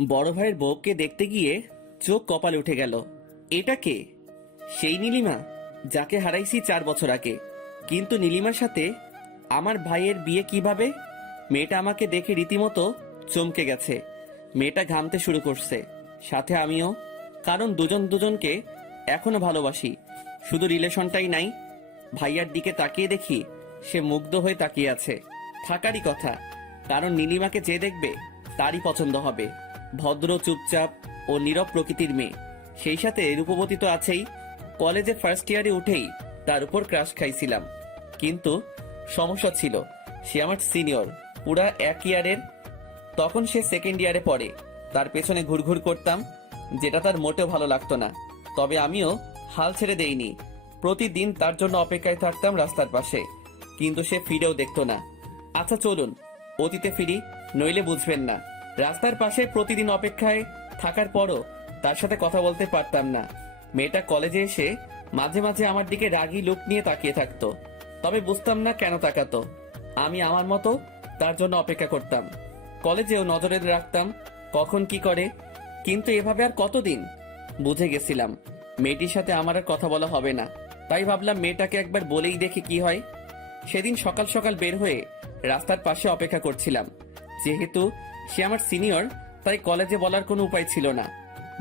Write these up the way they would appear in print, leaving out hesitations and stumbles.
বড় ভাইয়ের বউকে দেখতে গিয়ে চোখ কপালে উঠে গেল। এটা কে? সেই নীলিমা যাকে হারাইছি 4 বছর আগে। কিন্তু নীলিমার সাথে আমার ভাইয়ের বিয়ে কিভাবে? মেয়েটা আমাকে দেখে রীতিমতো চমকে গেছে। মেয়েটা ঘামতে শুরু করছে, সাথে আমিও। কারণ দুজন দুজনকে এখনো ভালোবাসি, শুধু রিলেশনটাই নাই। ভাইয়ার দিকে তাকিয়ে দেখি সে মুগ্ধ হয়ে তাকিয়ে আছে। থাকারই কথা, কারণ নীলিমাকে যে দেখবে তারই পছন্দ হবে। ভদ্র, চুপচাপ ও নীরব প্রকৃতির মেয়ে, সেই সাথে রূপবতী তো আছেই। কলেজে ফার্স্ট ইয়ারে উঠেই তার উপর ক্রাশ খাইছিলাম। কিন্তু সমস্যা ছিল, সে আমার সিনিয়র পুরা 1 ইয়ারের। তখন সে সেকেন্ড ইয়ারে পড়ে। তার পেছনে ঘুরঘুর করতাম, যেটা তার মোটেও ভালো লাগতো না। তবে আমিও হাল ছেড়ে দেইনি। প্রতিদিন তার জন্য অপেক্ষায় থাকতাম রাস্তার পাশে, কিন্তু সে ফিরেও দেখতো না। আচ্ছা চলুন অতীতে ফিরি, নইলে বুঝবেন না। রাস্তার পাশে প্রতিদিন অপেক্ষায় থাকার পরও তার সাথে কথা বলতে পারতাম না। মেয়েটা কলেজে এসে মাঝে মাঝে আমার দিকে রাগী লুক নিয়ে তাকিয়ে থাকতো, তবে বুঝতাম না কেন তাকাতো। আমি আমার মতো তার জন্য অপেক্ষা করতাম। কলেজেও নজরে রাখতাম কখন কি করে। কিন্তু এভাবে আর কতদিন? বুঝে গেছিলাম মেয়েটির সাথে আমার আর কথা বলা হবে না। তাই ভাবলাম মেয়েটাকে একবার বলেই দেখি কি হয়। সেদিন সকাল সকাল বের হয়ে রাস্তার পাশে অপেক্ষা করছিলাম। যেহেতু সে আমার সিনিয়র, তাই কলেজে বলার কোনো উপায় ছিল না।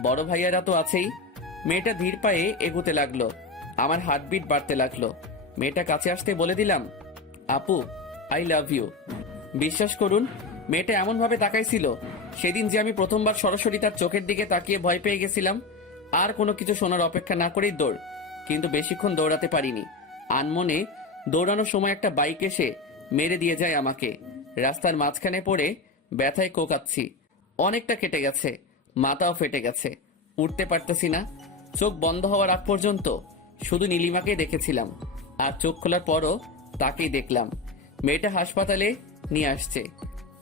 বড় ভাইয়ারা তো আছেই। মেয়েটা ধীর পায়ে এগুতে লাগলো, আমার হার্টবিট বাড়তে লাগলো। মেয়েটা কাছে আসতে বলে দিলাম, আপু আই লাভ ইউ। বিশ্বাস করুন, মেয়েটা এমন ভাবে তাকাইছিল সেদিন যে আমি প্রথমবার সরাসরি তার চোখের দিকে তাকিয়ে ভয় পেয়ে গেছিলাম। আর কোনো কিছু শোনার অপেক্ষা না করেই দৌড়। কিন্তু বেশিক্ষণ দৌড়াতে পারিনি। আনমনে দৌড়ানোর সময় একটা বাইক এসে মেরে দিয়ে যায় আমাকে। রাস্তার মাঝখানে পড়ে ব্যথায় কোকাচ্ছি। অনেকটা কেটে গেছে, মাথাও ফেটে গেছে, উঠতে পারতেছি না। চোখ বন্ধ হওয়ার আগ পর্যন্ত শুধু নীলিমাকে দেখেছিলাম, আর চোখ খোলার পরও তাকেই দেখলাম। মেয়েটা হাসপাতালে নিয়ে আসছে,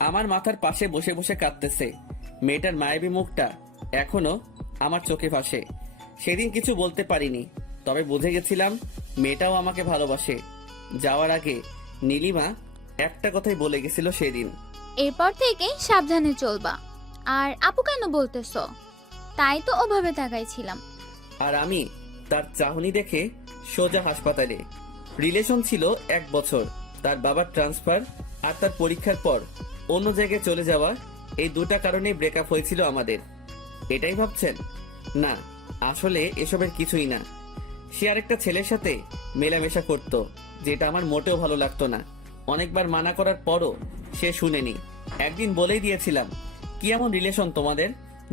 আমার মাথার পাশে বসে বসে কাঁদতেছে। মেয়েটার মায়াবী মুখটা এখনো আমার চোখে ভাসে। সেদিন কিছু বলতে পারিনি, তবে বুঝে গেছিলাম মেয়েটাও আমাকে ভালোবাসে। যাওয়ার আগে নীলিমা একটা কথাই বলে গেছিল সেদিন, এরপর থেকে সাবধানে চলবা। আর আপু কেন বলতেছো? তাই তো ওভাবে তাকাইছিলাম। আর আমি তার চাহনি দেখে সোজা হাসপাতালে। রিলেশন ছিল 1 বছর, তার বাবার ট্রান্সফার আর তার পরীক্ষার পর অন্য জায়গায় চলে যাওয়া, এই দুটা কারণেই ব্রেকআপ হয়েছিল আমাদের। এটাই ভাবছেন? না, আসলে এসবের কিছুই না। সে আরেকটা ছেলের সাথে মেলামেশা করত, যেটা আমার মোটেও ভালো লাগতো না। অনেকবার মানা করার পরও সে শুনেনি। একদিন বলেই দিয়েছিলাম, কি এমন রিলেশন তোমাদের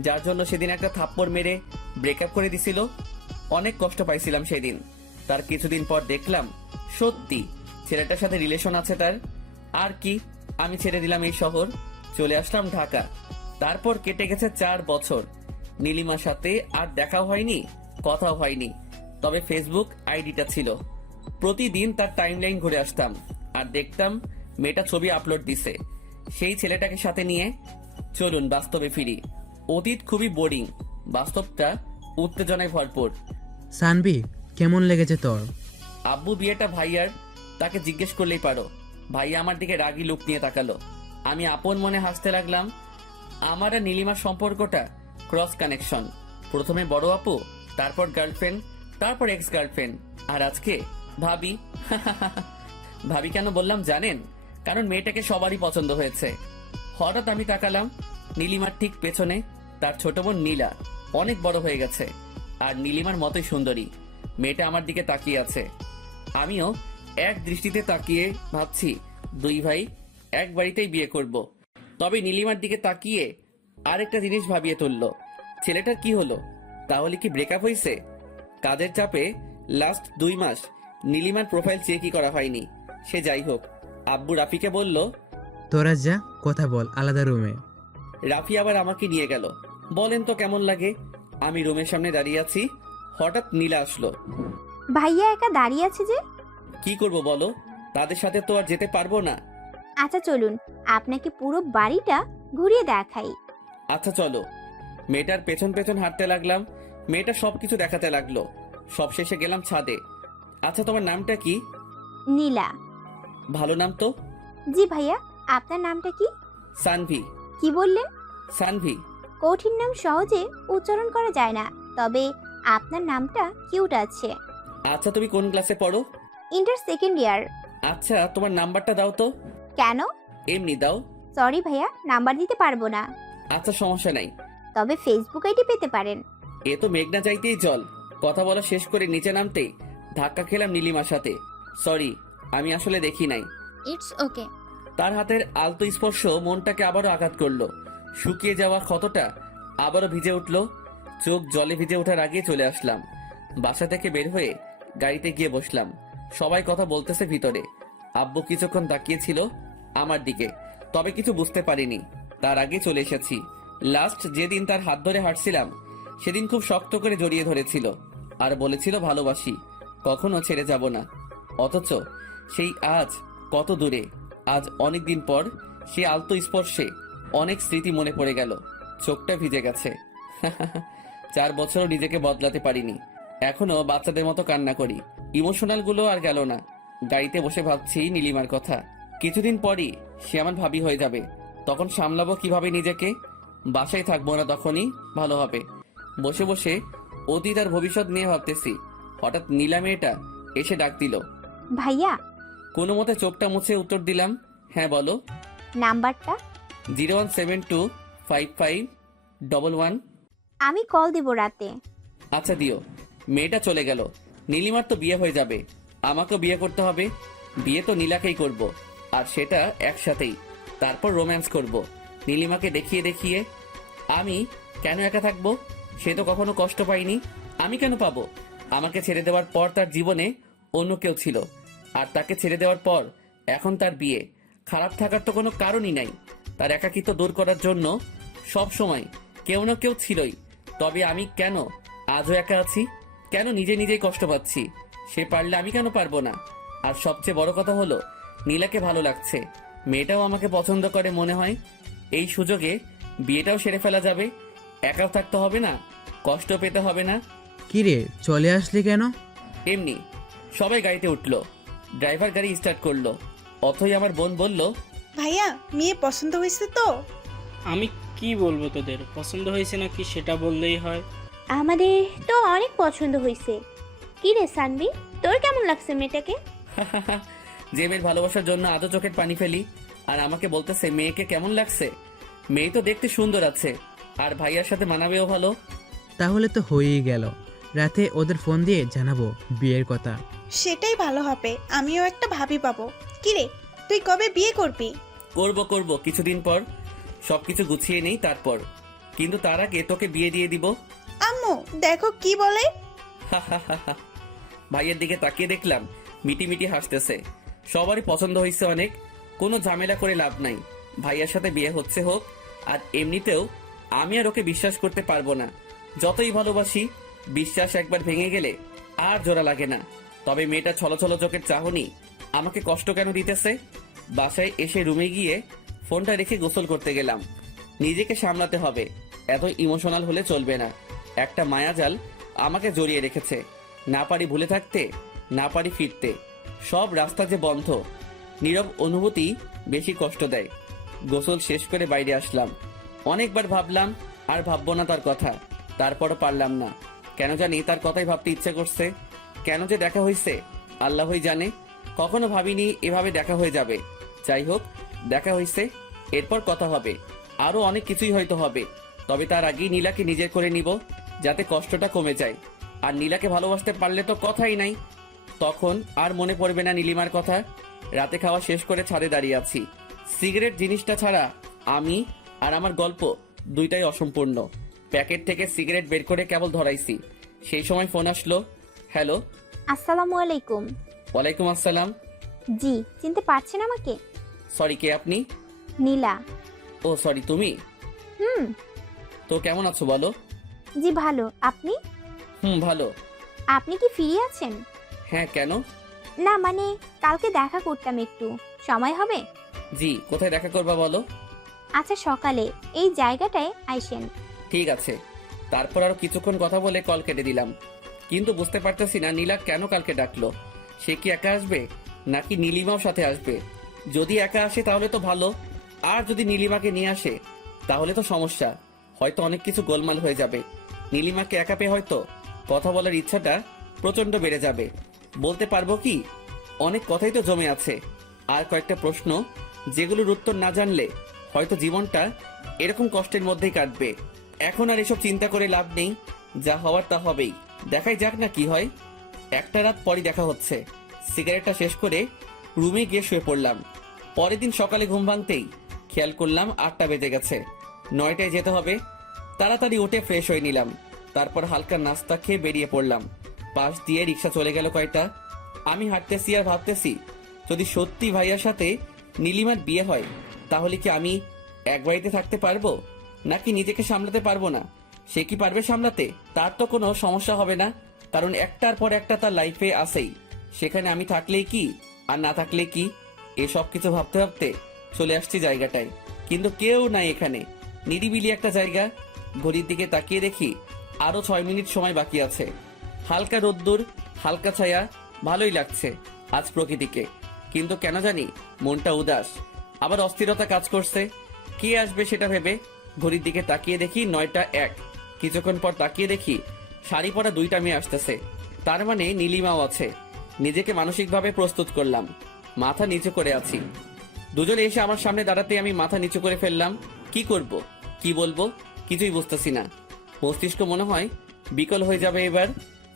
যার জন্য সেদিন একটা থাপ্পড় মেরে ব্রেকআপ করে দিছিল। অনেক কষ্ট পাইছিলাম সেদিন। তার কিছুদিন পর দেখলাম সত্যি ছেলেটার সাথে রিলেশন আছে তার। আর কি, আমি ছেড়ে দিলাম এই শহর, চলে আসলাম ঢাকা। তারপর কেটে গেছে 4 বছর। নীলিমার সাথে আর দেখাও হয়নি, কথাও হয়নি, তবে ফেসবুক আইডিটা ছিল। প্রতিদিন তার টাইমলাইন ঘুরে আসতাম আর দেখতাম মেয়েটা ছবি আপলোড দিছে সেই ছেলেটাকে সাথে নিয়ে। চলুন বাস্তবে ফিরি। অতীত খুবই বোরিং, বাস্তবটা উত্তেজনায় ভরপুর। সানভি, কেমন লেগেছে তোর? আব্বু বিয়েটা ভাইয়ার, তাকে জিজ্ঞেস করলেই পারো। ভাইয়া আমার দিকে রাগী লুক নিয়ে তাকালো। আমি আপন মনে হাসতে লাগলাম। আমার আর নীলিমার সম্পর্কটা ক্রস কানেকশন। প্রথমে বড় আপু, তারপর গার্লফ্রেন্ড, তারপর এক্স গার্লফ্রেন্ড, আর আজকে ভাবি। ভাবি কেন বললাম জানেন? কারণ মেয়েটাকে সবারই পছন্দ হয়েছে। হঠাৎ আমি তাকালাম, নীলিমার ঠিক পেছনে তার ছোট বোন নীলা অনেক বড় হয়ে গেছে, আর নীলিমার মতোই সুন্দরী। মেয়েটা আমার দিকে তাকিয়ে আছে। আমিও এক দৃষ্টিতে তাকিয়ে ভাবছি, দুই ভাই এক বাড়িতেই বিয়ে করব। তবে নীলিমার দিকে তাকিয়ে আরেকটা জিনিস ভাবিয়ে তুলল, ছেলেটার কি হলো? তাহলে কি ব্রেকআপ হয়েছে? কাজের চাপে লাস্ট 2 মাস নীলিমার প্রোফাইল চেকই করা হয়নি। সে যাই হোক, আব্বু রাফিকে বলল, তোরা যা, কথা বল আলাদা রুমে। রাফি আবার আমাকে নিয়ে গেল। বলেন তো কেমন লাগে? আমি রুমের সামনে দাঁড়িয়ে আছি, হঠাৎ নীলা আসলো। ভাইয়া একা দাঁড়িয়ে আছে যে? কি করব বলো, তাদের সাথে তো আর যেতে পারবো না। আচ্ছা চলুন, আপনাকে পুরো বাড়িটা ঘুরিয়ে দেখাই। আচ্ছা চলো। মেয়েটার পেছন পেছন হাঁটতে লাগলাম। মেয়েটা সবকিছু দেখাতে লাগলো। সবশেষে গেলাম ছাদে। আচ্ছা তোমার নামটা কি? নীলা। ভালো নাম তো। জি ভাইয়া, আপনার নামটা কি? সানভি। কি বললেন? সানভি। কঠিন নাম সহজে উচ্চারণ করা যায় না, তবে আপনার নামটা কিউট আছে। আচ্ছা, তুমি কোন ক্লাসে পড়ো? Inter second year. আচ্ছা, তোমার নাম্বারটা দাও তো। কেন? এমনি দাও। সরি ভাইয়া, নাম্বার দিতে পারবো না। আচ্ছা, সমস্যা নাই। তবে ফেসবুক আইডি পেতে পারেন। এ তো মেঘনা চাইতেই জল। কথা বলা শেষ করে নিচে নামতেই ধাক্কা খেলাম নীলিমার সাথে। সরি, আমি আসলে দেখি নাই। It's okay. তার হাতের আলতো স্পর্শ মনটাকে আবারও আঘাত করলো। শুকিয়ে যাওয়া ক্ষতটা আবারও ভিজে উঠলো। চোখ জলে ভিজে ওঠার আগে চলে আসলাম। বাসা থেকে বের হয়ে গাড়িতে গিয়ে বসলাম। সবাই কথা বলতেছে ভিতরে। আব্বু কিছুক্ষণ তাকিয়েছিল আমার দিকে, তবে কিছু বুঝতে পারিনি। তার আগে চলে এসেছি। লাস্ট যেদিন তার হাত ধরে হাঁটছিলাম সেদিন খুব শক্ত করে জড়িয়ে ধরেছিল আর বলেছিল ভালোবাসি, কখনো ছেড়ে যাব না। অথচ সেই আজ কত দূরে। আজ অনেক দিন পর সে আলতো স্পর্শে অনেক স্মৃতি মনে পড়ে গেল। চোখটা ভিজে গেছে। 4 বছরও নিজেকে বদলাতে পারিনি। এখনো বাচ্চাদের মতো কান্না করি। ইমোশনাল গুলো আর গেল না। গাড়িতে বসে ভাবছি নীলিমার কথা। কিছুদিন পরই সে আমার ভাবি হয়ে যাবে। তখন সামলাবো কিভাবে নিজেকে? বাসায় থাকবো না, তখনই ভালো হবে। বসে বসে অতীত আর ভবিষ্যৎ নিয়ে ভাবতেছি। হঠাৎ নীলা মেয়েটা এসে ডাক দিল। ভাইয়া, কোনো মতে চোখটা মুছে উত্তর দিলাম, হ্যাঁ বলো। নাম্বারটা? 017255111। আমি কল দিব রাতে। আচ্ছা দিও। মেয়েটা চলে গেল। নীলিমার তো বিয়ে হয়ে যাবে, আমাকেও বিয়ে করতে হবে। বিয়ে তো নীলাকেই করব, আর সেটা একসাথেই। তারপর রোম্যান্স করব নীলিমাকে দেখিয়ে দেখিয়ে। আমি কেন একা থাকবো? সে তো কখনো কষ্ট পাইনি, আমি কেন পাবো? আমাকে ছেড়ে দেওয়ার পর তার জীবনে অন্য কেউ ছিল, আর তাকে ছেড়ে দেওয়ার পর এখন তার বিয়ে। খারাপ থাকার তো কোনো কারণই নাই। তার একাকিত্ব দূর করার জন্য সব সময় কেউ না কেউ ছিলই। তবে আমি কেন আজও একা আছি? কেন নিজে নিজেই কষ্ট পাচ্ছি? সে পারলে আমি কেন পারবো না? আর সবচেয়ে বড় কথা হলো নীলাকে ভালো লাগছে। মেয়েটাও আমাকে পছন্দ করে মনে হয়। এই সুযোগে বিয়েটাও সেরে ফেলা যাবে। একাও থাকতে হবে না, কষ্ট পেতে হবে না। কিরে, চলে আসলি কেন? এমনি। সবাই গাড়িতে উঠলো। ড্রাইভার গাড়ি স্টার্ট করলো। অথই আমার বোন বলল, ভাইয়া, মেয়ে পছন্দ হয়েছে তো? আমি কি বলবো, তোদের পছন্দ হয়েছে নাকি সেটা বললেই হয়। আমাদের তো অনেক পছন্দ হয়েছে। কি রে সানবি, তোর কেমন লাগছে মেয়েটাকে? যে মেয়ের ভালোবাসার জন্য আজও চোখের পানি ফেলি, আর আমাকে বলতেছে মেয়েকে কেমন লাগছে। মেয়ে তো দেখতে সুন্দর আছে, আর ভাইয়ার সাথে মানাবেও ভালো। তাহলে তো হয়েই গেল। রাতে ওদের ফোন দিয়ে জানাবো বিয়ের কথা। সেটাই ভালো হবে, আমিও একটা ভাবি পাবো। কিরে, তুই কবে বিয়ে করবি? করব কিছুদিন পর। সবকিছু গুছিয়ে নেই তারপর। কিন্তু তার আগে তোকে বিয়ে দিয়ে দিব। আম্মু দেখো কি বলে। ভাইয়ের দিকে তাকিয়ে দেখলাম মিটি মিটি হাসতেছে। সবারই পছন্দ হয়েছে অনেক। কোনো ঝামেলা করে লাভ নাই। ভাইয়ার সাথে বিয়ে হচ্ছে হোক। আর এমনিতেও আমি আর ওকে বিশ্বাস করতে পারবো না। যতই ভালোবাসি, বিশ্বাস একবার ভেঙে গেলে আর জোড়া লাগে না। তবে মেয়েটা ছলছল চোখের চাহনি আমাকে কষ্ট কেন দিতেছে? বাসায় এসে রুমে গিয়ে ফোনটা রেখে গোসল করতে গেলাম। নিজেকে সামলাতে হবে, এত ইমোশনাল হলে চলবে না। একটা মায়াজাল আমাকে জড়িয়ে রেখেছে। না পারি ভুলে থাকতে, না পারি ফিরতে। সব রাস্তা যে বন্ধ। নীরব অনুভূতি বেশি কষ্ট দেয়। গোসল শেষ করে বাইরে আসলাম। অনেকবার ভাবলাম আর ভাববো না তার কথা, তারপরও পারলাম না। কেন জানি তার কথাই ভাবতে ইচ্ছে করছে। কেন যে দেখা হয়েছে আল্লাহই জানে। কখনো ভাবিনি এভাবে দেখা হয়ে যাবে। যাই হোক, দেখা হয়েছে, এরপর কথা হবে। আরো অনেক কিছুই হয়তো হবে। তবে তার আগেই নীলাকে নিজের করে নিব, যাতে কষ্টটা কমে যায়। আর নীলাকে ভালোবাসতে পারলে তো কথাই নাই। তখন আর মনে পড়বে না নীলিমার কথা। রাতে খাওয়া শেষ করে ছাদে দাঁড়িয়ে আছি। সিগারেট জিনিসটা ছাড়া আমি আর আমার গল্প দুইটাই অসম্পূর্ণ। প্যাকেট থেকে সিগারেট বের করে কেবল ধরাইছি, সেই সময় ফোন আসলো। হ্যালো। আসসালামু আলাইকুম। ওয়ালাইকুম আসসালাম। জি, চিনতে পারছেন আমাকে? সরি, কে আপনি? নীলা। ও সরি, তুমি? হুম। তো কেমন আছো বলো? জি ভালো, আপনি? ভালো। আপনি কি ফ্রি আছেন? হ্যাঁ, কেন? না মানে কালকে দেখা করতাম একটু, সময় হবে? জি, কোথায় দেখা করবা বলো? আচ্ছা সকালে এই জায়গাটায় আইসেন। ঠিক আছে। তারপর আরো কিছুক্ষণ কথা বলে কল কেটে দিলাম। কিন্তু বুঝতে পারতেছি না নীলা কেন কালকে ডাকলো। সে কি একা আসবে নাকি নীলিমাও সাথে আসবে? যদি একা আসে তাহলে তো ভালো, আর যদি নীলিমাকে নিয়ে আসে তাহলে তো সমস্যা। হয়তো অনেক কিছু গোলমাল হয়ে যাবে। নীলিমাকে একা পেয়ে হয়তো কথা বলার ইচ্ছাটা প্রচন্ড বেড়ে যাবে। বলতে পারবো কি, অনেক কথাই তো জমে আছে। আর কয়েকটা প্রশ্ন যেগুলোর উত্তর না জানলে হয়তো জীবনটা এরকম কষ্টের মধ্যেই কাটবে। এখন আর এসব চিন্তা করে লাভ নেই, যা হওয়ার তা হবেই। দেখাই যাক না কি হয়। একটা রাত পরই দেখা হচ্ছে। সিগারেটটা শেষ করে রুমে গিয়ে শুয়ে পড়লাম। পরের দিন সকালে ঘুম ভাঙতেই খেয়াল করলাম 8টা বেজে গেছে। 9টায় যেতে হবে। তাড়াতাড়ি উঠে ফ্রেশ হয়ে নিলাম। তারপর হালকা নাস্তা খেয়ে বেরিয়ে পড়লাম। পাশ দিয়ে রিক্সা চলে গেল কয়টা। আমি হাঁটতেছি আর ভাবতেছি, যদি সত্যি ভাইয়ার সাথে নীলিমার বিয়ে হয় তাহলে কি আমি এক বাড়িতে থাকতে পারবো, নাকি নিজেকে সামলাতে পারবো না? সে কি পারবে সামলাতে? তার তো কোনো সমস্যা হবে না, কারণ একটার পর একটা তার লাইফে আসেই। সেখানে আমি থাকলেই কি আর না থাকলে কি, এসব কিছু ভাবতে ভাবতে চলে আসছি জায়গাটায়। কিন্তু কেউ নাই এখানে, নিরিবিলি একটা জায়গা। ঘড়ির দিকে তাকিয়ে দেখি আরো 6 মিনিট সময় বাকি আছে। হালকা রোদ্দুর, হালকা ছায়া, ভালোই লাগছে আজ প্রকৃতিকে। কিন্তু কেন জানি মনটা উদাস, আবার অস্থিরতা কাজ করছে। কে আসবে সেটা ভেবে ঘড়ির দিকে তাকিয়ে দেখি 9টা 1। কিছুক্ষণ পর তাকিয়ে দেখি শাড়ি পরা 2টা মেয়ে আসতেছে। তার মানে নীলিমাও আছে। নিজেকে মানসিকভাবে প্রস্তুত করলাম, মাথা নিচু করে আছি। দুজনে এসে আমার সামনে দাঁড়াতে আমি মাথা নিচু করে ফেললাম। কি করব, কি বলবো, কিছুই বুঝতেছি না। মস্তিষ্ক মনে হয় বিকল হয়ে যাবে এবার।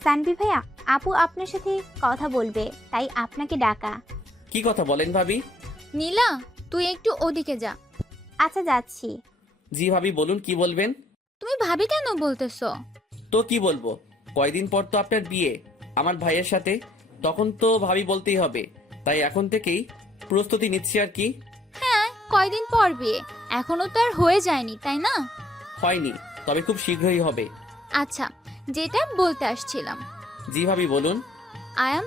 সানভি ভাইয়া, আপু আপনার সাথে কথা বলবে, তাই আপনাকে ডাকা। কি কথা বলেন ভাবি? নীলা, তুই একটু ওদিকে যা। আচ্ছা, যাচ্ছি। জি ভাবি, বলুন কি বলবেন। তুমি ভাবি কেন বলতেছো? তো কি বলবো, কয়দিন পর তো আপনার বিয়ে আমার ভাইয়ের সাথে, তখন তো ভাবি বলতেই হবে। তাই এখন থেকেই প্রস্তুতি নিচ্ছি আর কি। হ্যাঁ, কয়দিন পর বিয়ে, এখনো তো আর হয়ে যায়নি, তাই না? হয়নি, তবে খুব শীঘ্রই হবে। আচ্ছা, যেটা বলতে আসছিলাম, জি ভাবি বলুন। I am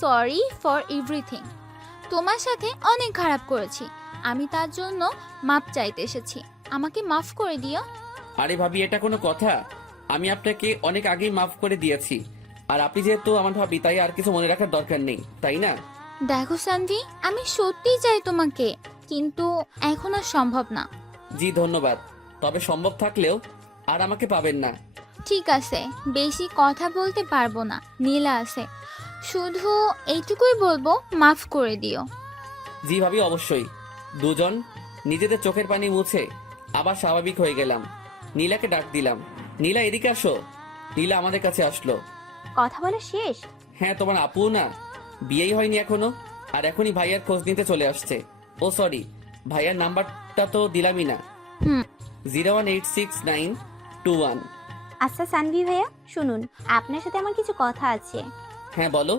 sorry for everything. তোমার সাথে অনেক খারাপ করেছি, আমি তার জন্য মাপ চাইতে এসেছি। আমাকে মাফ করে দিও। আরে ভাবি, এটা কোনো কথা? আমি আপনাকে অনেক আগেই মাফ করে দিয়েছি। আর আপনি যেহেতু আমার ভাবি, তাই আর কিছু মনে রাখার দরকার নেই, তাই না? দেখো সানভি, আমি সত্যিই চাই তোমাকে, কিন্তু এখন আর সম্ভব না। জি ধন্যবাদ, তবে সম্ভব থাকলেও আর আমাকে পাবেন না। ঠিক আছে, বেশি কথা বলতে পারবো না, নীলা আছে। শুধু এইটুকুই বলবো, মাফ করে দিও। জি ভাবি, অবশ্যই। দুজন নিজেদের চোখের পানি মুছে আবার স্বাভাবিক হয়ে গেলাম। নীলাকে ডাক দিলাম, নীলা এদিকে আসো। নীলা আমাদের কাছে আসলো। কথা বলা শেষ? হ্যাঁ, তোমার আপু না, বিয়েই হয়নি এখনো, আর এখনই ভাইয়ার খোঁজ নিতে চলে আসছে। ও সরি, ভাইয়ার নাম্বারটা তো দিলামই না। হুম। 0186921। আচ্ছা সানভি ভাইয়া, শুনুন, আপনার সাথে আমার কিছু কথা আছে। হ্যাঁ বলো।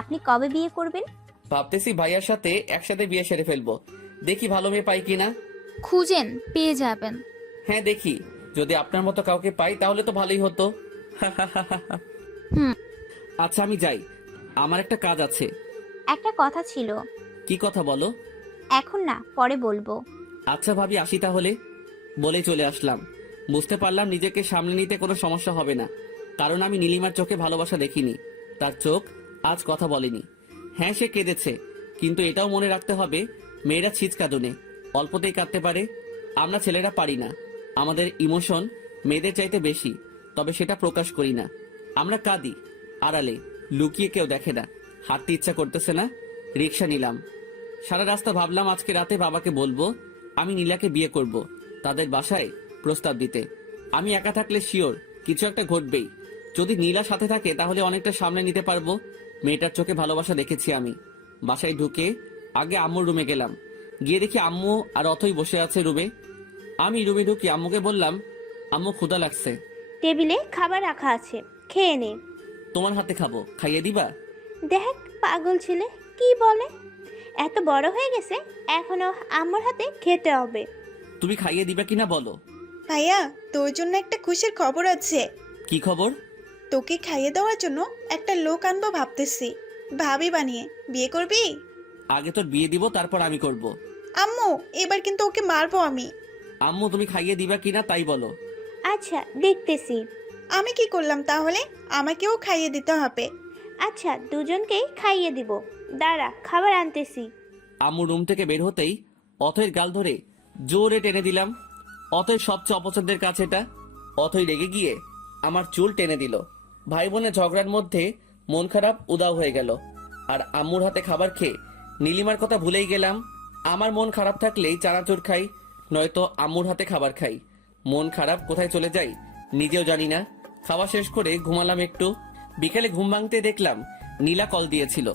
আপনি কবে বিয়ে করবেন? ভাবতেছি ভাইয়ার সাথে একসাথে বিয়ে সেরে ফেলবো। দেখি ভালো মেয়ে পাই কিনা। খুঁজেন, পেয়ে যাবেন। হ্যাঁ দেখি, যদি আপনার মতো কাউকে পাই তাহলে তো ভালোই হতো। হুম। আচ্ছা আমি যাই, আমার একটা কাজ আছে। একটা কথা ছিল। কি কথা বলো? এখন না, পরে বলবো। আচ্ছা ভাবি, আসি তাহলে। বলে চলে আসলাম। বুঝতে পারলাম নিজেকে সামলে নিতে কোনো সমস্যা হবে না, কারণ আমি নীলিমার চোখে ভালোবাসা দেখিনি। তার চোখ আজ কথা বলেনি। হ্যাঁ, সে কেঁদেছে, কিন্তু এটাও মনে রাখতে হবে মেয়েরা ছিচকাদুনে অল্পতেই কাঁদতে পারে। আমরা ছেলেরা পারি না। আমাদের ইমোশন মেয়েদের চাইতে বেশি, তবে সেটা প্রকাশ করি না। আমরা কাঁদি আড়ালে, লুকিয়ে, কেউ দেখে না। হাঁটতে ইচ্ছা করতেছে না, রিক্সা নিলাম। সারা রাস্তা ভাবলাম আজকে রাতে বাবাকে বলবো আমি নীলাকে বিয়ে করব, তাদের বাসায় প্রস্তাব দিতে। আমি একা থাকলে শিওর কিছু একটা ঘটবেই। যদি নীলা সাথে থাকে তাহলে অনেকটা সামনে নিতে পারবো। মেয়েটার চোখে ভালোবাসা দেখেছি আমি। বাসায় ঢুকে আগে আম্মুর রুমে গেলাম। গিয়ে দেখি আম্মু আর অথই বসে আছে রুমে। আমি রুমে ঢুকি আম্মুকে বললাম, আম্মু ক্ষুধা লাগছে। টেবিলে খাবার রাখা আছে, খেয়ে নে। তোমার হাতে খাবো, খাইয়ে দিবা? দেখ পাগল ছেলে কি বলে, এত বড় হয়ে গেছে, এখনো আমার হাতে খেতে হবে। তুমি খাইয়ে দিবা কিনা বলো। ভাইয়া, তোর জন্য একটা খুশির খবর আছে। কি খবর? তোকে খাইয়ে দেওয়ার জন্য একটা লোক আনবো ভাবতেছি, ভাবি বানিয়ে। বিয়ে করবি? আগে তোর বিয়ে দিব, তারপর আমি করব। আম্মু, এবার কিন্তু ওকে মারবো আমি। আম্মু তুমি খাইয়ে দিবা কিনা তাই বলো। আচ্ছা, দেখতেছি। আমি কি করলাম তাহলে? আমাকেও খাইয়ে দিতে হবে। আচ্ছা, দুজনকেই খাইয়ে দিব। দাঁড়া, খাবার আনতেছি। আম্মু রুম থেকে বের হতেই অথয়ের গাল ধরে জোরে টেনে দিলাম। অথই সবচেয়ে অপছন্দের কাজ এটা। অথই রেগে গিয়ে আমার চুল টেনে দিল। ভাই বোনের ঝগড়ার মধ্যে মন খারাপ উদাও হয়ে গেল। আর আম্মুর হাতে খাবার খেয়ে নীলিমার কথা ভুলেই গেলাম। আমার মন খারাপ থাকলেই চানাচুর খাই, নয়তো আম্মুর হাতে খাবার খাই। মন খারাপ কোথায় চলে যাই নিজেও জানি না। খাওয়া শেষ করে ঘুমালাম একটু। বিকেলে ঘুম ভাঙতে দেখলাম নীলা কল দিয়েছিল।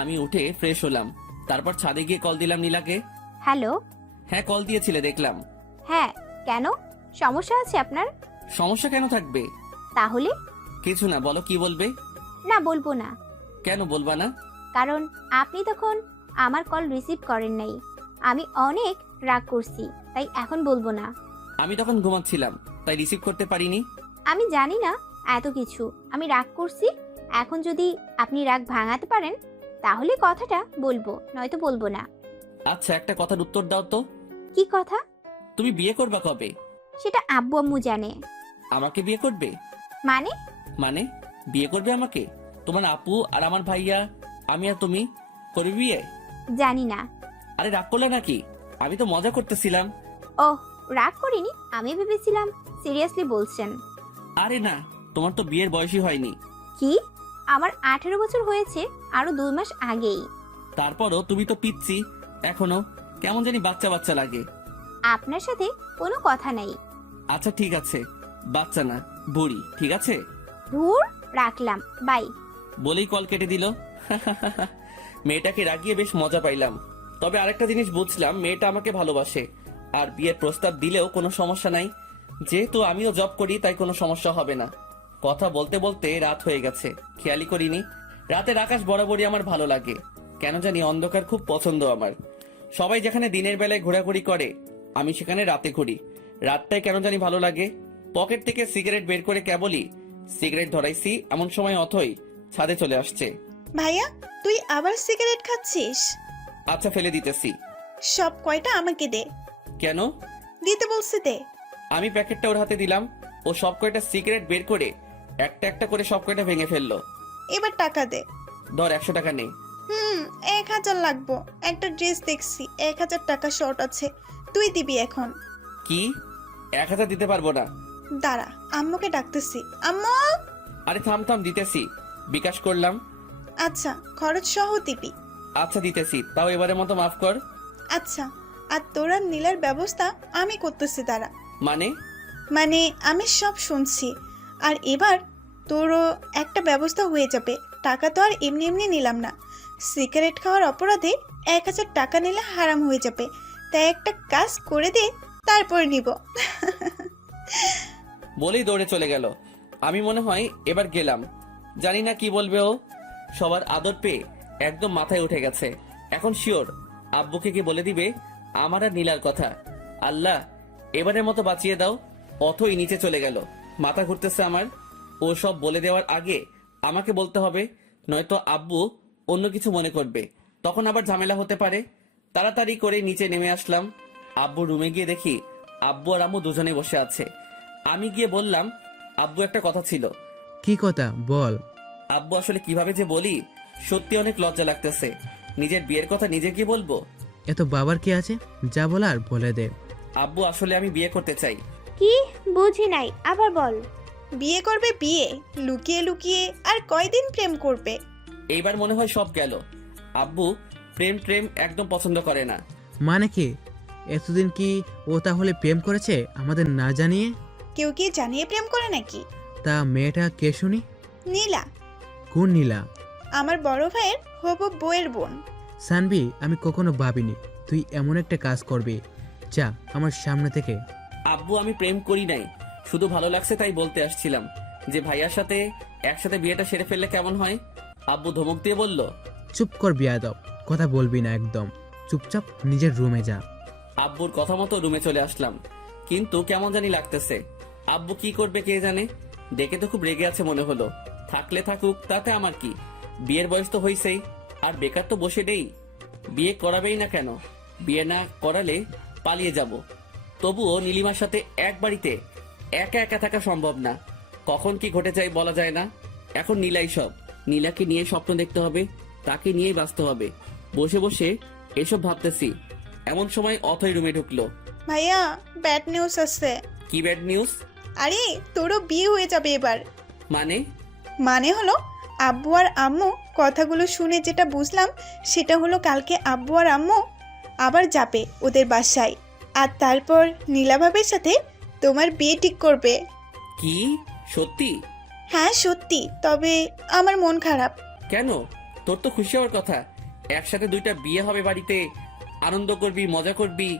আমি উঠে ফ্রেশ হলাম, তারপর ছাদে গিয়ে কল দিলাম নীলাকে। হ্যালো। হ্যাঁ, কল দিয়েছিলে দেখলাম। হ্যাঁ, কেন? সমস্যা আছে আপনার? সমস্যা কেন থাকবে? তাহলে? কিছু না, বলো কি বলবে। না, বলবো না। কেন বলবা না? কারণ আপনি তখন আমার কল রিসিভ করেন নাই। আমি অনেক রাগ করছি, তাই এখন বলবো না। আমি তখন ঘুমাচ্ছিলাম, তাই রিসিভ করতে পারিনি। আমি জানি না এত কিছু। আমি রাগ করছি। এখন যদি আপনি রাগ ভাঙাতে পারেন তাহলে কথাটা বলবো, নয়তো বলবো না। আচ্ছা, একটা কথার উত্তর দাও তো। কি কথা? তুমি বিয়ে করবা কবে? সেটা আব্বু আম্মু জানে। আমাকে বিয়ে করবে? মানে? মানে বিয়ে করবে আমাকে? তোমার আপু আর আমার ভাইয়া, আমি আর তুমি করবে বিয়ে? জানি না। আরে রাগ করলে নাকি? আমি তো মজা করতেছিলাম। ওহ, রাগ করিনি। আমি ভেবেছিলাম সিরিয়াসলি বলছেন। আরে না, তোমার তো বিয়ের বয়সই হয়নি। কি? আমার 18 বছর হয়েছে আরো 2 মাস আগেই। তারপরও তুমি তো পিচ্ছি এখনো, কেমন জানি বাচ্চা বাচ্চা লাগে। আপনার সাথে কোনো কথা নাই। আচ্ছা ঠিক আছে, বাচ্চা না বুড়ি, ঠিক আছে। ধুর, রাখলাম, বাই। বলেই কল কেটে দিল। মেয়েটাকে রাগিয়ে বেশ মজা পাইলাম। তবে আরেকটা জিনিস বুঝলাম, মেয়েটা আমাকে ভালোবাসে। আর বিয়ের প্রস্তাব দিলেও কোনো সমস্যা নাই, যেহেতু আমিও জব করি তাই কোনো সমস্যা হবে না। কথা বলতে বলতে রাত হয়ে গেছে, খেয়ালই করিনি। রাতের আকাশ বরাবরই আমার ভালো লাগে, কেন জানি অন্ধকার খুব পছন্দ আমার। সবাই যেখানে দিনের বেলায় ঘোরাঘুরি করে, আমি সেখানে রাতে ঘুরি। রাতটাই কেন জানি ভালো লাগে। পকেট থেকে সিগারেট বের করে কেবলই সিগারেট ধরাইছি, এমন সময় অথই ছাদে চলে আসছে। ভাইয়া, তুই আবার সিগারেট খাচ্ছিস? আচ্ছা, ফেলে দিতেছি। সব কয়টা আমাকে দে। কেন? দিতে বলছি, দে। আমি প্যাকেটটা ওর হাতে দিলাম। ও সব কয়টা সিগারেট বের করে একটা একটা করে সব কয়টা ভেঙে ফেললো। এবার টাকা দে। ধর, 100 টাকা নেই। 1000 লাগবো। একটা ড্রেস দেখছি 1000 টাকা শর্ট আছে, তুই দিবি এখন। কি? 1000 দিতে পারবো না। দাঁড়া, আম্মুকে ডাকতেছি। আম্মু! আরে থাম থাম, দিতেছি। বিকাশ করলাম। আচ্ছা, খরচ সহ দিবি। আচ্ছা দিতেছি, তাও এবারের মতো মাফ কর। আচ্ছা, আর তোরা নীলার ব্যবস্থা আমি করতেছি। দাঁড়া। মানে আমি সব শুনছি। আর এবার তোরও একটা ব্যবস্থা হয়ে যাবে। টাকা তো আর এমনি এমনি নিলাম না। সিগারেট খাওয়ার অপরাধে 1000 টাকা নিলে হারাম হয়ে যাবে। তাই একটা কাজ করে দে, তারপর নিব। বলেই দৌড়ে চলে গেল। আমি মনে হয় এবার গেলাম, জানি না কি বলবে ও। সবার আদর পেয়ে একদম মাথায় উঠে গেছে। এখন শিওর আব্বুকে কি বলে দিবে আমার আর নীলার কথা। আল্লাহ, এবারের মতো বাঁচিয়ে দাও। অথই নিচে চলে গেল। মাথা ঘুরতেছে আমার। ও সব বলে দেওয়ার আগে আমাকে বলতে হবে, নয়তো আব্বু অন্য কিছু মনে করবে, তখন আবার ঝামেলা হতে পারে। তাড়াতাড়ি করে নিচে নেমে আসলাম। আব্বুর রুমে গিয়ে দেখি আব্বু আর আম্মু দুজনে বসে আছে। আমি গিয়ে বললাম, আব্বু একটা কথা ছিল। কি কথা বল। আব্বু, আসলে কিভাবে যে বলি, সত্যি অনেক লজ্জা লাগতেছে। নিজের বিয়ের কথা নিজে গিয়ে বলবো। এত বাবার কি আছে, যা বলার বলে দে। আব্বু, আসলে আমি বিয়ে করতে চাই। কি? বুঝি নাই, আবার বল। বিয়ে করবে? বিয়ে লুকিয়ে লুকিয়ে? আর কয়দিন প্রেম করবে? এইবার মনে হয় সব গেল। আব্বু প্রেম প্রেম একদম পছন্দ করে না। মানে কি? এতদিন কি ও তাহলে প্রেম করেছে আমাদের না জানিয়ে? কেউ কি জানিয়ে প্রেম করে নাকি? তা মেয়েটা কে শুনি? নীলা, কোন নীলা? আমার বড় ভাইয়ের হবু বউয়ের বোন। সানবি, আমি কখনো ভাবিনি তুই এমন একটা কাজ করবি। যা আমার সামনে থেকে। আব্বু, আমি প্রেম করি নাই, শুধু ভালো লাগছে তাই বলতে আসছিলাম যে ভাইয়ার সাথে একসাথে বিয়েটা সেরে ফেললে কেমন হয়। আব্বু ধমক দিয়ে বলল, চুপ কর বিয়াদব, কথা বলবি না একদম। চুপচাপ নিজের রুমে যা। আব্বুর কথা মতো রুমে চলে আসলাম, কিন্তু কেমন জানি লাগতেছে। আব্বু কি করবে কে জানে। দেখে তো খুব রেগে আছে মনে হলো। থাকলে থাকুক, তাতে আমার কি। বিয়ের বয়স তো হইছেই, আর বেকার তো বসে নেই। বিয়ে করাবেই না কেন? বিয়ে না করালে পালিয়ে যাব। তবুও নীলিমার সাথে এক বাড়িতে একা একা থাকা সম্ভব না। কখন কি ঘটে যায় বলা যায় না। এখন নীলাই সব। নীলাকে নিয়ে স্বপ্ন দেখতে হবে, তাকে নিয়েই বাঁচতে হবে। বসে বসে এসব ভাবতেছি, এমন সময় অথই রুমে ঢুকলো। ভাইয়া ব্যাড নিউজ আছে। কি ব্যাড নিউজ? আরে তোরও বিয়ে হয়ে যাবে এবার। মানে? মানে হলো আব্বু আর আম্মু, কথাগুলো শুনে যেটা বুঝলাম সেটা হলো কালকে আব্বু আর আম্মু আবার যাবে ওদের বাসায়, আর তারপর নীলাভাবের সাথে তোমার বিয়ে ঠিক করবে। কি সত্যি? হ্যাঁ সত্যি, তবে আমার মন খারাপ। কেন? তোর তো খুশি হওয়ার কথা, একসাথে দুইটা বিয়ে হবে বাড়িতে, আনন্দ করবি, মজা করবি।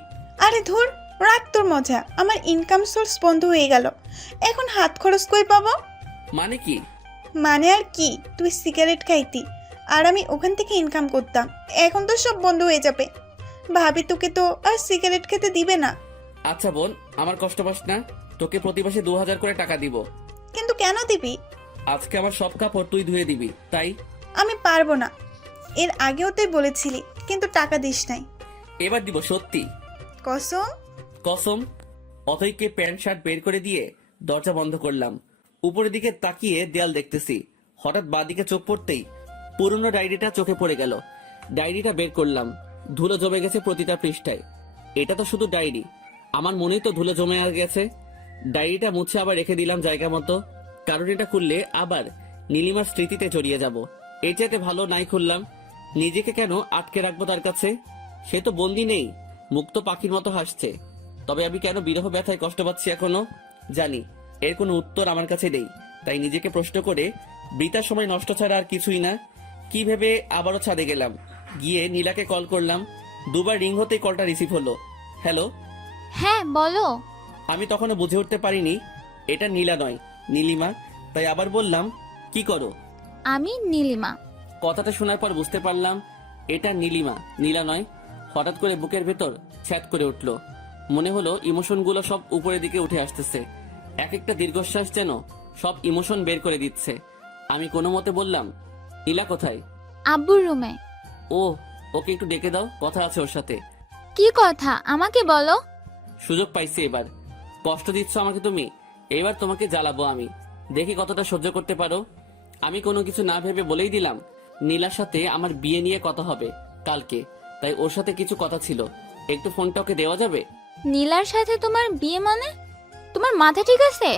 আরে ধুর, রাখ তোর মজা। আমার ইনকাম সোর্স বন্ধ হয়ে গেল, এখন হাত খরচ কই পাবো? মানে কি? মানে আর কি, তুই সিগারেট খাইতি আর আমি ওখান থেকে ইনকাম করতাম, এখন তো সব বন্ধ হয়ে যাবে। ভাবি তোকে তো আর সিগারেট খেতে দিবে না। আচ্ছা বোন, আমার কষ্ট পাস না, তোকে প্রতি মাসে 2000 করে টাকা দিব। কিন্তু কেন দিবি? আজকে আমার সব কাপড় তুই ধুয়ে দিবি, তাই। আমি পারবো না, এর আগেও তুই বলেছিলি কিন্তু টাকা দিস নাই। এবার দিব সত্যি। কসম? কসম। অথৈকে প্যান্ট শার্ট বের করে দিয়ে দরজা বন্ধ করলাম। উপরের দিকে তাকিয়ে দেয়াল দেখতেছি, হঠাৎ বাঁদিকে চোখ পড়তেই পুরনো ডায়েরিটা চোখে পড়ে গেল। ডায়েরিটা বের করলাম, ধুলো জমে গেছে প্রতিটা পৃষ্ঠায়। এটা তো শুধু ডায়েরি, আমার মনেই তো ধুলো জমে গেছে। ডায়েরিটা মুছে আবার রেখে দিলাম জায়গা মতো, কারণ এটা খুললে আবার নীলিমার স্মৃতিতে জড়িয়ে যাব। এর চাইতে ভালো নাই খুললাম। নিজেকে কেন আটকে রাখবো তার কাছে? সে তো বন্দি নেই, মুক্ত পাখির মতো হাসছে। তবে আমি কেন বিরহ ব্যথায় কষ্ট পাচ্ছি এখনো জানি এর কোনো উত্তর আমার কাছে নেই। তাই নিজেকে প্রশ্ন করে বৃথা সময় নষ্ট ছাড়া আর কিছুই না। কি ভেবে আবারও ছাদে গেলাম, গিয়ে নীলাকে কল করলাম। দুবার রিং হতেই কলটা রিসিভ হলো। হ্যালো। হ্যাঁ বলো। আমি তখনও বুঝে উঠতে পারিনি এটা নীলা নয়, নীলিমা। তাই আবার বললাম, কি করো? আমি নীলিমা। কথাটা শোনার পর বুঝতে পারলাম এটা নীলিমা, নীলা নয়। হঠাৎ করে বুকের ভেতর ছ্যাদ করে উঠল, মনে হলো ইমোশনগুলো সব উপরের দিকে উঠে আসতেছে। এক একটা দীর্ঘশ্বাস যেন সব ইমোশন বের করে দিচ্ছে। আমি কোনো মতে বললাম, নীলা কোথায়? আব্বুর রুমে। ও, ওকে একটু ডেকে দাও, কথা আছে ওর সাথে। কি কথা আমাকে বলো। সুযোগ পাইছি এবার। কষ্ট দিচ্ছ আমাকে তুমি, এবার তোমাকে জ্বালাবো আমি, দেখি কতটা সহ্য করতে পারো। আমি কোনো কিছু না ভেবে বলেই দিলাম নীলার সাথে আমার বিয়ে নিয়ে কথা হবে কালকে, তাই ওর সাথে কিছু কথা ছিল। একটু ফোনটা ওকে দেওয়া যাবে? নীলার সাথে তোমার বিয়ে মানে? তোমার মাথা ঠিক আছে?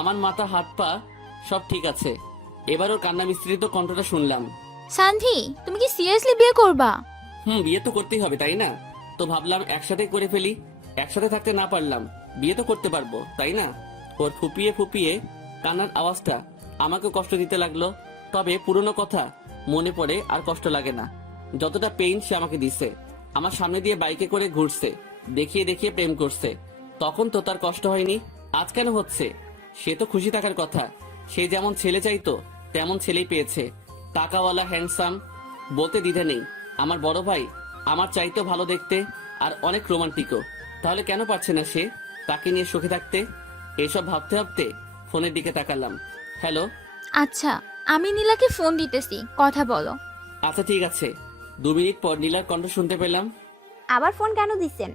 আমার মাথা হাত পা সব ঠিক আছে। এবার ওর কান্না মিস্ত্রিত কণ্ঠটা শুনলাম। সান্ধি, তুমি কি সিরিয়াসলি বিয়ে করবা? বিয়ে তো করতেই হবে তাই না? তো ভাবলাম একসাথে করে ফেলি। একসাথে থাকতে না পারলাম, বিয়ে তো করতে পারবো তাই না? ওর ফুপিয়ে ফুপিয়ে কান্নার আওয়াজটা আমাকে কষ্ট দিতে লাগলো। তবে পুরনো কথা মনে পড়ে আর কষ্ট লাগে না। যতটা পেইন সে আমাকে দিছে। আমার সামনে দিয়ে বাইকে করে ঘুরছে, দেখিয়ে দেখিয়ে প্রেম করছে। তখন তো তার কষ্ট হয়নি, আজ কেন হচ্ছে? সে তো খুশি থাকার কথা। সে যেমন ছেলে চাইতো তেমন ছেলেই পেয়েছে, টাকাওয়ালা, হ্যান্ডসাম। বলতে দ্বিধা নেই, আমার বড় ভাই আমার চাইতেও ভালো দেখতে আর অনেক রোমান্টিকও। তাহলে কেন পারছে না সে তাকে নিয়ে সুখে থাকতে? এসব ভাবতে ভাবতে ফোনের দিকে তাকালাম। হ্যালো। আচ্ছা, আমি নীলাকে ফোন দিতেছি, কথা বলো। আচ্ছা ঠিক আছে। 2 মিনিট পর নীলার কণ্ঠ শুনতে পেলাম। আবার ফোন কেন দিচ্ছেন?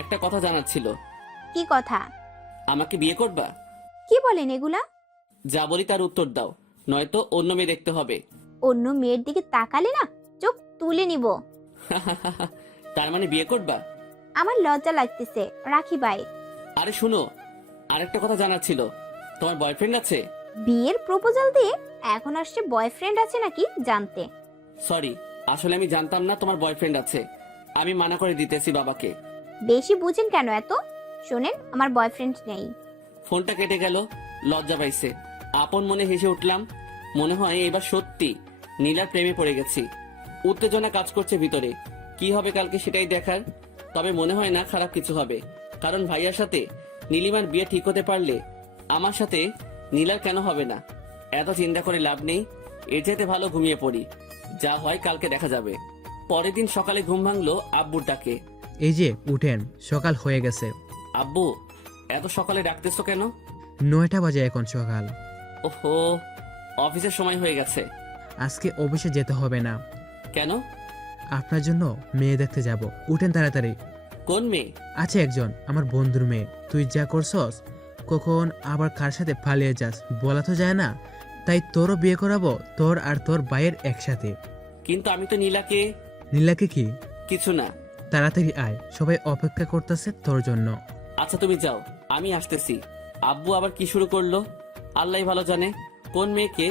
একটা কথা জানার ছিল। কি কথা? আমাকে বিয়ে করবা? কি বলেন এগুলা? যা বলি তার উত্তর দাও, নয়তো অন্য মেয়ে দেখতে হবে। অন্য মেয়ের দিকে তাকালে না চোখ তুলে নিব। তার মানে বিয়ে করবা? আমার লজ্জা লাগতেছে, রাখি বাই। আরে শুনো, আরেকটা কথা জানার ছিল। তোমার বয়ফ্রেন্ড আছে? বিয়ের প্রপোজাল দিয়ে এখন আসছে বয়ফ্রেন্ড আছে নাকি জানতে। সরি, আসলে আমি জানতাম না তোমার বয়ফ্রেন্ড আছে। আমি মানা করে দিতেছি বাবাকে। বেশি বুঝেন কেন এত? শোনেন, আমার বয়ফ্রেন্ড নেই। ফোনটা কেটে গেল। লজ্জা পাইছে, আপন মনে হেসে উঠলাম। মনে হয় এবার সত্যি নীলার প্রেমে পড়ে গেছি। উত্তেজনা কাজ করছে ভিতরে, কি হবে কালকে সেটাই দেখার। তবে মনে হয় না খারাপ কিছু হবে, কারণ ভাইয়ার সাথে নীলিমার বিয়ে ঠিক হতে পারলে আমার সাথে নীলার কেন হবে না? এত চিন্তা করে লাভ নেই, এর চাইতে ভালো ঘুমিয়ে পড়ি। যা হয় কালকে দেখা যাবে। পরের দিন সকালে ঘুম ভাঙলো আব্বুর ডাকে। এই যে উঠেন, সকাল হয়ে গেছে। আব্বু, এত সকালে ডাকতেছো কেন? 9টা বাজে এখন সকাল। ওহো, অফিসের সময় হয়ে গেছে। আজকে অফিসে যেতে হবে না। কেন? আপনার জন্য মেয়ে দেখতে যাব। উঠেন তাড়াতাড়ি। কোন মেয়ে? আছে একজন, আমার বন্ধুর মেয়ে। তুই যা করছস, কখন আবার কার সাথে পালিয়ে যাস বলা তো যায় না। তাই তোরও বিয়ে করাবো, তোর আর তোর ভাইয়ের একসাথে। কিন্তু আমি তো নীলাকে। নীলাকে কি? কিছু না। তাড়াতাড়ি আয়, সবাই অপেক্ষা করতেছে তোর জন্য। আচ্ছা তুমি যাও, আমি আসতেছি। আব্বু আবার কি শুরু করলো আল্লাহ ভালো জানে। কোন মেয়েকে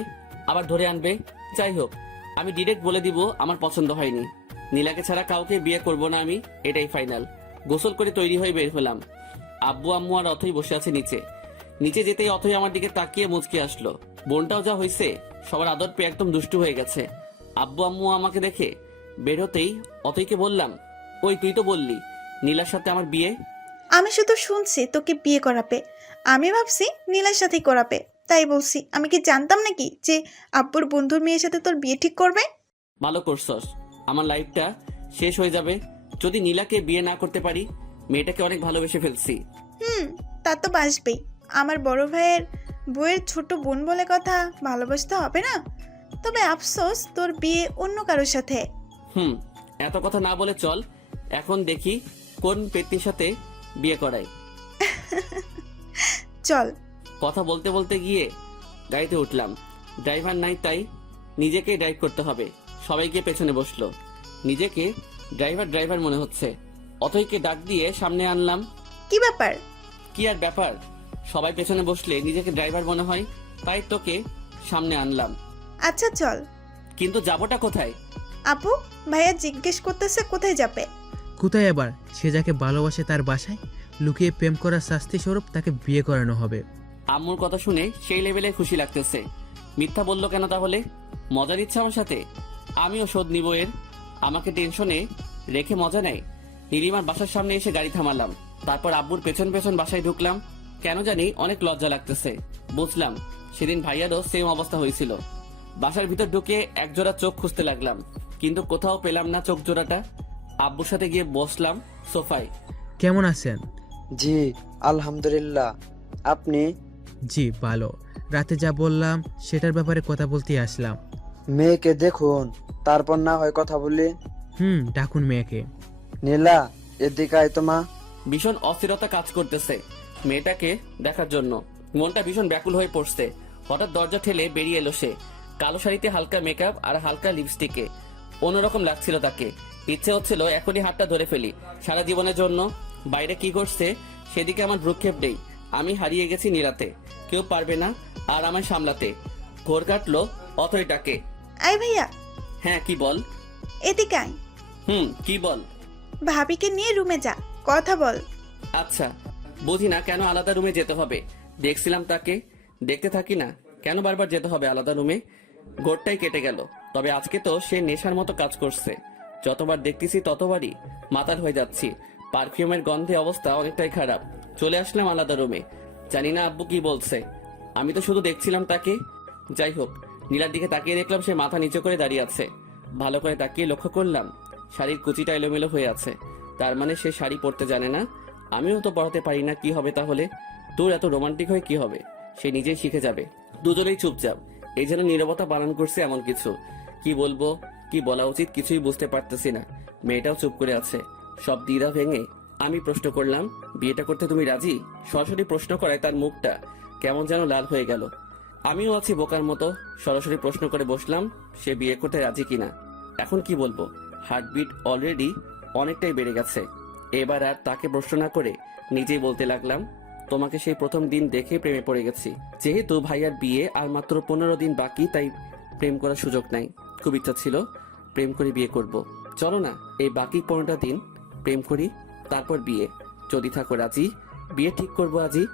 আবার ধরে আনবে। যাই হোক, আমি ডিরেক্ট বলে দিব আমার পছন্দ হয়নি। নীলাকে ছাড়া কাউকে বিয়ে করব না আমি, এটাই ফাইনাল। গোসল করে তৈরি হয়ে বের হলাম। আব্বু আম্মু আর অথই বসে আছে নিচে। নিচে যেতেই অথই আমার দিকে তাকিয়ে মুচকে আসলো। বোনটাও যা হয়েছে, সবার আদর পেয়ে একদম দুষ্টু হয়ে গেছে। আব্বু আম্মু আমাকে দেখে বের হতেই অথইকে বললাম, ওই তুই তো বললি নীলার সাথে আমার বিয়ে। আমি শুধু শুনছি তোকে বিয়ে করাবে। আমি ভাবছি নীলার সাথেই করাবে, তাই বলছি। আমি কি জানতাম নাকি যে আব্বুর বন্ধুর মেয়ের সাথে তোর বিয়ে ঠিক করবে? ভালো করছস, আমার লাইফটা শেষ হয়ে যাবে যদি নীলাকে বিয়ে না করতে পারি। মেয়েটাকে অনেক ভালোবেসে ফেলছি। তা তো বাসবেই। আমার বড় ভাইয়ের বউয়ের ছোট বোন বলে কথা, ভালোবাসতে হবে না? তবে আফসোস তোর বিয়ে অন্য কারোর সাথে। এত কথা না বলে চল এখন দেখি কোন পেত্নির সাথে বিয়ে করাই। চল। কথা বলতে বলতে গিয়ে গাড়িতে উঠলাম। ড্রাইভার নাই, তাই নিজেকে ড্রাইভ করতে হবে। সবাই গিয়ে পেছনে বসলো। নিজেকে ড্রাইভার ড্রাইভার মনে হচ্ছে। অথইকে ডাক দিয়ে সামনে আনলাম। কি ব্যাপার? কি আর ব্যাপার, সবাই পেছনে বসলে নিজেকে ড্রাইভার মনে হয়, তাই তোকে সামনে আনলাম। আচ্ছা চল। কিন্তু যাবোটা কোথায়? আপু, ভাইয়া জিজ্ঞেস করতেছে কোথায় যাবে। কোথায় আবার? সে যাকে ভালোবাসে তার বাসায় লুকিয়ে প্রেম করার শাস্তি স্বরূপ তাকে বিয়ে করানো হবে। আম্মুর কথা শুনে সেই লেভেলে খুশি লাগতেছে। মিথ্যা বললো কেন তাহলে? মজা নিচ্ছে আমার সাথে? আমিও শোধ নিব এর। আমাকে টেনশনে রেখে মজা নেয়। নীলিমার বাসার সামনে এসে গাড়ি থামালাম। তারপর আব্বুর পেছন পেছন বাসায় ঢুকলাম। কেন জানি অনেক লজ্জা লাগতেছে। বুঝলাম সেদিন ভাইয়ারও সেম অবস্থা হয়েছিল। বাসার ভিতর ঢুকে একজোড়া চোখ খুঁজতে লাগলাম, কিন্তু কোথাও পেলাম না চোখ জোড়াটা। আব্বুর সাথে গিয়ে বসলাম সোফায়। কেমন আছেন? জি আলহামদুলিল্লাহ, আপনি? জি ভালো। রাতে যা বললাম সেটার ব্যাপারে কথা বলতে আসলাম। মেয়েকে দেখুন, তারপর না হয় কথা বলি। ডাকুন মেয়েকে। নীলা, এদিকে আয় তো মা। ভীষণ অস্থিরতা কাজ করতেছে মেয়েটাকে দেখার জন্য। মনটা ভীষণ ব্যাকুল হয়ে পড়ছে। হঠাৎ দরজা ঠেলে বেরিয়ে এলো সে। কালো শাড়িতে হালকা মেকআপ আর হালকা লিপস্টিকে অন্যরকম লাগছিল তাকে। ইচ্ছে হচ্ছিল এখনই হাতটা ধরে ফেলি সারা জীবনের জন্য। বাইরে কি করছে সেদিকে আমার ভ্রুক্ষেপ নেই। আমি হারিয়ে গেছি নীলাতে। কেউ পারবে না আর আমায় সামলাতে। ঘোর কাটলো অথরিটাকে। আয় ভাইয়া। হ্যাঁ কি বল? এদিকে আয়। কি বল? ভাবিকে নিয়ে রুমে যা, কথা বল। আচ্ছা, বুঝি না কেন আলাদা রুমে যেতে হবে। দেখছিলাম তাকে, দেখতে থাকি না কেন বারবার যেতে হবে আলাদা রুমে। গোটটাই কেটে গেল। তবে আজকে তো সে নেশার মতো কাজ করছে। যতবার দেখতেছি ততবারই মাতাল হয়ে যাচ্ছি। পারফিউমের গন্ধে অবস্থা অনেকটাই খারাপ। চলে আসলাম আলাদা রুমে। জানি না আব্বু কি বলছে। আমি তো শুধু দেখছিলাম তাকে। যাই হোক, নীলার দিকে তাকিয়ে দেখলাম সে মাথা নিচু করে দাঁড়িয়ে আছে। ভালো করে তাকিয়ে লক্ষ্য করলাম শাড়ির কুচিটা এলোমেলো হয়ে আছে। তার মানে সে শাড়ি পরতে জানে না। আমিও তো পড়াতে পারি না। কি হবে তাহলে? তোর এত রোমান্টিক হয়ে কি হবে? সে নিজেই শিখে যাবে। দুজনেই চুপচাপ। এই যেন নীরবতা পালন করছে এমন কিছু। কি বলবো, কি বলা উচিত কিছুই বুঝতে পারতেছি না। মেয়েটাও চুপ করে আছে। সব দ্বিধা ভেঙে আমি প্রশ্ন করলাম, বিয়েটা করতে তুমি রাজি? সরাসরি প্রশ্ন করায় তার মুখটা কেমন যেন লাল হয়ে গেল। আমিও আছি বোকার মতো। সরাসরি প্রশ্ন করে বসলাম সে বিয়ে করতে রাজি কিনা। এখন কি বলবো? হার্টবিট অলরেডি অনেকটাই বেড়ে গেছে। এবার আর তাকে প্রশ্ন না করে নিজেই বলতে লাগলাম, তোমাকে সেই প্রথম দিন দেখে প্রেমে পড়ে গেছি। যেহেতু ভাইয়ার বিয়ে আর মাত্র 15 দিন বাকি, তাই প্রেম করার সুযোগ নাই। খুব ইচ্ছা ছিল প্রেম করে বিয়ে করব। চলো না এই বাকি 15টা দিন প্রেম করি, তারপর বিয়ে। যদি থাকো রাজি, বিয়ে ঠিক করবো আজই।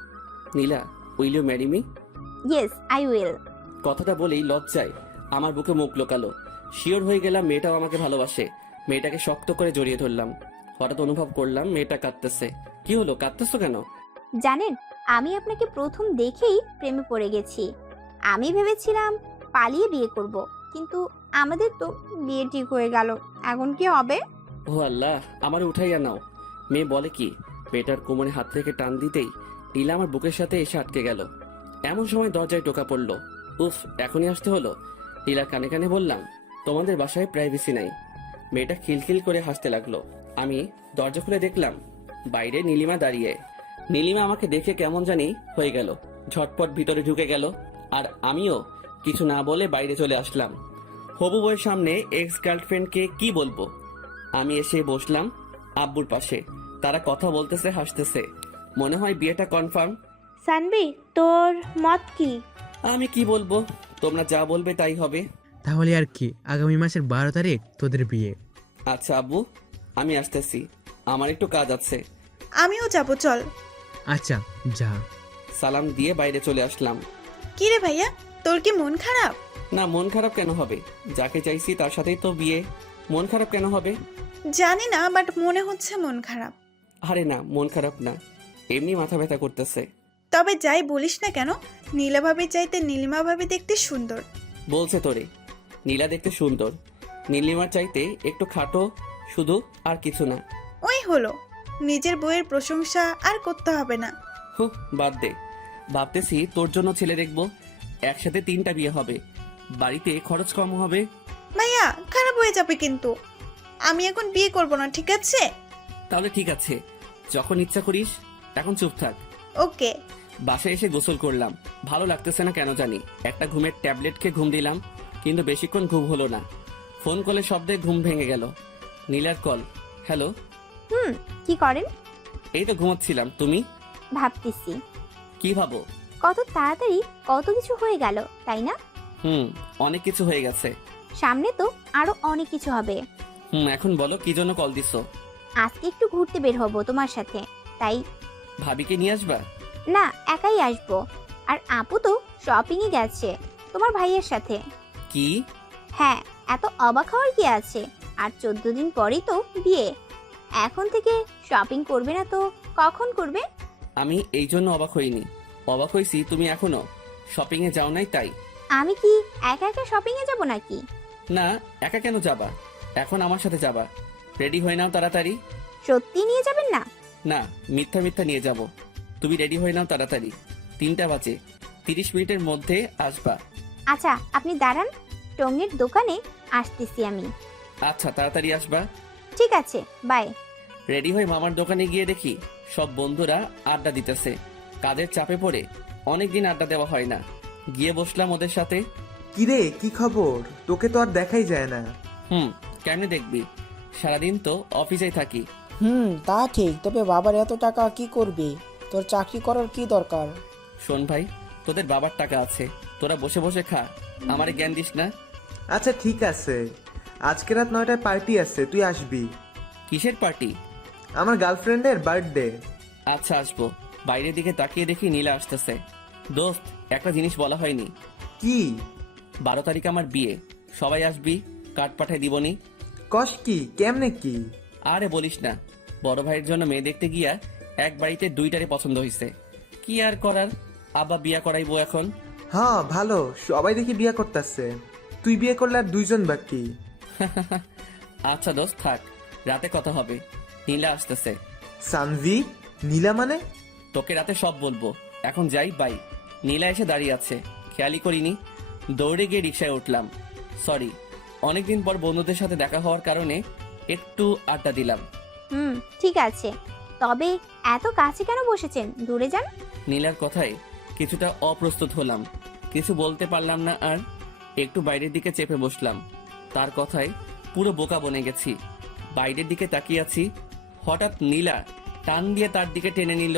Nila, will you marry me? Yes I will. কথাটা বলেই লজ্জায় আমার বুকে মুখ লোকালো। শিওর হয়ে গেলাম মেয়েটাও আমাকে ভালোবাসে। মেয়েটাকে শক্ত করে জড়িয়ে ধরলাম। হঠাৎ অনুভব করলাম মেয়েটা কাঁদতেছে। কি হলো, কাঁদতেছো কেন? জানেন, আমি আপনাকে প্রথম দেখেই প্রেমে পড়ে গেছি। আমি ভেবেছিলাম পালিয়ে বিয়ে করব, কিন্তু আমাদের তো বিয়ে ঠিক হয়ে গেল। এখন কি হবে? ও আল্লাহ, আমার উঠাইয়া নাও। মেয়ে বলে কি? মেয়েটার কোমরে হাত থেকে টান দিতেই নীলা আমার বুকের সাথে এসে আটকে গেল। এমন সময় দরজায় টোকা পড়লো। উফ, এখনই আসতে হলো। নীলার কানে কানে বললাম, তোমাদের বাসায় প্রাইভেসি নাই। মেয়েটা খিলখিল করে হাসতে লাগলো। আমি দরজা খুলে দেখলাম বাইরে নীলিমা দাঁড়িয়ে। নীলিমা আমাকে দেখে কেমন জানি হয়ে গেল। ঝটপট ভিতরে ঢুকে গেল। আর আমিও কিছু না বলে বাইরে চলে আসলাম। হবু বউয়ের সামনে এক্স গার্লফ্রেন্ডকে কি বলবো? আমি এসে বসলাম। আব্বুর পাশে। তারা কথা বলতেছে, হাসতেছে। মনে হয় বিয়েটা কনফার্ম। সানবি, তোর মত কি? আমি কি বলবো, তোমরা যা বলবে তাই হবে। তাহলে আর কি, আগামী মাসের 12 তারিখ তোদের বিয়ে। আচ্ছা আব্বু, আমি আসতেছি, আমার একটু কাজ আছে। আমিও যাবো, চল। আচ্ছা যা। সালাম দিয়ে বাইরে চলে আসলাম। কি রে ভাইয়া, তোর কি মন খারাপ? না, মন খারাপ কেন হবে? যাকে চাইছি তার সাথেই তো বিয়ে, মন খারাপ কেন হবে? জানি না, বাট মনে হচ্ছে মন খারাপ। আরে না, মন খারাপ না, এমনি মাথা ব্যথা করতেছে। তবে যাই বলিস না কেন, নীলা ভাবি চাইতে নীলিমা ভাবি দেখতে সুন্দর। বলছে তোরে, নীলা দেখতে সুন্দর, নীলিমার চাইতে একটু খাটো, শুধু, আর কিছু না। ওই হলো, নিজের বইয়ের প্রশংসা আর করতে হবে না। হুঁ, বাদ দে। ভাবতেছি তোর জন্য ছেলে দেখবো, একসাথে 3টা বিয়ে হবে, বাড়িতে খরচ কম হবে। ভাইয়া, খারাপ হয়ে যাবে কিন্তু। আমি এখন বিয়ে করব না, ঠিক আছে? তাহলে ঠিক আছে, যখন ইচ্ছা করিস। এখন চুপ থাক। ওকে। বাসায় এসে গোসল করলাম, ভালো লাগতেছে না কেন জানি। একটা ঘুমের ট্যাবলেট খেয়ে ঘুম দিলাম, কিন্তু বেশিক্ষণ ঘুম হলো না। ফোন কলের শব্দে ঘুম ভেঙে গেল। নীলার কল। হ্যালো। কি করেন? এই তো ঘুমাচ্ছিলাম, তুমি? ভাবতেছি কি ভাবো? কত তাড়াতাড়ি কত কিছু হয়ে গেল, তাই না? অনেক কিছু হয়ে গেছে। সামনে তো আরো অনেক কিছু হবে। এখন বলো কি জন্য কল দিছো? আজকে একটু ঘুরতে বের হব তোমার সাথে, তাই। ভাবিকে নিয়ে আসবা? না, একাই আসবো। আর আপু তো শপিং এ গেছে তোমার ভাইয়ের সাথে। কি? হ্যাঁ, এত অবাক হওয়ার কি আছে? আর 14 দিন পরেই তো বিয়ে। এখন থেকে শপিং করবে না তো কখন করবে? আমি এই জন্য অবাক হইনি, অবাক হইছি তুমি এখনো শপিং এ যাও নাই তাই। আমি কি একা একা শপিং এ যাব নাকি? না, একা কেন যাবা? এখন আমার সাথে যাবা। রেডি হয়ে নাও তাড়াতাড়ি। সত্যি নিয়ে যাবেন না? না, মিথ্যা মিথ্যা নিয়ে যাব। তুমি রেডি হয়ে নাও তাড়াতাড়ি, 3টা বাজে, 30 মিনিটের মধ্যে আসবা। আচ্ছা, আপনি দাঁড়ান, টঙ্গের দোকানে আসতেছি আমি। আচ্ছা, তাড়াতাড়ি আসবা। ঠিক আছে, বাই। রেডি হয়ে মামার দোকানে গিয়ে দেখি সব বন্ধুরা আড্ডা দিতেছে। কাজের চাপে পড়ে অনেকদিন আড্ডা দেওয়া হয় না, গিয়ে বসলাম ওদের সাথে। কিরে, কি খবর? তোকে তো আর দেখাই যায় না। কেমনে দেখবি, সারাদিন তো অফিসেই থাকি। তা ঠিক, তবে বাবার এত টাকা কি করবি? তোর চাকরি করার কি দরকার? শোন ভাই, তোদের বাবার টাকা আছে, তোরা বসে বসে খা, আমারে জ্ঞান দিস না। আচ্ছা ঠিক আছে, আজকে রাত 9টায় পার্টি আছে, তুই আসবি। কিসের পার্টি? আমার গার্লফ্রেন্ডের বার্থডে। আচ্ছা, আসবো। বাইরের দিকে তাকিয়ে দেখি নীলা আসতেছে। দোস্ত, একটা জিনিস বলা হয়নি। কি? 12 তারিখ আমার বিয়ে, সবাই আসবি, কার্ড পাঠাই দিবনি। কস কি, কেমনে কি? আরে বলিস না, বড় ভাইয়ের জন্য মেয়ে দেখতে গিয়া এক বাড়িতে 2টারে পছন্দ হয়েছে। কি আর করার, আব্বা বিয়া করাইবো এখন। হ্যাঁ ভালো, সবাই দেখি বিয়ে করতেছে, তুই বিয়ে করলে আর 2জন বাকি। আচ্ছা দোস্ত থাক, রাতে কথা হবে। নীলা আসতেছে। সানভি? নীলা মানে? তোকে রাতে সব বলবো, এখন যাই, বাই। নীলা এসে দাঁড়িয়ে আছে, খেয়ালই করিনি। দৌড়ে গিয়ে রিক্সায় উঠলাম। সরি, অনেকদিন পর বন্ধুদের সাথে দেখা হওয়ার কারণে একটু আড্ডা দিলাম। ঠিক আছে, তবে এত কাছে কেন বসেছেন? দূরে যান। নীলার কথায় কিছুটা অপ্রস্তুত হলাম, কিছু বলতে পারলাম না। আর একটু বাইরের দিকে চেপে বসলাম। তার কথায় পুরো বোকা বনে গেছি। বাইরের দিকে তাকিয়ে আছি, হঠাৎ নীলা টান দিয়ে তার দিকে টেনে নিল,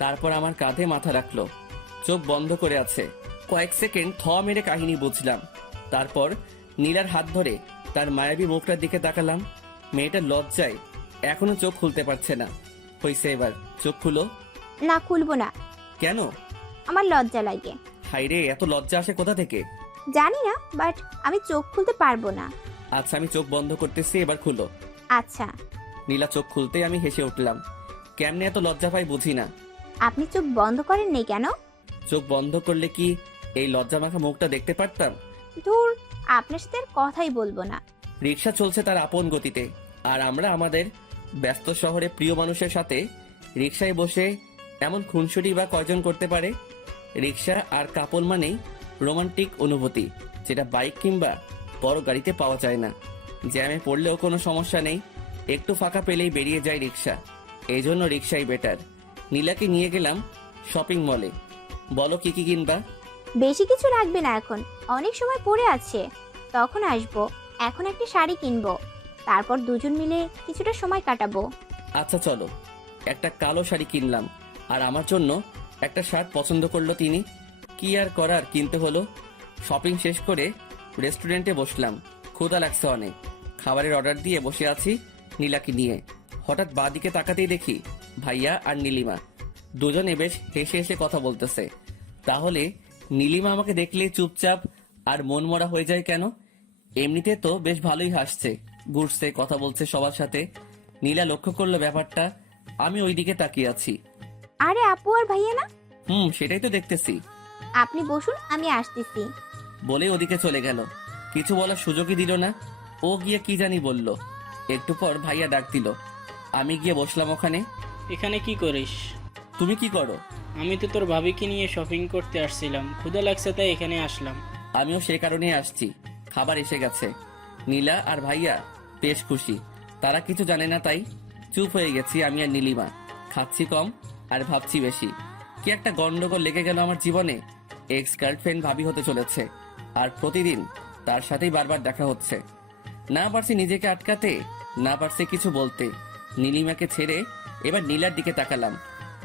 তারপর আমার কাঁধে মাথা রাখলো। চোখ বন্ধ করে আছে। কয়েক সেকেন্ড থ মেরে কাহিনী বুঝলাম। তারপর নীলার হাত ধরে তার মায়াবী মুখটার দিকে তাকালাম। মেয়েটার লজ্জায় এখনো চোখ খুলতে পারছে না। হইছে, এবার চোখ খুলো। না, খুলবো না। কেন? আমার লজ্জা লাগে। হাইরে, এত লজ্জা আসে কোথা থেকে? জানি না, বাট আমি চোখ খুলতে পারবো না। আচ্ছা, আমি চোখ বন্ধ করতেছি, এবার খুলো। আচ্ছা। নীলা চোখ খুলতেই আমি হেসে উঠলাম। কেমনে এত লজ্জা পাই বুঝি না। আপনি চোখ বন্ধ করেন নেই কেন? চোখ বন্ধ করলে কি এই লজ্জা মাখা মুখটা দেখতে পারতাম? ধুর, আপনার সাথে আর কথাই বলবো না। রিক্সা চলছে তার আপন গতিতে, আর আমরা আমাদের ব্যস্ত শহরে প্রিয় মানুষের সাথে রিক্সায় বসে এমন খুনসুটি বা কয়জন করতে পারে? রিক্সা আর কাপল মানেই রোমান্টিক অনুভূতি, যেটা বাইক কিংবা বড় গাড়িতে পাওয়া যায় না। জ্যামে পড়লেও কোনো সমস্যা নেই, একটু ফাঁকা পেলেই বেরিয়ে যায় রিক্সা। এই জন্য রিক্সাই বেটার। নীলাকে নিয়ে গেলাম শপিং মলে। বলো কি কি কিনবা? বেশি কিছু লাগবে না, এখন অনেক সময় পড়ে আছে, তখন আসবো। এখন একটা শাড়ি কিনবো, তারপর দুজন মিলে কিছুটা সময় কাটাবো। আচ্ছা চলো। একটা কালো শাড়ি কিনলাম, আর আমার জন্য একটা শার্ট পছন্দ করলো তিনি। কি আর করার, কিনতে হলো। শপিং শেষ করে রেস্টুরেন্টে বসলাম। ক্ষুধা লাগছে অনেক। খাবারের অর্ডার দিয়ে বসে আছি নীলাকে নিয়ে। হঠাৎ বাঁদিকে তাকাতেই দেখি ভাইয়া আর নীলিমা দুজনে বেশ হেসে হেসে কথা বলতেছে। তাহলে নীলিমা আমাকে দেখলে চুপচাপ আর মনমরা হয়ে যায় কেন? এমনিতে তো বেশ ভালোই হাসছে, ঘুরছে, কথা বলছে সবার সাথে। নীলা লক্ষ্য করলো ব্যাপারটা। আমি ওইদিকে তাকিয়ে আছি। আরে আপু আর ভাইয়া না? সেটাই তো দেখতেছি। আপনি বসুন, আমি আসতেছি। বলে ওদিকে চলে গেল। কিছু বলার সুযোগই দিল না। ও গিয়ে কি জানি বলল। একটু পর ভাইয়া ডাক দিল। আমি গিয়ে বসলাম ওখানে। এখানে কি করিস? তুমি কি করো? আমি তো তোর ভাবিকে নিয়ে শপিং করতে আসছিলাম, ক্ষুধা লাগছে তাই এখানে আসলাম। আমিও সে কারণেই আসছি। খাবার এসে গেছে। নীলা আর ভাইয়া বেশ খুশি। তারা কিছু জানে না তাই চুপ হয়ে গেছি আমি আর নীলিমা। খাচ্ছি কম আর ভাবছি বেশি। কি একটা গন্ডগোল লেগে গেল আমার জীবনে। এক্স গার্লফ্রেন্ড ভাবি হতে চলেছে, আর প্রতিদিন তার সাথেই বারবার দেখা হচ্ছে। না পারছি নিজেকে আটকাতে, না পারছি কিছু বলতে। নীলিমাকে ছেড়ে এবার নীলার দিকে তাকালাম।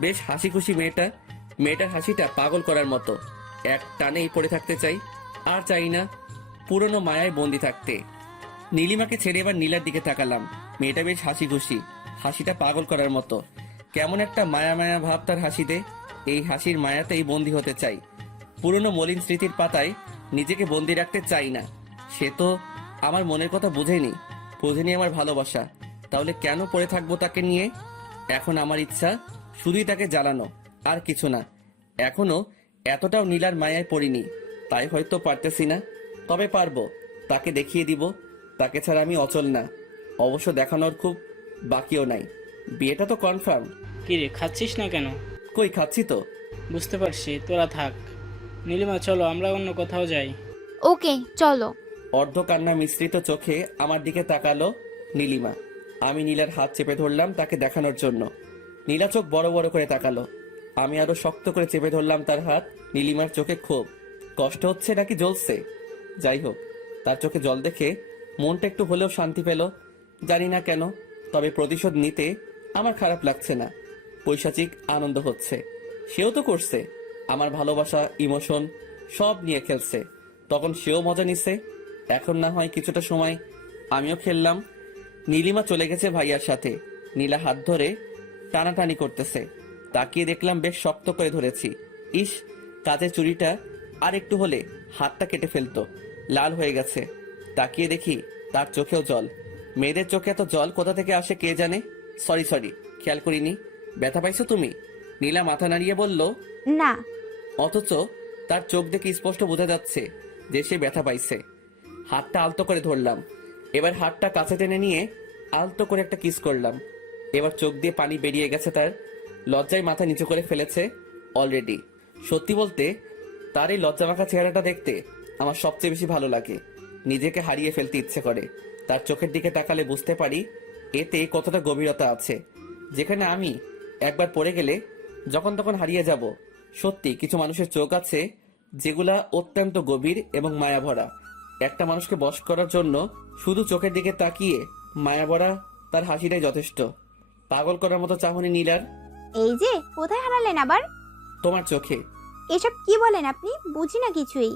বেশ হাসি খুশি মেয়েটা। মেয়েটার হাসিটা পাগল করার মতো। এক টানেই পড়ে থাকতে চাই, আর চাই না পুরনো মায়ায় বন্দি থাকতে। নীলিমাকে ছেড়ে এবার নীলার দিকে তাকালাম। মেয়েটা বেশ হাসি খুশি, হাসিটা পাগল করার মতো। কেমন একটা মায়া মায়া ভাব তার হাসিতে। এই হাসির মায়াতেই বন্দি হতে চাই। পুরনো মলিন স্মৃতির পাতায় নিজেকে বন্দি রাখতে চাই না। সে তো আমার মনের কথা বুঝেনি আমার ভালোবাসা। তাহলে কেন পড়ে থাকবো তাকে নিয়ে? এখন আমার ইচ্ছা শুধুই তাকে জ্বালানো, আর কিছু না। এখনো এতটাও নীলার মায়ায় পড়িনি, তাই হয়তো পারতেছি না। তবে পারবো, তাকে দেখিয়ে দিব। তাকে ছাড়া আমি অচল না। অবশ্য দেখানোর খুব বাকিও নাই। বিয়েটা তো কনফার্ম। কি রে, খাচ্ছিস না কেন? কই, খাচ্ছি তো। বুঝতে পারছি, তোরা থাক। নীলিমা চলো আমরা অন্য কোথাও যাই। ওকে চলো। অর্ধ কান্না মিশ্রিত চোখে আমার দিকে তাকালো নীলিমা। আমি নীলার হাত চেপে ধরলাম তাকে দেখানোর জন্য। নীলা চোখ বড় বড় করে তাকালো। আমি আরো শক্ত করে চেপে ধরলাম তার হাত। নীলিমার চোখে ক্ষোভ। কষ্ট হচ্ছে নাকি জ্বলছে? যাই হোক, তার চোখে জল দেখে মনটা একটু হলেও শান্তি পেল। জানি না কেন, তবে প্রতিশোধ নিতে আমার খারাপ লাগছে না। পৈশাচিক আনন্দ হচ্ছে। সেও তো করছে। আমার ভালোবাসা, ইমোশন সব নিয়ে খেলছে। তখন সেও মজা নিচ্ছে। এখন না হয় কিছুটা সময় আমিও খেললাম। নীলিমা চলে গেছে ভাইয়ার সাথে। নীলা হাত ধরে টানাটানি করতেছে। তাকিয়ে দেখলাম বেশ শক্ত করে ধরেছি। ইস, কাজের চুড়িটা আর একটু হলে হাতটা কেটে ফেলতো। লাল হয়ে গেছে। তাকিয়ে দেখি তার চোখেও জল। মেয়েদের চোখে এত জল কোথা থেকে আসে কে জানে। সরি, খেয়াল করিনি। ব্যথা পাইছো তুমি? নীলা মাথা নাড়িয়ে বলল। না। অথচ তার চোখ দেখে স্পষ্ট বোঝা যাচ্ছে যে সে ব্যথা পাইছে। হাতটা আলতো করে ধরলাম। এবার হাতটা কাছে টেনে নিয়ে আলতো করে একটা কিস করলাম। এবার চোখ দিয়ে পানি বেরিয়ে গেছে তার। লজ্জায় মাথা নিচু করে ফেলেছে অলরেডি। সত্যি বলতে তার এই লজ্জামাখা চেহারাটা দেখতে আমার সবচেয়ে বেশি ভালো লাগে। নিজেকে হারিয়ে ফেলতে ইচ্ছে করে। তার চোখের দিকে তাকালে বুঝতে পারি এতে কতটা গভীরতা আছে। যেখানে আমি একবার পড়ে গেলে যখন তখন হারিয়ে যাব। সত্যি কিছু মানুষের চোখ আছে যেগুলা অত্যন্ত গভীর এবং মায়া ভরা। একটা মানুষকে বশ করার জন্য শুধু চোখের দিকে তাকিয়ে মায়া ভরা তার হাসিটাই যথেষ্ট। পাগল করার মতো চাহনি নীলার। এই যে কোথায় হারালেন আবার? তোমার চোখে। এসব কি বলেন আপনি? বুঝি না কিছুই।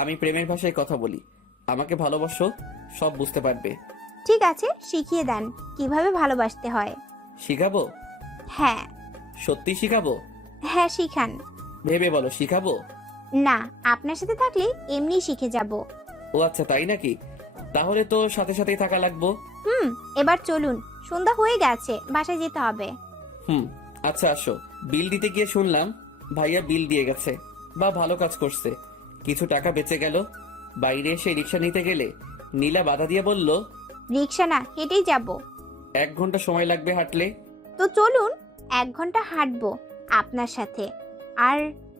আমি প্রেমের ভাষায় কথা বলি। আমাকে ভালোবাসো, সব বুঝতে পারবে। ঠিক আছে, শিখিয়ে দেন কিভাবে ভালোবাসতে হয়। শিখাবো? হ্যাঁ। সত্যি শিখাবো? হ্যাঁ শিখান। ভেবে বলো, শিখাবো? না, আপনার সাথে থাকলে এমনি শিখে যাব। ও আচ্ছা, তাই নাকি? তাহলে তো সাথে সাথেই থাকা লাগবো। এবার চলুন, সন্ধ্যা হয়ে গেছে, বাসায় যেতে হবে। আচ্ছা আসো। বিল দিতে গিয়ে শুনলাম ভাইয়া বিল দিয়ে গেছে। বা ভালো কাজ করছে, কিছু টাকা বেঁচে গেল। বাইরে এসে রিক্সা নিতে গেলে নীলা বাধা দিয়ে বলল, রিক্সা না, হেঁটেই যাব। 1 ঘন্টা সময় লাগবে হাঁটলে। তো চলুন, 1 ঘন্টা হাঁটবো আপনার সাথে, আর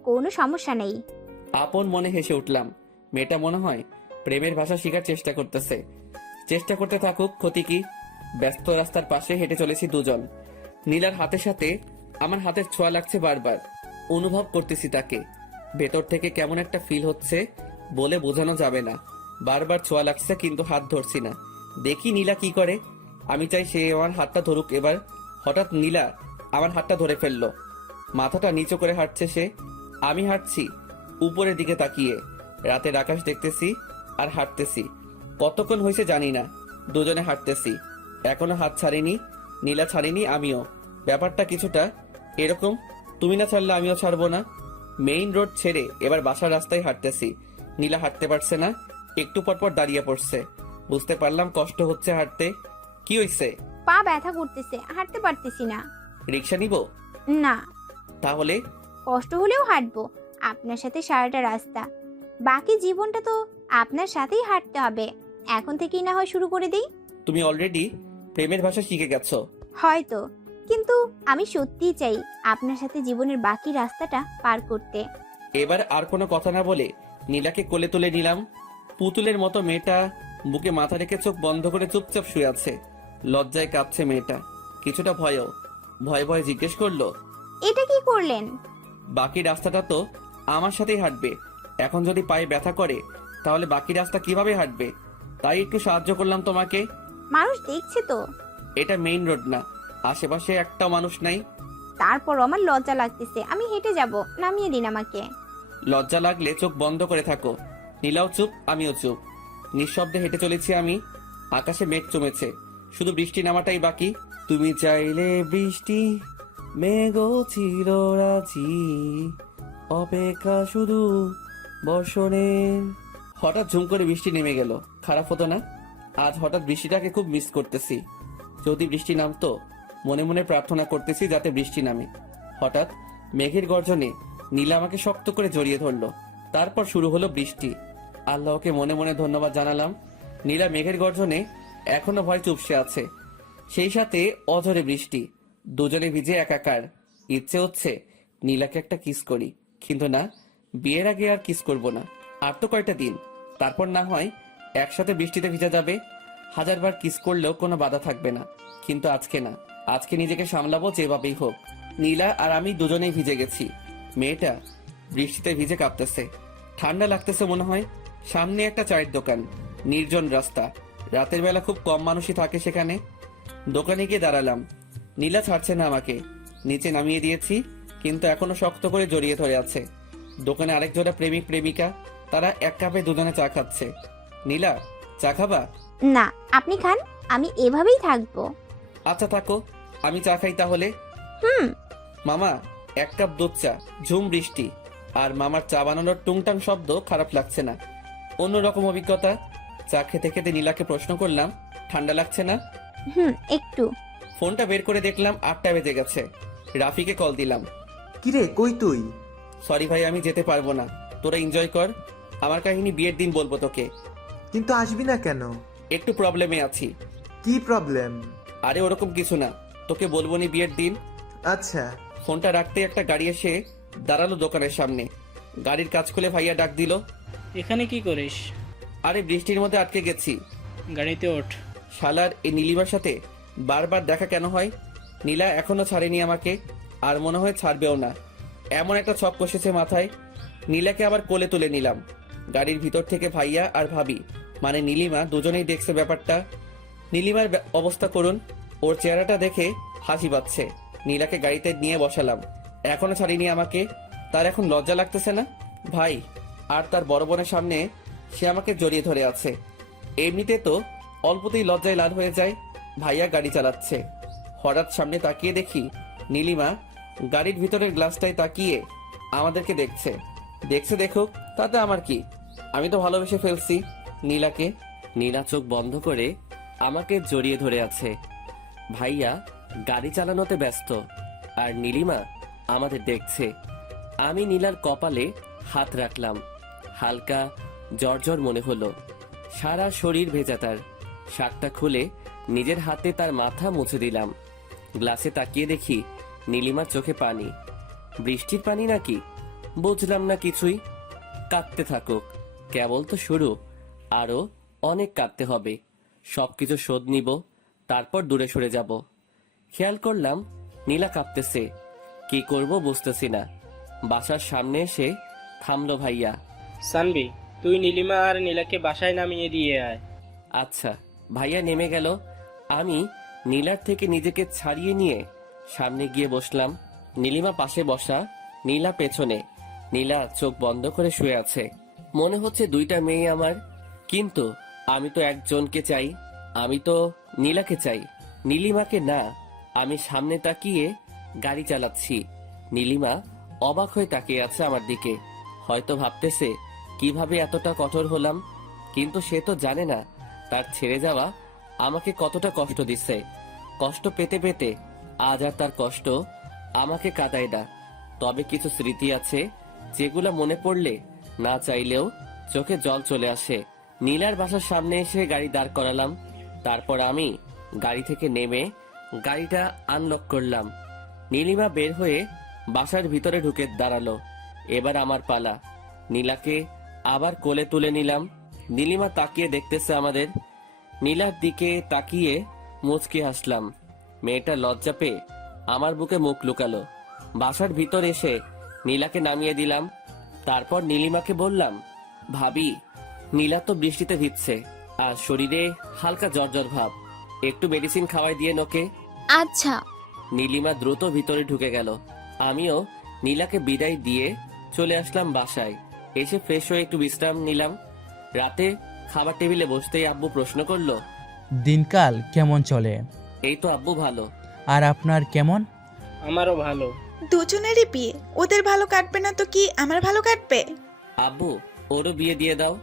কোনো সমস্যা নেই। আপন মনে হেসে উঠলাম। মেয়েটা মনে হয় প্রেমের ভাষা শেখার চেষ্টা করতেছে। চেষ্টা করতে থাকুক, ক্ষতি কি? ব্যস্ত রাস্তার পাশে হেঁটে চলেছি দুজন। নীলার হাতের সাথে আমার হাতের ছোঁয়া লাগছে বারবার। অনুভব করতেছি তাকে। ভেতর থেকে কেমন একটা ফিল হচ্ছে, বলে বোঝানো যাবে না। বারবার ছোঁয়া লাগছে কিন্তু হাত ধরছি না। দেখি নীলা কি করে। আমি চাই সে আমার হাতটা ধরুক এবার। হঠাৎ নীলা আমার হাতটা ধরে ফেললো। মাথাটা নিচু করে হাঁটছে সে, আমি হাঁটছি উপরের দিকে তাকিয়ে। রাতের আকাশ দেখতেছি আর হাঁটতেছি। কতক্ষণ হয়েছে জানি না, দুজনে হাঁটতেছি। এখনো হাত ছাড়িনি, নীলা ছাড়িনি, আমিও। ব্যাপারটা কিছুটা এরকম, তুমি না ছাড়লে আমিও ছাড়বো না। মেইন রোড ছেড়ে এবার বাসার রাস্তায় হাঁটতেছি। নীলা হাঁটতে পারছে না, একটু পরপর দাঁড়িয়ে পড়ছে। বুঝতে পারলাম কষ্ট হচ্ছে হাঁটতে। কি হইছে? পা ব্যথা করতেছে, হাঁটতে পারতেছি না। রিক্সা নিব? না, তাহলে কষ্ট হলেও হাঁটবো আপনার সাথে সারাটা রাস্তা। বাকি জীবনটা তো আপনার সাথেই হাঁটতে হবে। এখন থেকেই না হয় শুরু করে দিই। তুমি অলরেডি প্রেমের ভাষা শিখে গেছো। হয়তো, কিন্তু আমি সত্যিই চাই আপনার সাথে জীবনের বাকি রাস্তাটা পার করতে। এবার আর কোনো কথা না বলে নীলাকে কোলে তুলে নিলাম। পুতুলের মতো মেয়েটা বুকে মাথা রেখে চোখ বন্ধ করে চুপচাপ শুয়ে আছে। লজ্জায় কাঁপছে মেয়েটা, কিছুটা ভয়ও। ভয়ে ভয়ে জিজ্ঞেস করলো, এটা কি করলেন? বাকি রাস্তাটা তো আমার সাথেই হাঁটবে। এখন যদি পায়ে ব্যথা করে তাহলে বাকি রাস্তা কিভাবে হাঁটবে? তাই একটু সাহায্য করলাম তোমাকে। মানুষ দেখছে তো। এটা মেইন রোড না, আশেপাশে একটাও মানুষ নাই। তারপর আমার লজ্জা লাগতেছে, আমি হেঁটে যাব, নামিয়ে দিন আমাকে। লজ্জা লাগলে চোখ বন্ধ করে থাকো। নীলাও চুপ, আমিও চুপ। নিঃশব্দে হেঁটে চলেছি আমি। আকাশে মেঘ জমেছে, শুধু বৃষ্টি নামাটাই বাকি। তুমি চাইলে বৃষ্টি, মেঘও ছিল রাজি, অপেক্ষা শুধু বর্ষণের। হঠাৎ ঝুম করে বৃষ্টি নেমে গেল, খারাপ হতো না? আজ হঠাৎ বৃষ্টিটাকে খুব মিস করতেছি। যদি বৃষ্টি নামতো, মনে মনে প্রার্থনা করতেছি যাতে বৃষ্টি নামে। হঠাৎ মেঘের গর্জনে নীলা আমাকে শক্ত করে জড়িয়ে ধরলো। তারপর শুরু হলো বৃষ্টি। আল্লাহকে মনে মনে ধন্যবাদ জানালাম। নীলা মেঘের গর্জনে এখনো ভয় চুপসে আছে, সেই সাথে অঝরে বৃষ্টি। দুজনে ভিজে একাকার। ইচ্ছে হচ্ছে নীলাকে একটা কিস করি, কিন্তু না, বিয়ের আগে আর কিস করব না। আর তো কয়টা দিন, তারপর না হয় একসাথে বৃষ্টিতে ভিজা যাবে। হাজারবার কিস করলেও কোনো বাধা থাকবে না, কিন্তু আজকে না। আজকে নিজেকে সামলাবো যেভাবেই হোক। নীলা আর আমি দুজনেই ভিজে গেছি। মেয়েটা বৃষ্টিতে ভিজে কাঁপতেছে, ঠান্ডা লাগতেছে মনে হয়। সামনে একটা চায়ের দোকান, নির্জন রাস্তা। রাতের বেলা খুব কম মানুষই থাকে সেখানে। দোকানে গিয়ে দাঁড়ালাম। নীলা ছাড়ছে না আমাকে, নিচে নামিয়ে দিয়েছি, কিন্তু এখনো শক্ত করে জড়িয়ে ধরে আছে। দোকানে আরেক জোড়া প্রেমিক প্রেমিকা, তারা এক কাপে দুজনে চা খাচ্ছে। নীলা, চা খাবা? না, আপনি খান, আমি এভাবেই থাকবো। আচ্ছা থাকো, আমি চা খাই তাহলে। হুম। মামা, এক কাপ দুধ চা। ঝুম বৃষ্টি আর মামার চা বানানোর টুংটাং শব্দ খারাপ লাগছে না, অন্যরকম অভিজ্ঞতা। চা খেতে খেতে নীলাকে প্রশ্ন করলাম, ঠান্ডা লাগছে না? হুম, একটু। ফোনটা বের করে দেখলাম 8টা বেজে গেছে। রাফিকে কল দিলাম। কিরে, কই তুই? সরি ভাই, আমি যেতে পারবো না, তোরা এনজয় কর। আমার কাহিনী বিয়ের দিন বলবো তোকে। কিন্তু আসবি না কেন? একটু প্রবলেমে আছি। কি প্রবলেম? আরে ওরকম কিছু না, তোকে বলবো নি বিয়ের দিন। আচ্ছা। ফোনটা রাখতে একটা গাড়ি এসে দাঁড়ালো দোকানের সামনে। গাড়ির কাজ খুলে ভাইয়া ডাক দিল। এখানে কি করিস? আরে বৃষ্টির মধ্যে আটকে গেছি। গাড়িতে ওঠ। শালার এই নীলিমার সাথে বারবার দেখা কেন হয়? নীলা এখনো ছাড়েনি আমাকে, আর মনে হয় ছাড়বেও না। এমন একটা ছক কষেছে মাথায়। নীলাকে আবার কোলে তুলে নিলাম। গাড়ির ভিতর থেকে ভাইয়া আর ভাবি, মানে নীলিমা, দুজনেই দেখছে ব্যাপারটা। নীলিমার অবস্থা করুন, ওর চেহারাটা দেখে হাসি পাচ্ছে। নীলাকে গাড়িতে নিয়ে বসালাম। এখনো ছাড়িনি আমাকে, তার এখন লজ্জা লাগতেছে না? ভাই আর তার বড় বোনের সামনে সে আমাকে জড়িয়ে ধরে আছে। এমনিতে তো অল্পতেই লজ্জায় লাল হয়ে যায়। ভাইয়া গাড়ি চালাচ্ছে। হঠাৎ সামনে তাকিয়ে দেখি নীলিমা গাড়ির ভিতরের গ্লাসটায় তাকিয়ে আমাদেরকে দেখছে। দেখছে দেখুক, তাতে আমার কি? আমি তো ভালোবেসে ফেলছি নীলাকে। নীলা চোখ বন্ধ করে আমাকে জড়িয়ে ধরে আছে। ভাইয়া গাড়ি চালানোতে ব্যস্ত, আর নীলিমা আমাদের দেখছে। আমি নীলার কপালে হাত রাখলাম। হালকা জ্বর মনে হলো, সারা শরীর ভেজা। তার শার্টটা খুলে নিজের হাতে তার মাথা মুছে দিলাম। গ্লাসে তাকিয়ে দেখি নীলিমার চোখে পানি। বৃষ্টির পানি নাকি? বুঝলাম না কিছুই। কাঁদতে থাকুক, কেবল তো শুরু, আরো অনেক কাঁদতে হবে। সবকিছু শোধ নিব, তারপর দূরে সরে যাব। খেয়াল করলাম নীলা কাঁদতেছে, কি করব বুঝতেছি না। বাসার সামনে এসে থামলো ভাইয়া। সানবি, তুই নীলিমা আর নীলাকে বাসায় নামিয়ে দিয়ে আয়। আচ্ছা। ভাইয়া নেমে গেল। আমি নীলার থেকে নিজেকে ছাড়িয়ে নিয়ে সামনে গিয়ে বসলাম। নীলিমা পাশে বসা, নীলা পেছনে। নীলা চোখ বন্ধ করে শুয়ে আছে। মনে হচ্ছে দুইটা মেয়ে আমার, কিন্তু আমি তো একজনকে চাই। আমি তো নীলাকে চাই, নীলিমাকে না। আমি সামনে তাকিয়ে গাড়ি চালাচ্ছি। নীলিমা অবাক হয়ে তাকিয়ে আছে আমার দিকে। হয়তো ভাবতেছে কিভাবে এতটা কঠোর হলাম, কিন্তু সে তো জানে না তার ছেড়ে যাওয়া আমাকে কতটা কষ্ট দিচ্ছে। কষ্ট পেতে পেতে আজ আর তার কষ্ট আমাকে কাঁদায় না। তবে কিছু স্মৃতি আছে যেগুলো মনে পড়লে না চাইলেও চোখে জল চলে আসে। নীলার বাসার সামনে এসে গাড়ি দাঁড় করালাম। তারপর আমি গাড়ি থেকে নেমে গাড়িটা আনলক করলাম। নীলিমা বের হয়ে বাসার ভিতরে ঢুকে দাঁড়ালো। এবার আমার পালা। নীলাকে আবার কোলে তুলে নিলাম। নীলিমা তাকিয়ে দেখতেছে আমাদের। নীলার দিকে তাকিয়ে মুচকি হাসলাম। মেয়েটা লজ্জা পেয়ে আমার বুকে মুখ লুকালো। বাসার ভিতর এসে নীলাকে নামিয়ে দিলাম। তারপর নীলিমাকে বললাম, ভাবি, নীলা তো বৃষ্টিতে ভিজছে আর শরীরে হালকা জ্বর জ্বর ভাব, একটু মেডিসিন খাওয়াই দিয়ে নোকে। আচ্ছা। নীলিমা দ্রুত ভিতরে ঢুকে গেল। আমিও নীলাকে বিদায় দিয়ে চলে আসলাম বাসায়। এসে ফ্রেশ হয়ে একটু বিশ্রাম নিলাম। রাতে খাবার টেবিলে বসতেই আব্বু প্রশ্ন করলো, দিনকাল কেমন চলে? এই তো আব্বু ভালো। আর আপনার কেমন? আমারও ভালো। দুজনেরই বিয়ে, ওদের ভালো কাটবে না তো কি আমার ভালো কাটবে? আব্বু, ওরও বিয়ে দিয়ে দাও।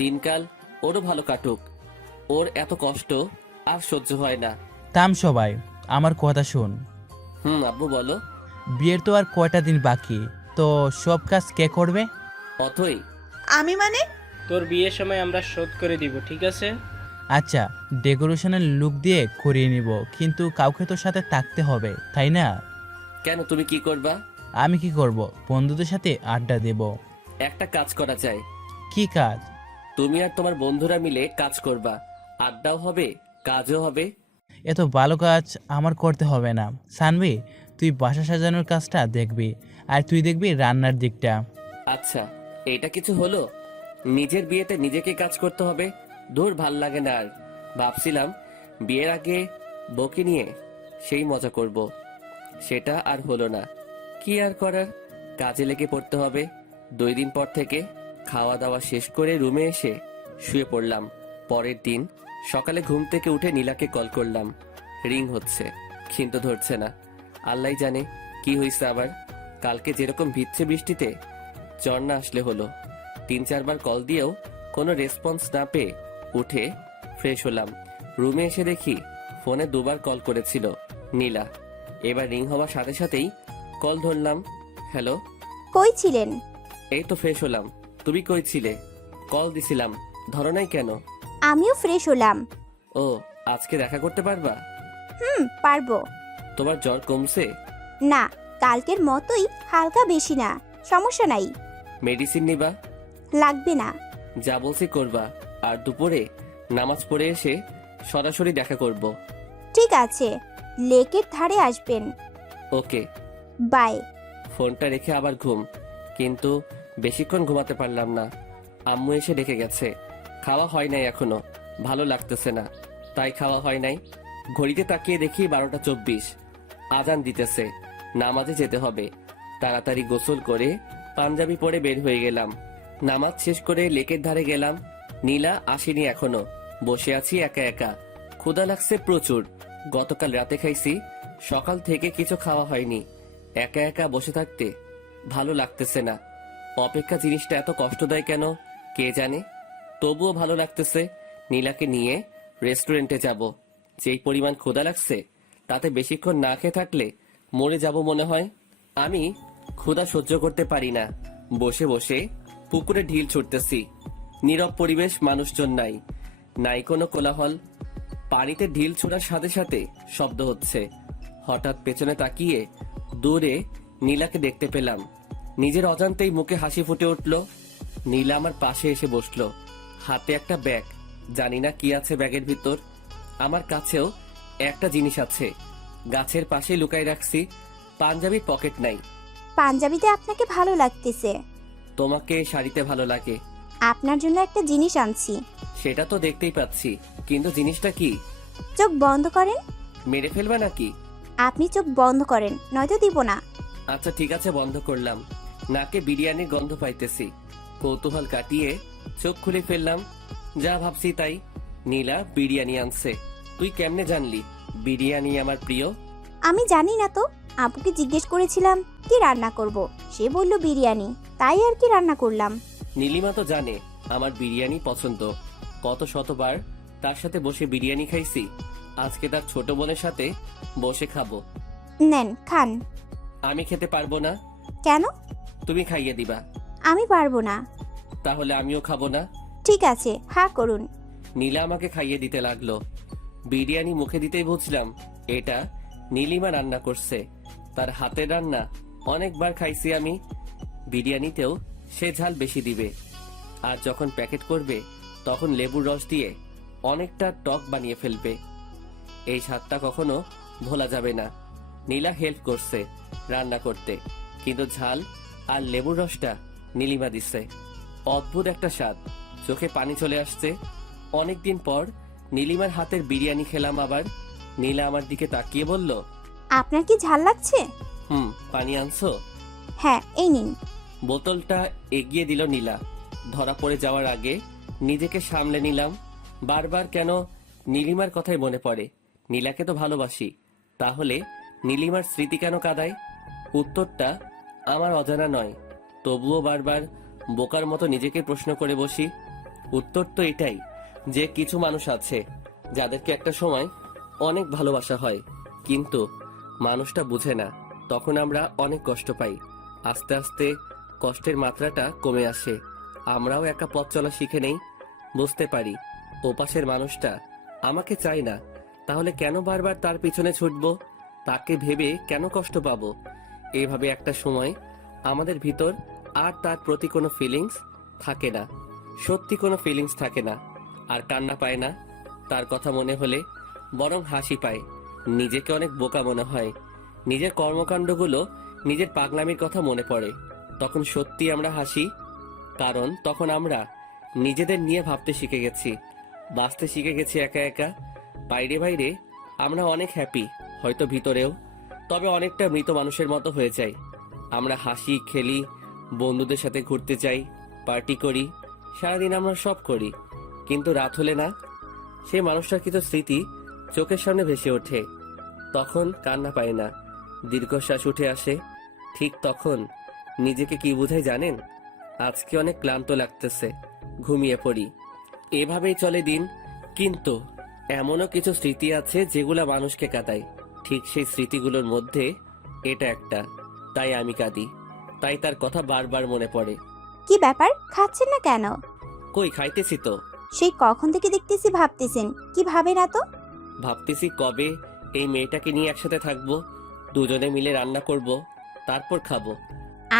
দিনকাল ওরও ভালো কাটুক। ওর এত কষ্ট আর সহ্য হয় না। থাম সবাই, আমার কথা শুন। আব্বু বলো। বিয়ের তো আর কয়টা দিন বাকি, তো সব কাজ কে করবে? অথই। আমি মানে? তোর বিয়ের সময় আমরা শোধ করে দিব, ঠিক আছে? আচ্ছা, ডেকোরেশনের লুক দিয়ে করিয়ে নিব, কিন্তু কাউকে তো সাথে থাকতে হবে, তাই না? কেন, তুমি কি করবা? আমি কি করব? বন্ধুদের সাথে আড্ডা দেব। একটা কাজ করা যায়। কি কাজ? তুমি আর তোমার বন্ধুরা মিলে কাজ করবা, আড্ডাও হবে, কাজও হবে। এত ভালো কাজ আমার করতে হবে না। সানভি, তুই বাসা সাজানোর কাজটা দেখবি, আর তুই দেখবি রান্নার দিকটা। আচ্ছা, এটা কিছু হলো? নিজের বিয়েতে নিজেকে কাজ করতে হবে? দূর, ভাল লাগে না আর। ভাবছিলাম বিয়ের আগে বউকে নিয়ে সেই মজা করব, সেটা আর হলো না। কি আর করার, কাজে লেগে পড়তে হবে। 2 দিন পর থেকে খাওয়া দাওয়া শেষ করে রুমে এসে শুয়ে পড়লাম। পরের দিন সকালে ঘুম থেকে উঠে নীলাকে কল করলাম। রিং হচ্ছে, কিন্তু ধরছে না। আল্লাহ জানে কি হয়েছে আবার। কালকে যেরকম ভিজছে বৃষ্টিতে, জ্বর না আসলে হলো। 3-4 বার কল দিয়েও কোনো রেসপন্স না পেয়ে উঠে ফ্রেশ হলাম। রুমে এসে দেখি ফোনে 2 বার কল করেছিল নীলা। এবার রিং হওয়ার সাথে সাথেই কল ধরলাম। হ্যালো। কই ছিলেন? এই তো ফ্রেশ হলাম। তুমি কই ছিলে? কল দিছিলাম, ধরো নাই কেন? আমিও ফ্রেশ হলাম। ও, আজকে দেখা করতে পারবা? পারবো। তোমার জ্বর কমছে? না, কালকের মতোই, হালকা, বেশি না। সমস্যা নাই। মেডিসিন নিবা? লাগবে না। যা বলছি করবা। আর দুপুরে নামাজ পড়ে এসে সরাসরি দেখা করব। ঠিক আছে, লেকের ধারে আসবেন। ওকে। বাই। ফোনটা রেখে আবার ঘুম, কিন্তু বেশিক্ষণ ঘুমাতে পারলাম না। আম্মু এসে ডেকে গেছে। খাওয়া হয় নাই এখনো, ভালো লাগতেছে না, তাই খাওয়া হয় নাই। ঘড়িতে তাকিয়ে দেখি 12টা 24। আজান দিতেছে, নামাজে যেতে হবে। তাড়াতাড়ি গোসল করে পাঞ্জাবি পরে বের হয়ে গেলাম। নামাজ শেষ করে লেকের ধারে গেলাম। নীলা আসেনি এখনো, বসে আছি একা একা। ক্ষুধা লাগছে প্রচুর। গতকাল রাতে খাইছি, সকাল থেকে কিছু খাওয়া হয়নি। একা একা বসে থাকতে ভালো লাগতেছে না। অপেক্ষা জিনিসটা এত কষ্ট দেয় কেন কে জানে, তবুও ভালো লাগতেছে। নীলাকে নিয়ে রেস্টুরেন্টে যাব। যেই পরিমাণ ক্ষুধা লাগছে, তাতে বেশিক্ষণ না খেয়ে থাকলে মরে যাব মনে হয়। আমি ক্ষুধা সহ্য করতে পারি না। বসে বসে পুকুরে ঢিল ছুটতেছি। নীরব পরিবেশ, মানুষজন নাই, নাই কোনো কোলাহল। পানিতে ঢিল ছোড়ার সাথে সাথে শব্দ হচ্ছে। হঠাৎ পেছনে তাকিয়ে দূরে নীলাকে দেখতে পেলাম। নিজের অজান্তেই মুখে হাসি ফুটে উঠল। নীলা আমার পাশে এসে বসলো, হাতে একটা ব্যাগ। জানি না কি আছে ব্যাগের ভিতর। আমার কাছেও একটা জিনিস আছে, গাছের পাশে লুকাই রাখছি। পাঞ্জাবির পকেট নাই। পাঞ্জাবিতে আপনাকে ভালো লাগতেছে। তোমাকে শাড়িতে ভালো লাগে। আপনার জন্য একটা জিনিস আনছি। সেটা তো দেখতেই পাচ্ছি, কিন্তু জিনিসটা কি? চোখ বন্ধ করেন। মেরে ফেলবা নাকি? আপনি চোখ বন্ধ করেন, নয়তো দিব না। আচ্ছা ঠিক আছে, বন্ধ করলাম। নাকে বিরিয়ানির গন্ধ পাইতেছি। কৌতূহল কাটিয়ে চোখ খুলে ফেললাম। যা ভাবছি তাই, নীলা বিরিয়ানি আনছে। তুই কেমনে জানলি বিরিয়ানি আমার প্রিয়? আমি জানি না তো, আপুকে জিজ্ঞেস করেছিলাম কি রান্না করব, সে বলল বিরিয়ানি, তাই আর কি রান্না করলাম। নীলিমা তো জানে আমার বিরিয়ানি পছন্দ। কত শতবার তার সাথে বসে বিরিয়ানি খাইছি। আজকে তার ছোট বোনের সাথে বসে খাবো। নেন খান। আমি খেতে পারবো না। কেন? তুমি খাইয়ে দিবা। আমি পারবো না। তাহলে আমিও খাবো না। ঠিক আছে, হ্যাঁ করুন। নীলা আমাকে খাইয়ে দিতে লাগলো। বিরিয়ানি মুখে দিতেই বুঝলাম এটা নীলিমা রান্না করছে। তার হাতের রান্না অনেকবার খাইছি আমি। বিরিয়ানিতেও সে ঝাল বেশি দিবে, আর যখন প্যাকেট করবে তখন লেবুর রস দিয়ে অনেকটা টক বানিয়ে ফেলবে। এই স্বাদটা কখনো ভোলা যাবে না। নীলা হেল্প করছে রান্না করতে, কিন্তু ঝাল আর লেবুর রসটা নীলিমা দিছে। অদ্ভুত একটা স্বাদ, চোখে পানি চলে আসছে। অনেকদিন পর নীলিমার হাতের বিরিয়ানি খেলাম আবার। নীলা আমার দিকে তাকিয়ে বলল, আপনার কি ঝাল লাগছে? পানি আনছো? হ্যাঁ, এই নিন। বোতলটা এগিয়ে দিল নীলা। ধরা পড়ে যাওয়ার আগে নিজেকে সামলে নিলাম। বারবার কেন নীলিমার কথাই মনে পড়ে। নীলাকে তো ভালোবাসি, তাহলে নীলিমার স্মৃতি কেন কাঁদায়? উত্তরটা আমার অজানা নয়, তবুও বারবার বোকার মতো নিজেকে প্রশ্ন করে বসি। উত্তর তো এটাই যে কিছু মানুষ আছে যাদেরকে একটা সময় অনেক ভালোবাসা হয়, কিন্তু মানুষটা বুঝে না। তখন আমরা অনেক কষ্ট পাই। আস্তে আস্তে কষ্টের মাত্রাটা কমে আসে। আমরাও একা পথ চলা শিখে নেই। বুঝতে পারি ওপাশের মানুষটা আমাকে চায় না, তাহলে কেন বারবার তার পিছনে ছুটবো? তাকে ভেবে কেন কষ্ট পাবো? এইভাবে একটা সময় আমাদের ভিতর আর তার প্রতি কোনো ফিলিংস থাকে না। সত্যি কোনো ফিলিংস থাকে না, আর কান্না পায় না তার কথা মনে হলে, বরং হাসি পায়। নিজেকে অনেক বোকা মনে হয়। নিজের কর্মকাণ্ডগুলো, নিজের পাগলামির কথা মনে পড়ে। তখন সত্যি আমরা হাসি, কারণ তখন আমরা নিজেদের নিয়ে ভাবতে শিখে গেছি, বাঁচতে শিখে গেছি একা একা। বাইরে বাইরে আমরা অনেক হ্যাপি, হয়তো ভিতরেও তবে অনেকটা মৃত মানুষের মতো হয়ে যায়। আমরা হাসি, খেলি, বন্ধুদের সাথে ঘুরতে যাই, পার্টি করি, সারাদিন আমরা সব করি, কিন্তু রাত হলে না, সেই মানুষটার কিছু স্মৃতি চোখের সামনে ভেসে ওঠে। তখন কান্না পায় না, দীর্ঘশ্বাস উঠে আসে। ঠিক তখন নিজেকে কি বুঝাই জানেন? আজকে অনেক ক্লান্ত লাগতেছে, ঘুমিয়ে পড়ি। এভাবেই চলে দিন। কিন্তু এমনও কিছু স্মৃতি আছে যেগুলা মানুষকে কাঁদায়। ঠিক সেই স্মৃতিগুলোর মধ্যে এটা একটা। তাই আমি কাঁদি, তাই তার কথা বারবার মনে পড়ে। কি ব্যাপার, খাচ্ছেন না কেন? কই, খাইতেছি তো। সেই কখন থেকে দেখতেছি ভাবতেছেন, কি ভাবে না তো? ভাবতেছি কবে এই মেয়েটাকে নিয়ে একসাথে থাকবো, দুজনে মিলে রান্না করব, তারপর খাবো।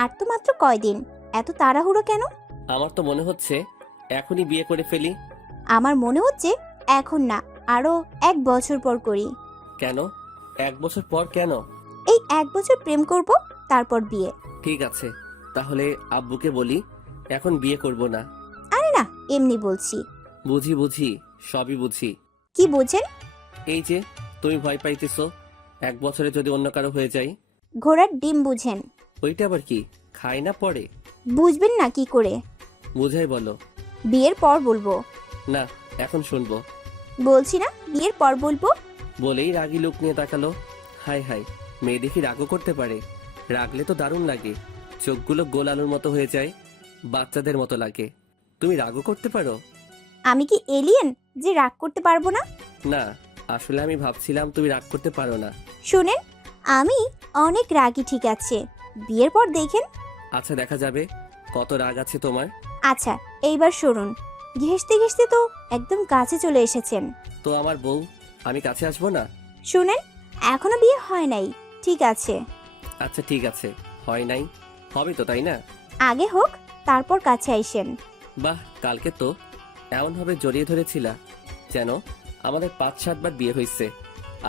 আর তো মাত্র কয়দিন, এত তাড়াহুড়ো কেন? আমার তো মনে হচ্ছে এখনই বিয়ে করে ফেলি। আমার মনে হচ্ছে এখন না, আরো 1 বছর পর করি। কেন 1 বছর পর? কেন? এই 1 বছর প্রেম করব, তারপর বিয়ে। ঠিক আছে, তাহলে আব্বুকে বলি এখন বিয়ে করব না। আরে না, এমনি বলছি। বুঝি বুঝি, সবই বুঝি। কি বোঝেন? এই যে তুমি ভয় পাইতেছো 1 বছরে যদি অন্য কারো হয়ে যায়। ঘোড়ার ডিম বুঝেন? ওইটা আবার কি, খায় না পরে? বুঝবেন না কি করে? বুঝাই বলো। বিয়ের পর বলবো। না, এখন শুনবো। বলছি না, বিয়ের পর বলবো। বলেই রাগী লোক নিয়ে তাকালো। হাই হাই, মেয়ে দেখি রাগও করতে পারে। রাগলে তো দারুণ লাগে, চোখগুলো গোল আলুর মতো হয়ে যায়, বাচ্চাদের মতো লাগে। তুমি রাগও করতে পারো? আমি কি এলিয়েন যে রাগ করতে পারবো না? না, আসলে আমি ভাবছিলাম তুমি রাগ করতে পারো না। শুনেন, আমি অনেক রাগী, ঠিক আছে? বিয়ের পর দেখেন। আচ্ছা, দেখা যাবে কত রাগ আছে তোমার। আচ্ছা, এইবার শুনুন। ঘেঁষতে ঘেঁষতে তো একদম কাছে চলে এসেছেন। তো আমার বউ, আমি কাছে আসবো না? শুনেন, এখনো বিয়ে হয় নাই, ঠিক আছে? আচ্ছা ঠিক আছে, হয় নাই, হবে তো, তাই না? আগে হোক, তারপর কাছে আইসেন। বাহ, কালকে তো এমনভাবে জড়িয়ে ধরেছিলা যেন আমাদের 5-7 বার বিয়ে হয়েছে,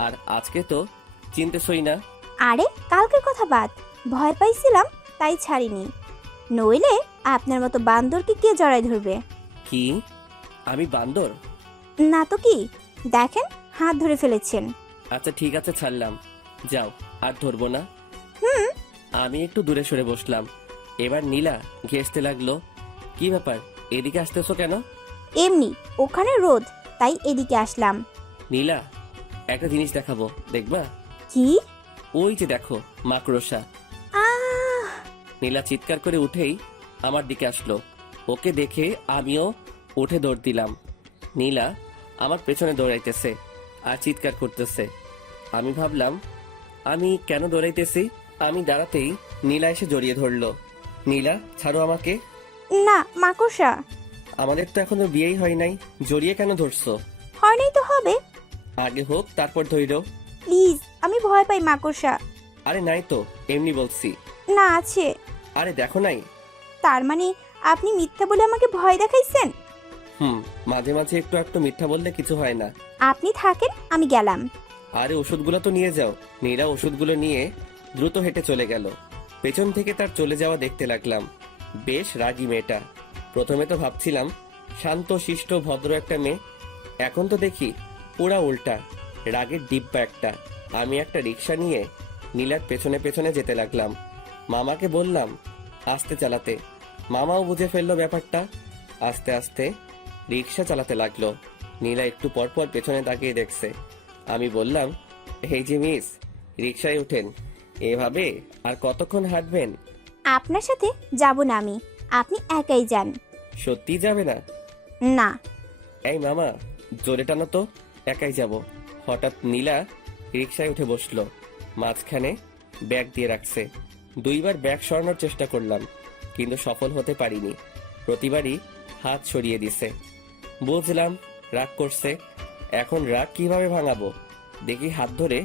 আর আজকে তো চিনতেছই না। আরে কালকের কথা বাদ, ভয় পাইছিলাম তাই ছাড়িনি, নইলে আপনার মতো বান্দরকে কে জড়াই ধরবে? কি আমি বান্দর? না তো কি, দেখেন হাত ধরে ফেলেছেন। আচ্ছা ঠিক আছে, ছাড়লাম, যাও, আর ধরবো না। আমি একটু দূরে সরে বসলাম। এবার নীলা ঘেঁষতে লাগলো। কি ব্যাপার, এদিকে আসতেছো কেন? এমনি ওখানে রোদ, তাই এদিকে আসলাম। নীলা, একটা জিনিস দেখাবো, দেখবা? কি? ওই যে দেখো, মাকড়সা। আহ নীলা চিৎকার করে উঠেই আমার দিকে আসলো। ওকে দেখে আমিও উঠে দৌড় দিলাম। নীলা আমার পেছনে দৌড়াইতেছে আর চিৎকার করতেছে। আমি ভাবলাম আমি কেন দৌড়াইতেছি। আমি দাঁড়াতেই নীলা এসে জড়িয়ে ধরলো। নীলা, ছাড়ো আমাকে। না মাকড়সা। আমাদের তো এখনো বিয়েই হয় নাই, জড়িয়ে কেন ধরছো? হয় নাই তো হবে। আগে হোক, তারপর ধইরো। প্লিজ, আমি ভয় পাই মাকড়সা। আরে নাই তো, এমনি বলছি। না আছে। আরে দেখো নাই। তার মানে আপনি মিথ্যা বলে আমাকে ভয় দেখাইছেন? মাঝে মাঝে একটু একটু মিথ্যা বললে কিছু হয় না। আপনি থাকেন, আমি গেলাম। আরে ওষুধগুলো তো নিয়ে যাও। নীরা ওষুধগুলো নিয়ে দ্রুত হেঁটে চলে গেল। পেছন থেকে তার চলে যাওয়া দেখতে লাগলাম। বেশ রাগী মেয়েটা। প্রথমে তো ভাবছিলাম শান্ত শিষ্ট ভদ্র একটা মেয়ে, এখন তো দেখি পুরা উল্টা, রাগের ডিব্বা একটা। আমি একটা রিক্সা নিয়ে নীলার পেছনে পেছনে যেতে লাগলাম। মামাকে বললাম আস্তে চালাতে। মামাও বুঝে ফেললো ব্যাপারটা। আস্তে আস্তে রিক্সা চালাতে লাগলো। নীলা একটু পরপর পেছনে তাকিয়ে দেখছে। আমি বললাম, এই যে মিস, রিক্সায় উঠেন। এভাবে আর কতক্ষণ হাঁটবেন? আপনার সাথে যাব না আমি, আপনি একাই যান। সত্যি যাবে না? না। এই মামা, জোরে টানো তো, একাই যাব। হঠাৎ নীলা রিক্সায় উঠে বসলো। মাঝখানে ব্যাগ দিয়ে রাখছে। দুইবার ব্যাগ সরানোর চেষ্টা করলাম, কিন্তু সফল হতে পারিনি। প্রতিবারই হাত সরিয়ে দিছে। বুঝলাম রাগ করছে। এখন রাগ কিভাবে ভাঙাবো? দেখি হাত ধরে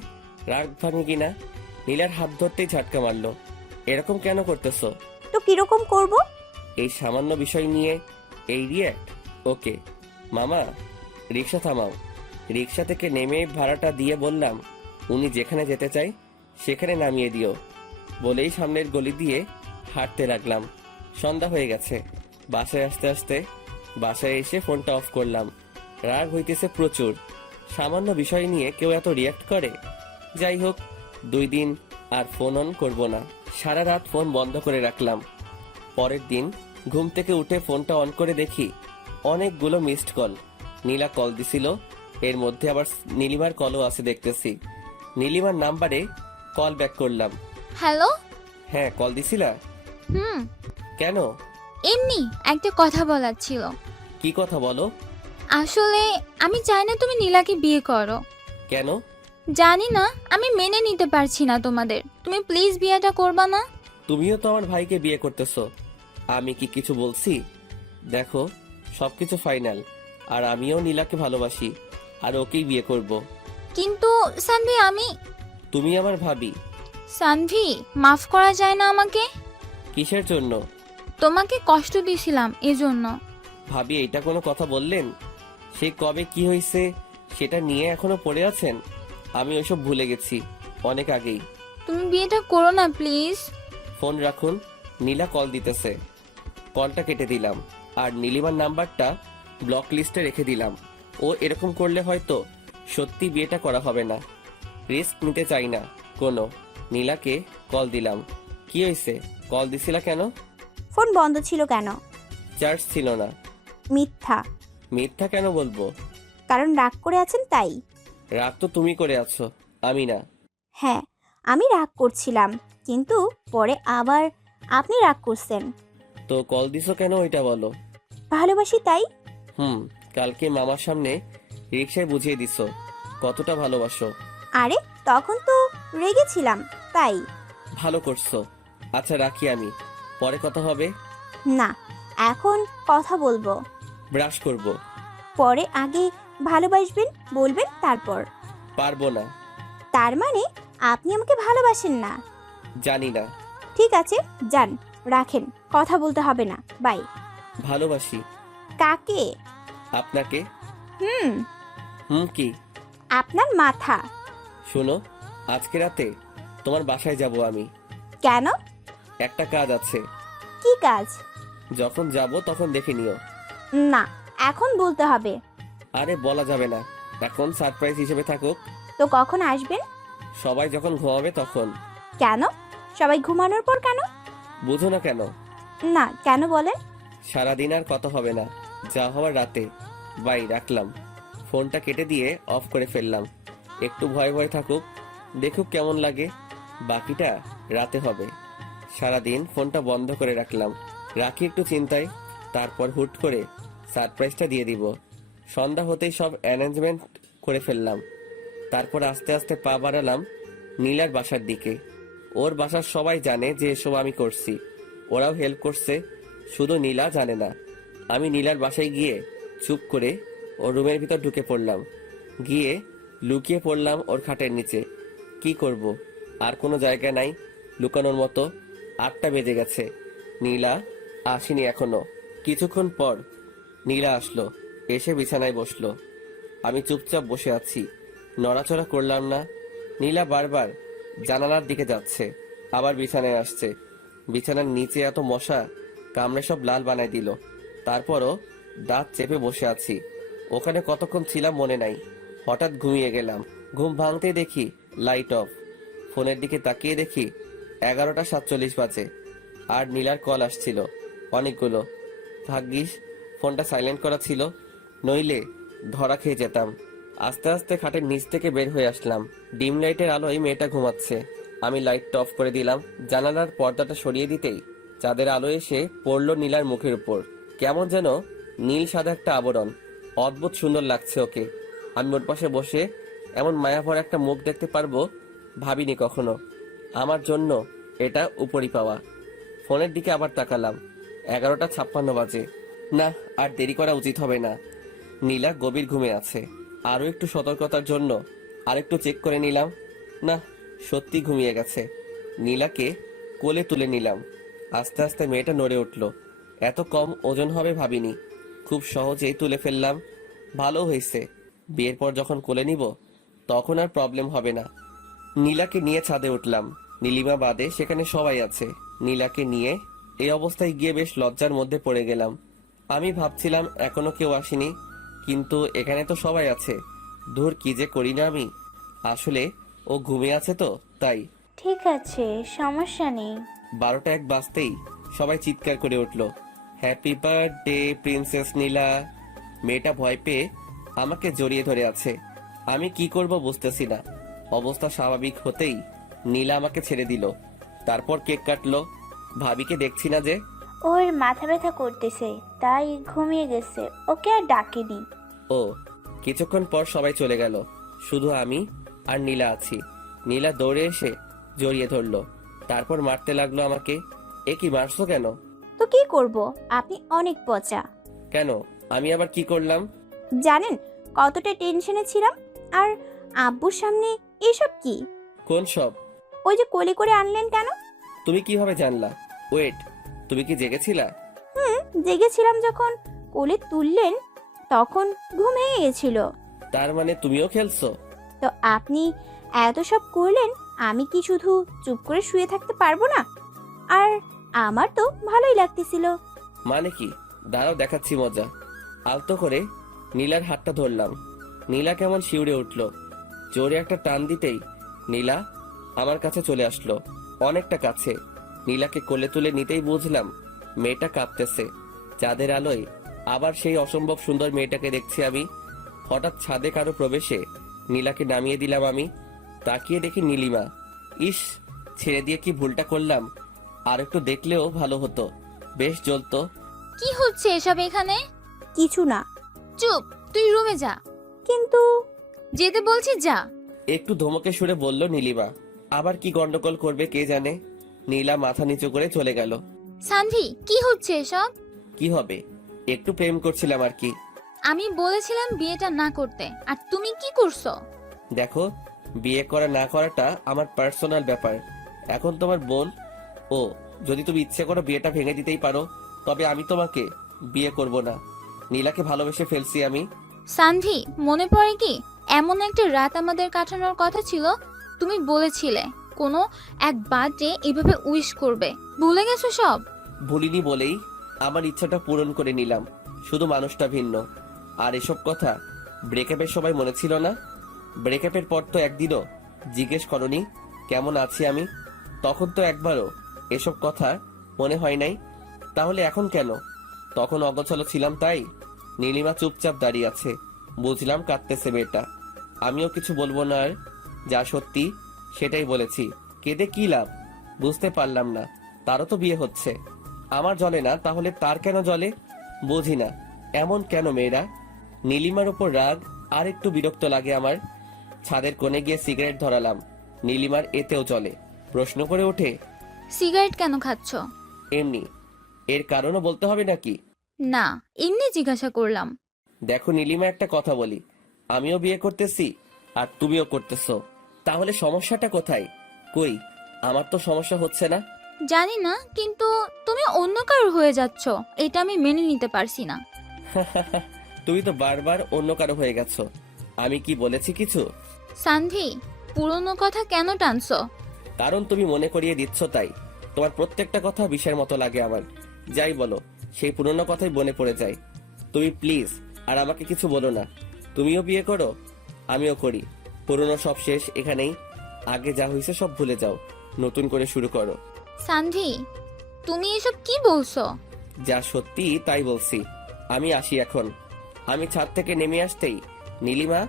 রাগ ভাঙি কিনা। নীলার হাত ধরতেই ঝাটকা মারলো। এরকম কেন করতেছো? তো কিরকম করব? এই সামান্য বিষয় নিয়ে এই রিয়্যাক্ট? ওকে মামা, রিক্সা থামাও। রিক্সা থেকে নেমে ভাড়াটা দিয়ে বললাম, উনি যেখানে যেতে চাই সেখানে নামিয়ে দিও। বলেই সামনের গলি দিয়ে হাঁটতে লাগলাম। সন্ধ্যা হয়ে গেছে। বাসায় আসতে আসতে বাসায় এসে ফোনটা অফ করলাম। রাগ হইতেছে প্রচুর। সামান্য বিষয় নিয়ে কেউ এত রিয়্যাক্ট করে? যাই হোক, 2 দিন আর ফোন অন করব না। সারা রাত ফোন বন্ধ করে রাখলাম। পরের দিন ঘুম থেকে উঠে ফোনটা অন করে দেখি অনেকগুলো মিসড কল। নীলা কল দিছিল, এর মধ্যে আবার নীলিমার কলও আছে দেখতেছি। নীলিমার নাম্বারে কল ব্যাক করলাম। হ্যালো। হ্যাঁ, কল দিছিলা? কেন? এমনি একটা কথা বলার ছিল। কি কথা বলো? আসলে আমি চাই না তুমি নীলাকে বিয়ে করো। কেন? জানি না, আমি মেনে নিতে পারছি না তোমাদের। তুমি প্লিজ বিয়েটা করবা না? তুমিও তো আমার ভাইকে বিয়ে করতেছো, আমি কি কিছু বলছি? দেখো, সবকিছু ফাইনাল। আর আমিও নীলাকে ভালোবাসি, আর ওকেই বিয়ে করব। কিন্তু সানভি, আমি... তুমি আমার ভাবি। সানভি, মাফ করা যায় না আমাকে? কিসের জন্য? তোমাকে কষ্ট দিয়েছিলাম এজন্য। ভাবি, এটা কোনো কথা বললেন? সে কবে কি হয়েছে সেটা নিয়ে এখনো পড়ে আছেন? আমি ওইসব ভুলে গেছি অনেক আগেই। তুমি বিয়েটা করো না প্লিজ। ফোন রাখুন, নীলা কল দিতেছে। কলটা কেটে দিলাম আর নীলিমার নাম্বারটা ব্লক লিস্টে রেখে দিলাম। ও এরকম করলে হয়তো সত্যি বিয়েটা করা হবে না। রিস্ক নিতে চাই না কোনো। নীলাকে কল দিলাম। কি হয়েছে, কল দিছিলা কেন? ফোন বন্ধ ছিল কেন? চার্জ ছিল না। মিথ্যা। মিথ্যা কেন বলবো? কারণ রাগ করে আছেন তাই। রাগ তো তুমি করে আছো, আমি না। হ্যাঁ, আমি রাগ করছিলাম, কিন্তু পরে আবার আপনি রাগ করছেন। তো কল দিছো কেন ওইটা বলো। ভালোবাসি তাই। কালকে মামার সামনে রিক্সায় বুঝিয়ে দিছো কতটা ভালোবাসো। আরে তখন তো রেগেছিলাম তাই। ভালো করছো। আচ্ছা রাখি, আমি পরে কথা হবে। না, এখন কথা বলবো। ব্রাশ করব। পরে আগে ভালোবাসবেন বলবেন, তারপর। পারবো না। তার মানে আপনি আমাকে ভালোবাসেন না? জানি না। ঠিক আছে, যান, রাখেন, কথা বলতে হবে না, বাই। ভালোবাসি। কাকে? আপনাকে। কি? আপনার মাথা। শোনো, আজকে রাতে তোমার বাসায় যাব আমি। কেন? একটা কাজ আছে। কি কাজ? যখন যাব তখন দেখে নিও। না, এখন বলতে হবে। আরে বলা যাবে না, এখন সারপ্রাইজ হিসেবে থাকুক। তো কখন আসবেন? সবাই যখন ঘুমাবে তখন। কেন? সবাই ঘুমানোর পর কেন? বুঝো না কেন? না, কেন বলেন? সারাদিন আর কত হবে না, যা হওয়ার রাতে। বাই, রাখলাম। ফোনটা কেটে দিয়ে অফ করে ফেললাম। একটু ভয় ভয় থাকুক, দেখুক কেমন লাগে। বাকিটা রাতে হবে। সারাদিন ফোনটা বন্ধ করে রাখলাম, রাখি একটু চিন্তায়। তারপর হুট করে সারপ্রাইজটা দিয়ে দিব। সন্ধ্যা হতেই সব অ্যারেঞ্জমেন্ট করে ফেললাম। তারপর আস্তে আস্তে পা বাড়ালাম নীলার বাসার দিকে। ওর বাসার সবাই জানে যে এসব আমি করছি, ওরাও হেল্প করছে, শুধু নীলা জানে না। আমি নীলার বাসায় গিয়ে চুপ করে ওর রুমের ভিতর ঢুকে পড়লাম। গিয়ে লুকিয়ে পড়লাম ওর খাটের নিচে। কি করব, আর কোনো জায়গা নাই লুকানোর মতো। 8টা বেজে গেছে, নীলা আসেনি এখনো। কিছুক্ষণ পর নীলা আসলো, এসে বিছানায় বসলো। আমি চুপচাপ বসে আছি, নড়াচড়া করলাম না। নীলা বারবার জানালার দিকে যাচ্ছে, আবার বিছানায় আসছে। বিছানার নিচে এত মশা, কামড়ে সব লাল বানায় দিল। তারপরও দাঁত চেপে বসে আছি। ওখানে কতক্ষণ ছিলাম মনে নাই। হঠাৎ ঘুমিয়ে গেলাম। ঘুম ভাঙতে দেখি লাইট অফ। ফোনের দিকে তাকিয়ে দেখি 11টা 47 বাজে। আর নীলার কল আসছিল অনেকগুলো। ভাগ্যিস ফোনটা সাইলেন্ট করা ছিল, নইলে ধরা খেয়ে যেতাম। আস্তে আস্তে খাটের নিচ থেকে বের হয়ে আসলাম। ডিম লাইটের আলোয় মেয়েটা ঘুমাচ্ছে। আমি লাইটটা অফ করে দিলাম। জানালার পর্দাটা সরিয়ে দিতেই চাঁদের আলো এসে পড়লো নীলার মুখের উপর। কেমন যেন নীল সাদা একটা আবরণ। অদ্ভুত সুন্দর লাগছে ওকে। আমি ওর পাশে বসে এমন মায়াভরা একটা মুখ দেখতে পারবো ভাবিনি কখনো। আমার জন্য এটা উপরি পাওয়া। ফোনের দিকে আবার তাকালাম, 11টা 56 বাজে। না, আর দেরি করা উচিত হবে না। নীলা গভীর ঘুমে আছে। আরো একটু সতর্কতার জন্য আরেকটু চেক করে নিলাম। না, সত্যি ঘুমিয়ে গেছে। নীলাকে কোলে তুলে নিলাম। আস্তে আস্তে মেয়েটা নড়ে উঠল। এত কম ওজন হবে ভাবিনি। খুব সহজেই তুলে ফেললাম। ভালো হয়েছে, বিয়ের পর যখন কোলে নিব তখন আর প্রবলেম হবে না। নীলাকে নিয়ে ছাদে উঠলাম। নীলিমা বাদে সেখানে সবাই আছে। নীলাকে নিয়ে এই অবস্থায় গিয়ে বেশ লজ্জার মধ্যে পড়ে গেলাম। আমি ভাবছিলাম এখনো কেউ আসেনি, কিন্তু এখানে তো সবাই আছে। ধুর, কি যে করি না আমি। আসলে ও ঘুমিয়ে আছে তো তাই। ঠিক আছে, সমস্যা নেই। 12টা 1 বাজতেই সবাই চিৎকার করে উঠলো, হ্যাপি বার্থডে প্রিন্সেস নীলা। মেয়েটা ভয় পেয়ে আমাকে জড়িয়ে ধরে আছে। আমি কি করব বুঝতেছি না। অবস্থা স্বাভাবিক হতেই নীলা আমাকে ছেড়ে দিল। তারপর কেক কাটলো। ভাবিকে দেখছি না যে। ওর মাথা ব্যথা করতেছে, তাই ঘুমিয়ে গেছে, ওকে আর ডাকিনি। ও, কিছুক্ষণ পর সবাই চলে গেল, শুধু আমি আর নীলা আছি। নীলা দৌড়ে এসে জড়িয়ে ধরলো, তারপর মারতে লাগলো আমাকে। এ কি, মারছো কেন? তো কি করব, আপনি অনেক পচা। কেন, আমি আবার কি করলাম? জানেন কতটা টেনশনে ছিলাম। আর আব্বুর সামনে এসব কি? কোন সব? ওই যে কোলে করে আনলেন কেন? তুমি কিভাবে জানলা? ওয়েট, তুমি কি জেগেছিলা? জেগেছিলাম। যখন কোলে তুললেন তখন ঘুম ভেঙে গেছিল। তার মানে তুমিও খেলছো? তো আপনি এত সব করলেন, আমি কি শুধু চুপ করে শুয়ে থাকতে পারবো না? আর আমার তো ভালোই লাগতেছিল। মানে কি? দাঁড়াও, দেখাচ্ছি মজা। আলতো করে নীলার হাতটা ধরলাম। নীলা কেমন শিউরে উঠলো। জোরে একটা টান দিতেই নীলা আমার কাছে চলে আসলো, অনেকটা কাছে। নীলাকে কোলে তুলে নিতেই বুঝলাম মেয়েটা কাঁপতেছে। চাঁদের আলোয় আবার সেই অসম্ভব সুন্দর মেয়েটাকে দেখছি আমি। হঠাৎ ছাদে কারো প্রবেশে নীলাকে নামিয়ে দিলাম আমি। তাকিয়ে দেখি নীলিমা। ইস, ছেড়ে দিয়ে কি ভুলটা করলাম। আর একটু দেখলেও ভালো হতো, বেশ জ্বলতো। কি হচ্ছে এসব এখানে? কিছু না। চুপ, তুই রুমে যা। কিন্তু যেতে বলছি যা। একটু ধমকে সুরে বলল নীলিমা। আবার কি গন্ডগোল করবে কে জানে। নীলা মাথা নিচু করে চলে গেল। সানভি, কি হচ্ছে এসব? কি হবে, একটু প্রেম করছিলাম আর কি। আমি বলেছিলাম বিয়েটা না করতে, আর তুমি কি করছো? দেখো, বিয়ে করা না করাটা আমার পার্সোনাল ব্যাপার। এখন তোমার বোন ও, যদি তুমি ইচ্ছে করো বিয়েটা ভেঙে দিতেই পারো, তবে আমি তোমাকে বিয়ে করব না। নীলাকে ভালোবেসে ফেলছি আমি। সানভি, মনে পড়ে কি এমন একটা রাত আমাদের কাটানোর কথা ছিল? তুমি বলেছিলে কোনো এক বার্থডে এভাবে উইশ করবে। ভুলে গেছো সব? ভুলিনি বলেই আমার ইচ্ছাটা পূরণ করে নিলাম, শুধু মানুষটা ভিন্ন। আর এসব কথা ব্রেকআপের সময় মনে ছিল না? ব্রেকআপের পর তো একদিনও জিজ্ঞেস করনি কেমন আছি আমি? তখন তো একবারও এসব কথা মনে হয় নাই, তাহলে এখন কেন? তখন অগোছালো ছিলাম তাই? নীলিমা চুপচাপ দাঁড়িয়ে আছে, বুঝলাম কাঁদতেছে মেয়েটা। আমিও কিছু বলবো না আর, যা সত্যি সেটাই বলেছি। কেঁদে কি লাভ? বুঝতে পারলাম না, তারও তো বিয়ে হচ্ছে। আমার জ্বলে না, তাহলে তার কেন জ্বলে? বুঝি না এমন কেন মেয়েরা। নীলিমার উপর রাগ আর একটু বিরক্ত লাগে আমার। ছাদের কোণে গিয়ে সিগারেট ধরালাম, নীলিমার এতেও চলে। প্রশ্ন করে ওঠে, সিগারেট কেন খাচ্ছ? এমনি। এর কারণও বলতে হবে নাকি? না, এমনি জিজ্ঞাসা করলাম। দেখো নীলিমা, একটা কথা বলি, আমিও বিয়ে করতেছি আর তুমিও করতেছো, তাহলে সমস্যাটা কোথায়? কই, আমার তো সমস্যা হচ্ছে না। জানি না, কিন্তু তুমি অন্য কারোর হয়ে যাচ্ছ, এটা আমি মেনে নিতে পারছি না। তুমি তো বারবার অন্য কারো হয়ে গেছো। আমি কি বলেছি কিছু? সানভি, পুরনো কথা কেন টানছো? কারণ তুমি মনে করিয়ে দিচ্ছ তাই। তোমার প্রত্যেকটা কথা বিষের মতো লাগে আমার। যাই বলো, সেই পুরনো কথাই মনে পড়ে যায়। তুমি প্লিজ আর আমাকে কিছু বলো না। তুমিও বিয়ে করো, আমিও করি। পুরনো সব শেষ এখানেই। আগে যা হয়েছে সব ভুলে যাও, নতুন করে শুরু করো। সানভি, তুমি এসব কি বলছো? যা সত্যি তাই বলছি। আমি আসি এখন। আমি ছাদ থেকে নেমে আসতেই নীলিমা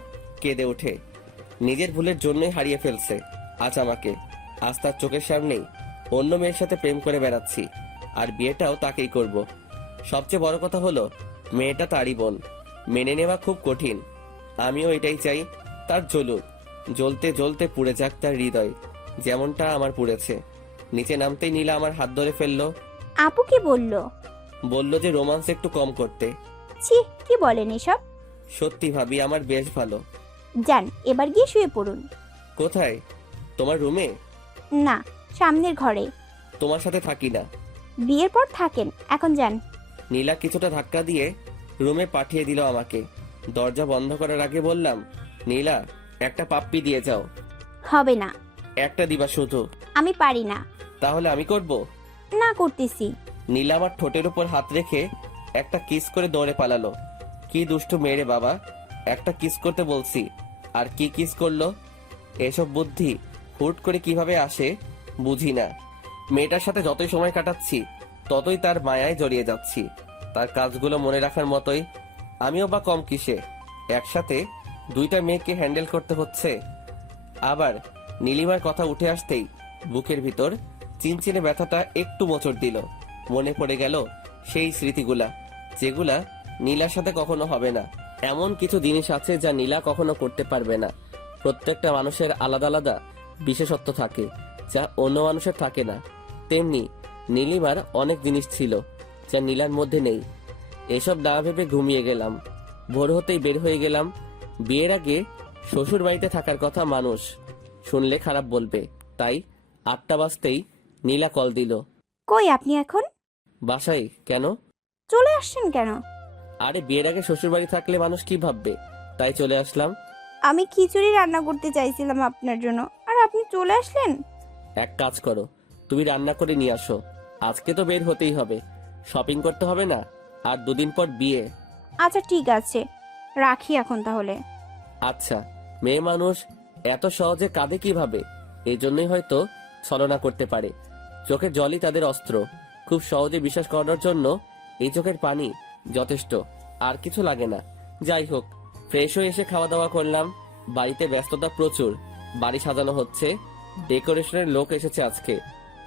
কেঁদে ওঠে। নিজের ভুলের জন্যই হারিয়ে ফেলছে আজ আমাকে। আজ তার চোখের সামনেই অন্য মেয়ের সাথে প্রেম করে বেড়াচ্ছি, আর বিয়েটাও তাকেই করব। সবচেয়ে বড় কথা হলো মেয়েটা তারই বোন। মেনে নেওয়া খুব কঠিন। আমিও এটাই চাই, তার জ্বলুক, জ্বলতে জ্বলতে পুড়ে যাক তার হৃদয়, যেমনটা আমার পুড়েছে। নিচে নামতেই নীলা আমার হাত ধরে ফেললো। আপু কি বললো? বলল যে রোমান্স একটু কম করতে। ছি, কি বলেন এসব? সত্যি ভাবি, আমার বেশ ভালো। যান, এবার গিয়ে শুয়ে পড়ুন। কোথায়? তোমার রুমে? না, সামনের ঘরে। তোমার সাথে থাকি না। বিয়ের পর থাকেন, এখন যান। নীলা কিছুটা ধাক্কা দিয়ে রুমে পাঠিয়ে দিল আমাকে। দরজা বন্ধ করার আগে বললাম, নীলা, একটা পাপ্পি দিয়ে যাও। হবে না, একটা দিবা শুধু। আমি পারি না। তাহলে আমি করব। না, করতেছি। নীলা আমার ঠোঁটের উপর হাত রেখে একটা কিস করে দৌড়ে পালালো। কি দুষ্টু মেয়ে বাবা, একটা কিস করতে বলছি আর কি কিস করলো। এসব বুদ্ধি হুট করে কিভাবে আসে বুঝি না। মেয়েটার সাথে যতই সময় কাটাচ্ছি ততই তার মায়ায় জড়িয়ে যাচ্ছি। তার কাজগুলো মনে রাখার মতোই। আমিও বা কম কিসে, একসাথে দুইটা মেয়েকে হ্যান্ডেল করতে হচ্ছে। আবার নীলিমার কথা উঠে আসতেই বুকের ভিতর চিনচিনে ব্যথাটা একটু মোচড় দিল। মনে পড়ে গেল সেই স্মৃতিগুলা, যেগুলা নীলার সাথে কখনো হবে না। এমন কিছু জিনিস আছে যা নীলা কখনো করতে পারবে না। প্রত্যেকটা মানুষের আলাদা আলাদা বিশেষত্ব থাকে, যা অন্য মানুষের থাকে না। তেমনি নীলিমার অনেক জিনিস ছিল যা নীলার মধ্যে নেই। এসব না ভেবে ঘুমিয়ে গেলাম। ভোর হতেই বের হয়ে গেলাম। বিয়ের আগে শ্বশুর বাড়িতে থাকার কথা মানুষ শুনলে খারাপ বলবে, তাই 8টা বাজতেই নীলা কল দিল। কই আপনি এখন? বাসায়। কেন? চলে আসছেন কেন? আরে বিয়ের আগে শ্বশুর বাড়ি থাকলে মানুষ কি ভাববে, তাই চলে আসলাম। আমি খিচুড়ি রান্না করতে চাইছিলাম আপনার জন্য, আর আপনি চলে আসলেন। এক কাজ করো, তুমি রান্না করে নিয়ে আসো। আজকে তো বের হতেই হবে, শপিং করতে হবে না? আর 2 দিন পর বিয়ে। আচ্ছা ঠিক আছে, রাখি এখন তাহলে। আচ্ছা, মেয়ে মানুষ এত সহজে কাঁদে কিভাবে? এই জন্যই হয়তো ছলনা করতে পারে। চোখের জলই তাদের অস্ত্র। খুব সহজে বিশ্বাস করার জন্য এই চোখের পানি যথেষ্ট, আর কিছু লাগে না। যাই হোক, ফ্রেশ হয়ে এসে খাওয়া দাওয়া করলাম। বাড়িতে ব্যস্ততা প্রচুর। বাড়ি সাজানো হচ্ছে, ডেকোরেশনের লোক এসেছে আজকে।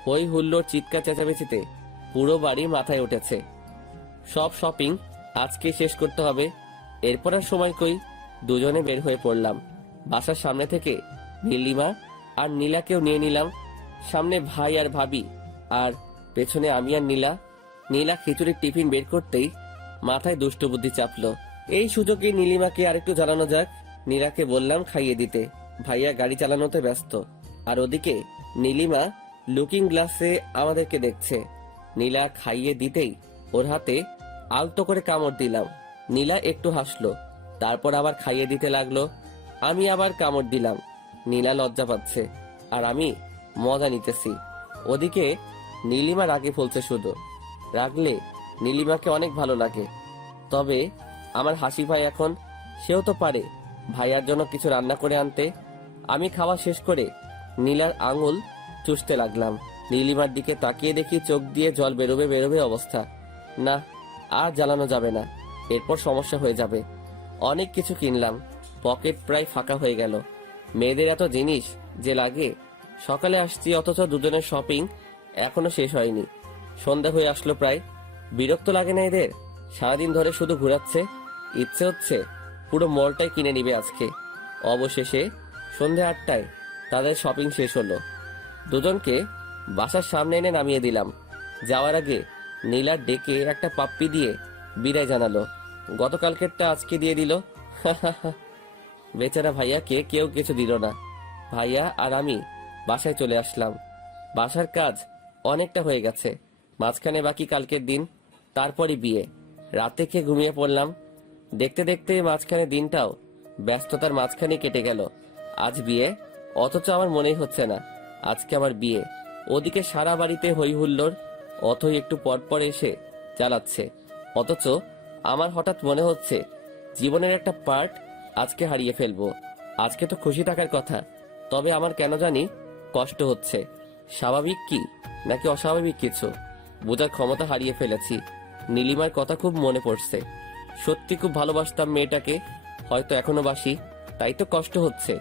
হই হুল্লোড় চিৎকার চেঁচামেচিতে পুরো বাড়ি মাথায় উঠেছে। সব শপিং আজকে শেষ করতে হবে, এরপর আর সময় কই। দুজনে বের হয়ে পড়লাম। বাসার সামনে থেকে নীলিমা আর নীলাকেও নিয়ে নিলাম। সামনে ভাই আর ভাবি, আর পেছনে আমি আর নীলা। নীলা খিচুড়ির টিফিন বের করতেই মাথায় দুষ্ট বুদ্ধি চাপলো। এই সুযোগে নীলিমাকে আরেকটু জ্বালানো যাক। নীলাকে বললাম খাইয়ে দিতে, ভাইয়া গাড়ি চালানোতে ব্যস্ত। আর ওদিকে নীলিমা লুকিং গ্লাসে আমাদেরকে দেখছে। নীলা খাইয়ে দিতেই ওর হাতে আলতো করে কামড় দিলাম। নীলা একটু হাসলো, তারপর আবার খাইয়ে দিতে লাগলো। আমি আবার কামড় দিলাম। নীলা লজ্জা পাচ্ছে আর আমি মজা নিতেছি। ওদিকে নীলিমা রাগে ফলছে শুধু। রাগলে নীলিমাকে অনেক ভালো লাগে। তবে আমার হাসি ভাই এখন, সেও তো পারে ভাইয়ার জন্য কিছু রান্না করে আনতে। আমি খাওয়া শেষ করে নীলার আঙুল চুষতে লাগলাম। নীলিমার দিকে তাকিয়ে দেখি চোখ দিয়ে জল বেরোবে বেরোবে অবস্থা। না, আর জ্বালানো যাবে না, এরপর সমস্যা হয়ে যাবে। অনেক কিছু কিনলাম, পকেট প্রায় ফাঁকা হয়ে গেল। মেয়েদের এত জিনিস যে লাগে। সকালে আসছি অথচ দুজনের শপিং এখনো শেষ হয়নি। সন্ধ্যা হয়ে আসলো প্রায়। বিরক্ত লাগে না এদের? সারাদিন ধরে শুধু ঘোরাচ্ছে, ইচ্ছে হচ্ছে পুরো মলটাই কিনে নিবে আজকে। অবশেষে সন্ধ্যে 8টায় তাদের শপিং শেষ হলো। দুজনকে বাসার সামনে এনে নামিয়ে দিলাম। যাওয়ার আগে নীলার ডেকে একটা পাপ্পি দিয়ে বিদায় জানালো। গতকালকেরটা আজকে দিয়ে দিল। বেচারা ভাইয়াকে কেউ কিছু দিল না। ভাইয়া আর আমি বাসায় চলে আসলাম। বাসার কাজ অনেকটা হয়ে গেছে, মাঝখানে বাকি কালকের দিন, তারপরই বিয়ে। রাতে খেয়ে ঘুমিয়ে পড়লাম। দেখতে দেখতে মাঝখানে দিনটাও ব্যস্ততার মাঝখানে কেটে গেল। আজ বিয়ে, অথচ আমার মনেই হচ্ছে না আজকে আমার বিয়ে। ওদিকে সারা বাড়িতে হই হুল্লোড়, অথই একটু পর পর এসে চালাচ্ছে। অথচ আমার হঠাৎ মনে হচ্ছে জীবনের একটা পার্ট আজকে হারিয়ে ফেলবো। আজকে তো খুশি থাকার কথা, তবে আমার কেন জানি কষ্ট হচ্ছে। স্বাভাবিক কি নাকি অস্বাভাবিক কিছু বোঝার ক্ষমতা হারিয়ে ফেলেছি। নীলিমার কথা খুব মনে পড়ছে। সত্যি খুব ভালোবাসতাম মেয়েটাকে, হয়তো এখনো বাসি, তাই তো কষ্ট হচ্ছে।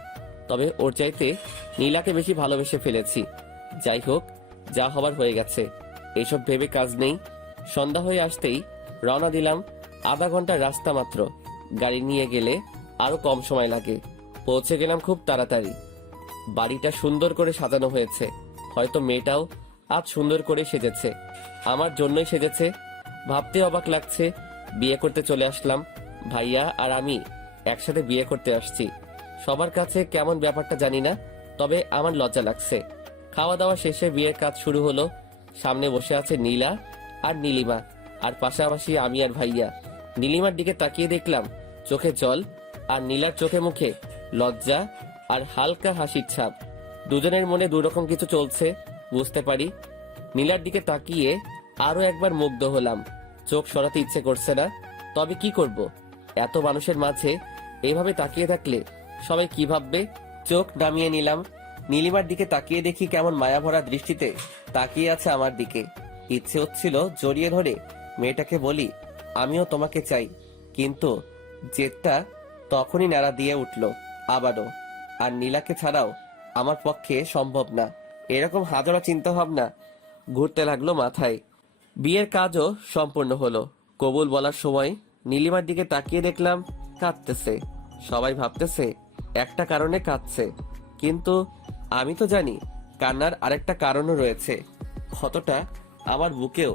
তবে ওর চাইতে নীলাকে বেশি ভালোবেসে ফেলেছি। যাই হোক, যা হবার হয়ে গেছে, এইসব ভেবে কাজ নেই। সন্ধ্যা হয়ে আসতেই রওনা দিলাম। আধা ঘন্টার রাস্তা মাত্র, গাড়ি নিয়ে গেলে আরো কম সময় লাগে। পৌঁছে গেলাম খুব তাড়াতাড়ি। বাড়িটা সুন্দর করে সাজানো হয়েছে, হয়তো মেয়েটাও আজ সুন্দর করে সেজেছে, আমার জন্যই সেজেছে। ভাবতে অবাক লাগছে, বিয়ে করতে চলে আসলাম। ভাইয়া আর আমি একসাথে বিয়ে করতে আসছি। সবার কাছে কেমন ব্যাপারটা জানি না, তবে আমার লজ্জা লাগছে। খাওয়া দাওয়া শেষে বিয়ের কাজ শুরু হলো। সামনে বসে আছে নীলা আর নীলিমা, আর পাশাপাশি আমি আর ভাইয়া। নীলিমার দিকে তাকিয়ে দেখলাম চোখে জল, আর নীলার চোখে মুখে লজ্জা আর হালকা হাসির ছাপ। দুজনের মনে দুরকম কিছু চলছে বুঝতে পারি। নীলার দিকে তাকিয়ে আরো একবার মুগ্ধ হলাম। চোখ সরাতে ইচ্ছে করছে না, তবে কি করব? এত মানুষের মাঝে এইভাবে তাকিয়ে থাকলে সবাই কি ভাববে? চোখ নামিয়ে নিলাম। নীলিমার দিকে তাকিয়ে দেখি কেমন মায়াভরা দৃষ্টিতে তাকিয়ে আছে আমার দিকে। ইচ্ছে হচ্ছিল জড়িয়ে ধরে মেয়েটাকে বলি, আমিও তোমাকে চাই, কিন্তু জেদটা তখনই নাড়া দিয়ে উঠল আবারও। আর নীলাকে ছাড়াও আমার পক্ষে সম্ভব না। এরকম হাজারো চিন্তা ভাবনা ঘুরতে লাগলো মাথায়। বিয়ের কাজও সম্পূর্ণ হলো। কবুল বলার সময় নীলিমার দিকে তাকিয়ে দেখলাম কাঁদতেছে। সবাই ভাবতেছে একটা কারণে কাঁদছে, কিন্তু আমি তো জানি কান্নার আরেকটা কারণও রয়েছে। ক্ষতটা আমার বুকেও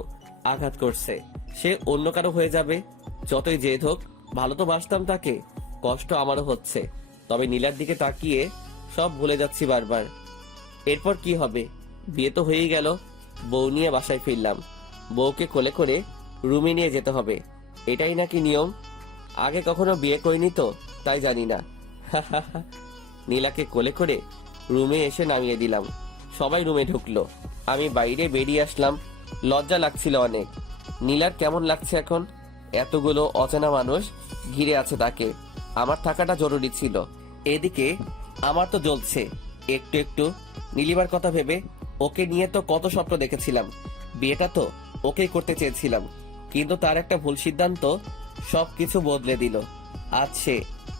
আঘাত করছে। সে অন্য কারো হয়ে যাবে, যতই জেদ হোক। ভালো তো বাসতাম তাকে, কষ্ট আমারও হচ্ছে। তবে নীলার দিকে তাকিয়ে সব ভুলে যাচ্ছি বারবার। এরপর কি হবে? বিয়ে তো হয়েই গেল। বউ নিয়ে বাসায় ফিরলাম। বউকে কোলে করে রুমে নিয়ে যেতে হবে, এটাই নাকি নিয়ম। আগে কখনো বিয়ে করিনি তো, তাই জানি না। নীলাকে কোলে করে রুমে এসে নামিয়ে দিলাম। সবাই রুমে ঢুকলো, আমি বাইরে বেরিয়ে আসলাম। লজ্জা লাগছিল অনেক। নীলার কেমন লাগছে এখন? এতগুলো অচেনা মানুষ ঘিরে আছে তাকে। আমার থাকাটা জরুরি ছিল। এদিকে আমার তো জ্বলছে একটু একটু নীলিমার কথা ভেবে। ওকে নিয়ে তো কত স্বপ্ন দেখেছিলাম। বিয়েটা তো ওকেই করতে চেয়েছিলাম, কিন্তু তার একটা ভুল সিদ্ধান্ত সবকিছু বদলে দিল। আজ সে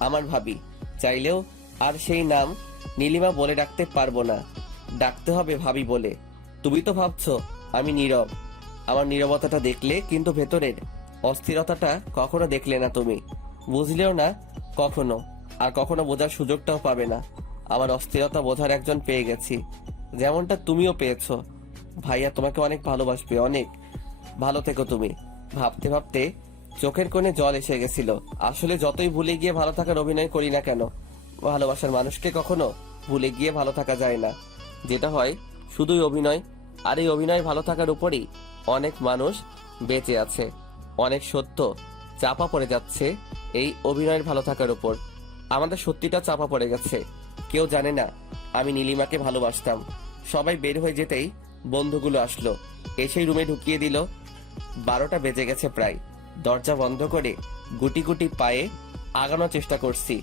আমার ভাবি। চাইলেও আর সেই নাম নীলিমা বলে ডাকতে পারবো না, ডাকতে হবে ভাবি বলে। তুমি তো ভাবছো আমি নীরব। আমার নীরবতাটা দেখলে, কিন্তু ভেতরের অস্থিরতাটা কখনো দেখলে না তুমি, বুঝলেও না কখনো, আর কখনো বোঝার সুযোগটাও পাবে না। আমার অস্থিরতা বোঝার একজন পেয়ে গেছি, যেমনটা তুমিও পেয়েছো। ভাইয়া তোমাকে অনেক ভালোবাসবে, অনেক ভালো থেকো তুমি। ভাবতে ভাবতে চোখের কোণে জল এসে গেছিল। আসলে যতই ভুলে গিয়ে ভালো থাকার অভিনয় করি না কেন, ভালোবাসার মানুষকে কখনো ভুলে গিয়ে ভালো থাকা যায় না। যেটা হয় শুধুই অভিনয়। আর এই অভিনয় ভালো থাকার উপরই অনেক মানুষ বেঁচে আছে। অনেক সত্য চাপা পড়ে যাচ্ছে এই অভিনয়ের ভালো থাকার উপর। আমাদের সত্যিটা চাপা পড়ে গেছে। কেউ জানে না আমি নীলিমাকে ভালোবাসতাম। সবাই বের হয়ে যেতেই বন্ধুগুলো আসলো, এসেই রুমে ঢুকিয়ে দিল। 12টা বেজে গেছে প্রায়। দরজা বন্ধ করে গুটি গুটি পায়ে আগানোর চেষ্টা করছি।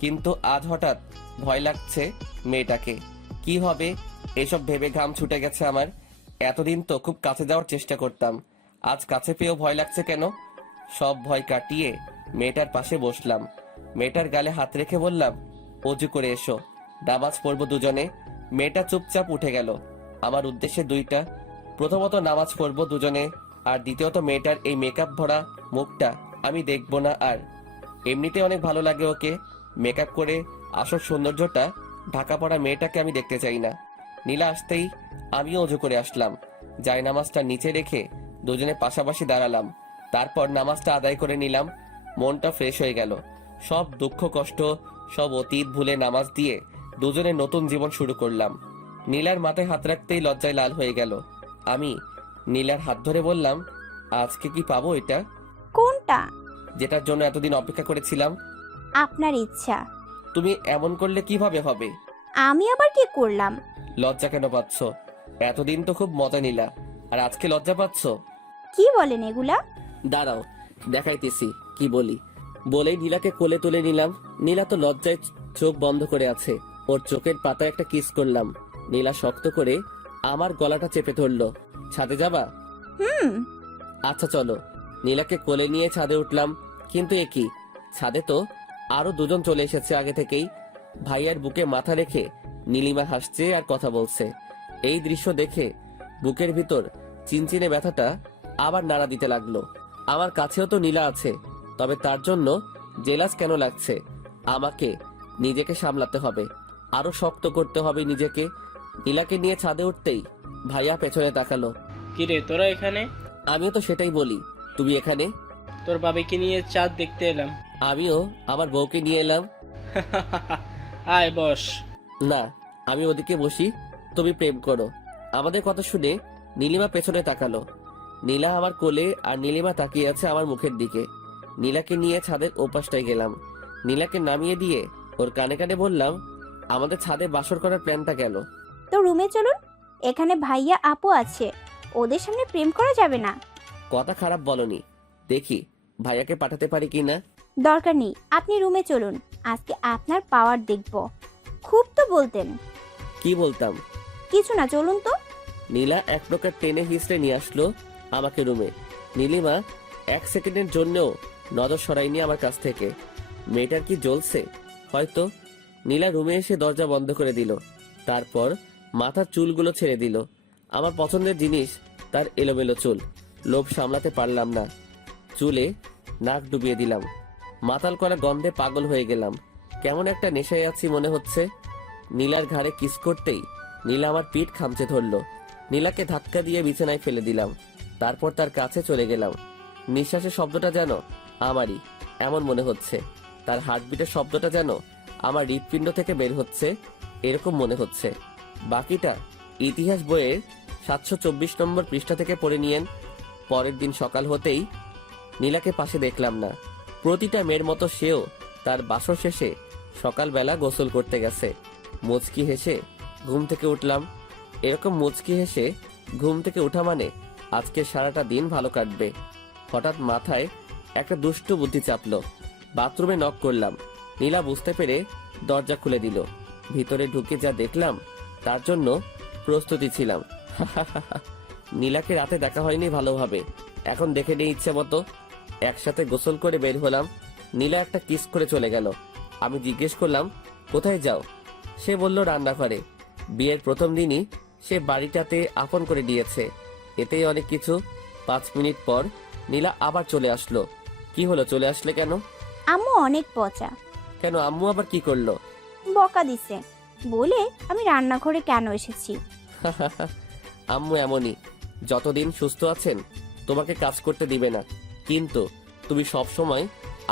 কিন্তু আজ হঠাৎ ভয় লাগছে মেয়েটাকে। কি হবে এসব ভেবে ঘাম ছুটে গেছে আমার। এতদিন তো খুব কাছে যাওয়ার চেষ্টা করতাম, আজ কাছে পেয়েও ভয় লাগছে কেন? সব ভয় কাটিয়ে মেয়েটার পাশে বসলাম। মেয়েটার গালে হাত রেখে বললাম, অজু করে এসো, নামাজ পড়বো দুজনে। মেয়েটা চুপচাপ উঠে গেল। আমার উদ্দেশ্যে দুইটা, প্রথমত নামাজ পড়বো দুজনে, আর দ্বিতীয়ত মেয়েটার এই মেকআপ ভরা মুখটা আমি দেখবো না আর। এমনিতে অনেক ভালো লাগে ওকে, মেকআপ করে আসল সৌন্দর্যটা ঢাকা পড়া মেয়েটাকে আমি দেখতে চাই না। নীলা আসতেই আমিও অজু করে আসলাম। যাই নামাজটা নিচে রেখে দুজনে পাশাপাশি দাঁড়ালাম। তারপর নামাজটা আদায় করে নিলাম। মনটা ফ্রেশ হয়ে গেল। সব দুঃখ কষ্ট সব অতীত ভুলে নামাজ দিয়ে দুজনে নতুন জীবন শুরু করলাম। নীলার মাথায় হাত রাখতেই লজ্জায় লাল হয়ে গেল। আমি নীলার হাত ধরে বললাম, আজকে কি পাবো এটা? কোনটা? যেটার জন্য এতদিন অপেক্ষা করেছিলাম। আপনার ইচ্ছা। তুমি এমন করলে কিভাবে হবে? আমি আবার কি করলাম? লজ্জা কেন পাচ্ছ? এতদিন তো খুব মজা নিলা, আর আজকে লজ্জা পাচ্ছ? কি বলেন এগুলা? দাঁড়াও দেখাইতেছি কি বলি। বলেই নীলাকে কোলে তুলে নিলাম। নীলা তো লজ্জায় চোখ বন্ধ করে আছে। ওর চোখের পাতায় একটা কিস করলাম। নীলা শক্ত করে আমার গলাটা চেপে ধরলো। ছাদে যাবা? আচ্ছা চলো। নীলাকে কোলে নিয়ে ছাদে উঠলাম। কিন্তু এ কি, ছাদে তো আরো দুজন চলে এসেছে আগে থেকেই। ভাইয়ার বুকে মাথা রেখে নীলিমা হাসছে আর কথা বলছে। এই দৃশ্য দেখে বুকের ভিতর চিনচিনে ব্যথাটা আবার নাড়া দিতে লাগলো। আমার কাছেও তো নীলা আছে, তবে তার জন্য জেলাস কেন লাগছে? আমাকে নিজেকে সামলাতে হবে, আরো শক্ত করতে হবে নিজেকে। নীলাকে নিয়ে ছাদে উঠতেই ভাইয়া পেছনে তাকালো। কিরে তোরা এখানে? আমিও তো সেটাই বলি, তুমি এখানে? তোর বাবাকে নিয়ে চাঁদ দেখতে এলাম। আমিও আমার বউকে নিয়ে এলাম। আয় বস। না, আমি ওদিকে বসি, তুমি প্রেম করো। আমাদের কথা শুনে নীলিমা পেছনে তাকালো। নীলা আমার কোলে আর নীলিমা তাকিয়ে আছে আমার মুখের দিকে। নীলাকে নিয়ে ছাদের ওপাশটায় গেলাম। নীলাকে নামিয়ে দিয়ে ওর কানে কানে বললাম, আমাদের ছাদে বাসর করার প্ল্যানটা গেল। তো রুমে চলুন, এখানে ভাইয়া আপু আছে, ওদের সামনে প্রেম করা যাবে না। কথা খারাপ বলনি, দেখি ভাইয়াকে পাঠাতে পারি কিনা। দরকার নেই, আপনি রুমে চলুন, আজকে আপনার পাওয়ার দেখব। খুব তো বলতেন। কি বলতাম? কিছু না, চলুন তো। নীলা এক প্রকার টেনে হিসড়ে নিয়ে আসলো আমাকে রুমে। নীলিমা এক সেকেন্ডের জন্যও নজর সরাইনি আমার কাছ থেকে। মেয়েটার কি জ্বলছে হয়তো। নীলা রুমে এসে দরজা বন্ধ করে দিল। তারপর মাথার চুলগুলো ছেড়ে দিল। আমার পছন্দের জিনিস তার এলোমেলো চুল। লোভ সামলাতে পারলাম না, চুলে নাক ডুবিয়ে দিলাম। মাতাল করা গন্ধে পাগল হয়ে গেলাম। কেমন একটা নেশায় আছি মনে হচ্ছে। নীলার ঘাড়ে কিস করতেই নীলা আমার পিঠ খামচে ধরলো। নীলাকে ধাক্কা দিয়ে বিছানায় ফেলে দিলাম। তারপর তার কাছে চলে গেলাম। নিঃশ্বাসের শব্দটা যেন আমারই এমন মনে হচ্ছে। তার হার্টবিটের শব্দটা যেন আমার হৃৎপিণ্ড থেকে বের হচ্ছে এরকম মনে হচ্ছে। বাকিটা ইতিহাস বইয়ের 724 নম্বর পৃষ্ঠা থেকে পড়ে নিয়েন। পরের দিন সকাল হতেই নীলাকে পাশে দেখলাম না। প্রতিটা মেয়ের মতো সেও তার বাসর শেষে সকালবেলা গোসল করতে গেছে। মুচকি হেসে ঘুম থেকে উঠলাম। এরকম মুচকি হেসে ঘুম থেকে ওঠা মানে আজকে সারাটা দিন ভালো কাটবে। হঠাৎ মাথায় একটা দুষ্টু বুদ্ধি চাপলো। বাথরুমে নক করলাম। নীলা বুঝতে পেরে দরজা খুলে দিল। ভিতরে ঢুকে যা দেখলাম তার জন্য প্রস্তুতি ছিলাম। নীলাকে রাতে দেখা হয়নি ভালোভাবে, এখন দেখে নিয়ে ইচ্ছে মতো। একসাথে গোসল করে বের হলাম। নীলা একটা কিস করে চলে গেল। আমি জিজ্ঞেস করলাম, কোথায় যাও? সে বলল রান্নাঘরে। বিয়ের প্রথম দিনই সে বাড়িটাতে আপন করে দিয়েছে, এতেই অনেক কিছু। 5 মিনিট পর নীলা আবার চলে আসলো। কি হলো, চলে আসলে কেন? আম্মু অনেক পচা। কেন, আম্মু আবার কি করলো? বকা দিছে, বলে আমি রান্নাঘরে কেন এসেছি। আম্মু এমনই, যতদিন সুস্থ আছেন তোমাকে কাজ করতে দিবে না, কিন্তু তুমি সব সময়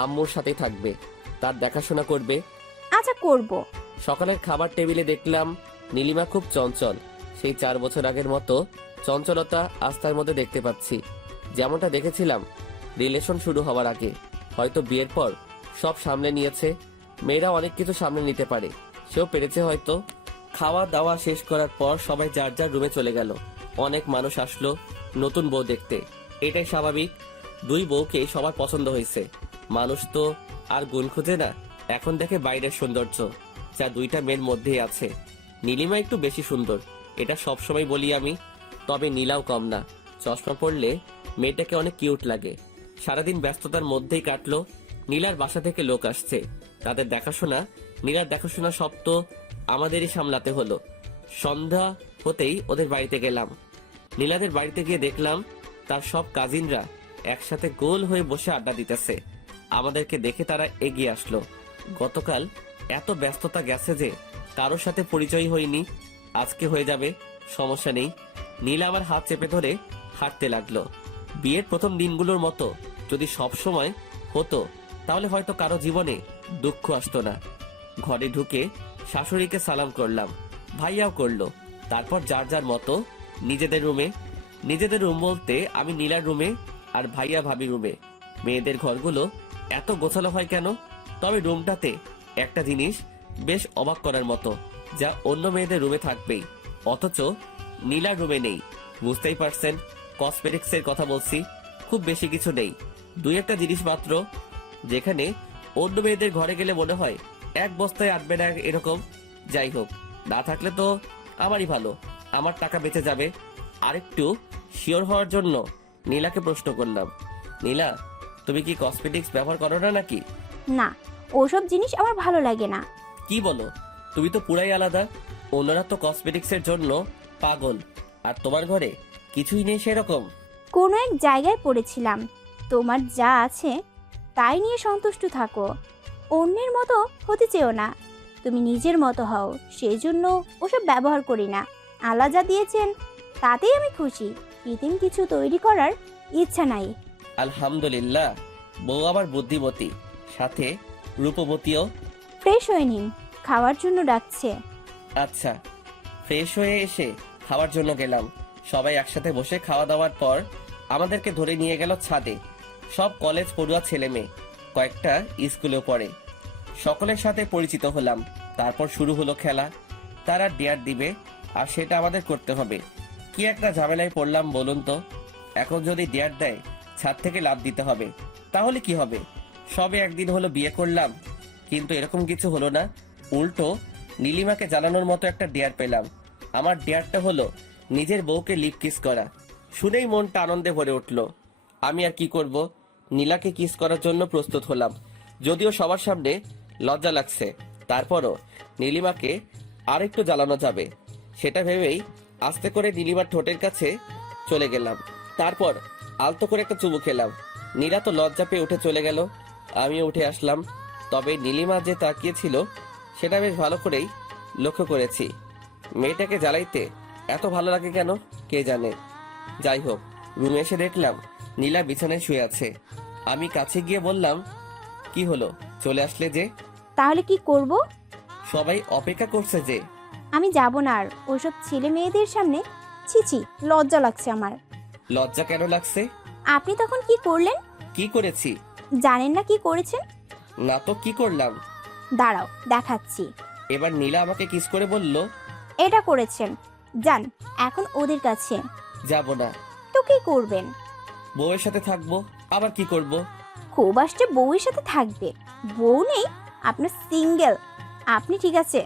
আম্মুর সাথেই থাকবে, তার দেখাশোনা করবে। আচ্ছা করব। সকালের খাবার টেবিলে দেখলাম নীলিমা খুব চঞ্চল। সেই 4 বছর আগের মতো চঞ্চলতা আজ তার মধ্যে দেখতে পাচ্ছি, যেমনটা দেখেছিলাম রিলেশন শুরু হওয়ার আগে। হয়তো বিয়ের পর সব সামলে নিয়েছে। মেয়েরা অনেক কিছু সামলে নিতে পারে, সেও পেরেছে হয়তো। খাওয়া দাওয়া শেষ করার পর সবাই যার যার রুমে চলে গেল। অনেক মানুষ আসলো নতুন বউ দেখতে, এটাই স্বাভাবিক। 2 বউকে সবার পছন্দ হয়েছে। মানুষ তো আর গুণ খুঁজে না, এখন দেখে বাইরের সৌন্দর্য, যা দুইটা মেয়ের মধ্যেই আছে। নীলিমা একটু বেশি সুন্দর, এটা সবসময় বলি আমি। তবে নীলাও কম না, চশমা পরলে মেয়েটাকে অনেক কিউট লাগে। সারাদিন ব্যস্ততার মধ্যেই কাটলো। নীলার বাসা থেকে লোক আসছে, তাদের দেখাশোনা, নীলার দেখাশোনা সব তো আমাদেরই সামলাতে হলো। সন্ধ্যা হতেই ওদের বাড়িতে গেলাম। নীলাদের বাড়িতে গিয়ে দেখলাম তার সব কাজিনরা একসাথে গোল হয়ে বসে আড্ডা দিতেছে। আমাদেরকে দেখে তারা এগিয়ে আসলো। গতকাল এত ব্যস্ততা গেছে যে কারোর সাথে পরিচয় হয়নি, আজকে হয়ে যাবে, সমস্যা নেই। নীলা আমার হাত চেপে ধরে হাঁটতে লাগলো। বিয়ের প্রথম দিনগুলোর মতো যদি সব সময় হতো তাহলে হয়তো কারো জীবনে দুঃখ আসতো না। ঘরে ঢুকে শাশুড়িকে সালাম করলাম, ভাইয়াও করলো। তারপর যার যার মতো নিজেদের রুমে। নিজেদের রুম বলতে আমি নীলার রুমে আর ভাইয়া ভাবি রুমে। মেয়েদের ঘরগুলো এত গোছালো হয় কেন? তবে রুমটাতে একটা জিনিস বেশ অবাক করার মতো, যা অন্য মেয়েদের রুমে থাকবেই, অথচ নীলার রুমে নেই। বুঝতেই পারছেন, কসমেটিক্সের কথা বলছি। খুব বেশি কিছু নেই, দুই একটা জিনিস মাত্র, যেখানে অন্য মেয়েদের ঘরে গেলে মনে হয় এক বস্তায় আটবে না এরকম। যাই হোক, না থাকলে তো আমারই ভালো, আমার টাকা বেঁচে যাবে। আরেকটু শিওর হওয়ার জন্য নীলাকে প্রশ্ন করলাম, নীলা তুমি কি কসমেটিক্স ব্যবহার করো না নাকি? না, ওসব জিনিস আমার ভালো লাগে না। কি বলো, তুমি তো পুরাই আলাদা। অন্যরা তো কসমেটিক্সের জন্য পাগল, আর তোমার ঘরে কিছুই নেই সেরকম। কোনো এক জায়গায় পড়েছিলাম, তোমার যা আছে তাই নিয়ে সন্তুষ্ট থাকো, অন্যের মতো হতে চেও না। তুমি নিজের মতো হও, সেই জন্য ওসব ব্যবহার করি না। আল্লাহ যা দিয়েছেন তাতেই আমি খুশি, কৃত্রিম কিছু তৈরি করার ইচ্ছা নাই। আলহামদুলিল্লাহ, বউ আবার বুদ্ধিমতী, সাথে রূপবতীও। ফ্রেশ হয়ে নিন, খাওয়ার জন্য ডাকছে। আচ্ছা। ফ্রেশ হয়ে এসে খাওয়ার জন্য গেলাম। সবাই একসাথে বসে খাওয়া দাওয়ার পর আমাদেরকে ধরে নিয়ে গেল ছাদে। সব কলেজ পড়ুয়া ছেলে মেয়ে, কয়েকটা স্কুলেও পড়ে। সকলের সাথে পরিচিত হলাম। তারপর শুরু হলো খেলা। তারা ডেয়ার দিবে আর সেটা আমাদের করতে হবে। কি একটা ঝামেলায় পড়লাম বলুন তো। এখন যদি ডেয়ার দেয় ছাদ থেকে লাফ দিতে হবে, তাহলে কি হবে? সবে একদিন হলো বিয়ে করলাম, কিন্তু এরকম কিছু হলো না। উল্টো নীলিমাকে জ্বালানোর মতো একটা ডেয়ার পেলাম। আমার ডেয়ারটা হলো নিজের বউকে লিপ কিস করা। শুনেই মনটা আনন্দে ভরে উঠল। আমি আর কি করব, নীলাকে কিস করার জন্য প্রস্তুত হলাম। যদিও সবার সামনে লজ্জা লাগছে, তারপরও নীলিমাকে আরেকটু জ্বালানো যাবে সেটা ভেবেই আস্তে করে নীলিমার ঠোঁটের কাছে চলে গেলাম। তারপর আলতো করে একটা চুমু খেলাম। নীলা তো লজ্জা পেয়ে উঠে চলে গেল, আমিও উঠে আসলাম। তবে নীলিমা যে তাকিয়েছিল সেটা বেশ ভালো করেই লক্ষ্য করেছি। মেয়েটাকে জ্বালাইতে এত ভালো লাগে কেন কে জানে। যাই হোক, রুমে এসে দেখলাম নীলা বিছানায় শুয়ে আছে। আমি কাছে গিয়ে বললাম, কি হলো, চলে আসলে যে? তাহলে কি করব? সবাই অপেক্ষা করছে যে। আমি যাব না আর ওসব ছেলে মেয়েদের সামনে। ছিছি, লজ্জা লাগছে আমার। লজ্জা কেন লাগছে? আপনি তখন কি করলেন? কি করেছি? জানেন না কি করেছেন? না তো, কি করলাম? দাঁড়াও, দেখাচ্ছি। এবার নীলা আমাকে কিস করে বলল, এটা করেছেন, যান এখন ওদের কাছে। যাব না। তো কি করবেন? বউয়ের সাথে থাকবো, আবার কি করব? খুব আসছে বউয়ের সাথে থাকবে? বউ নেই আপনার, সিঙ্গেল আপনি, ঠিক আছে?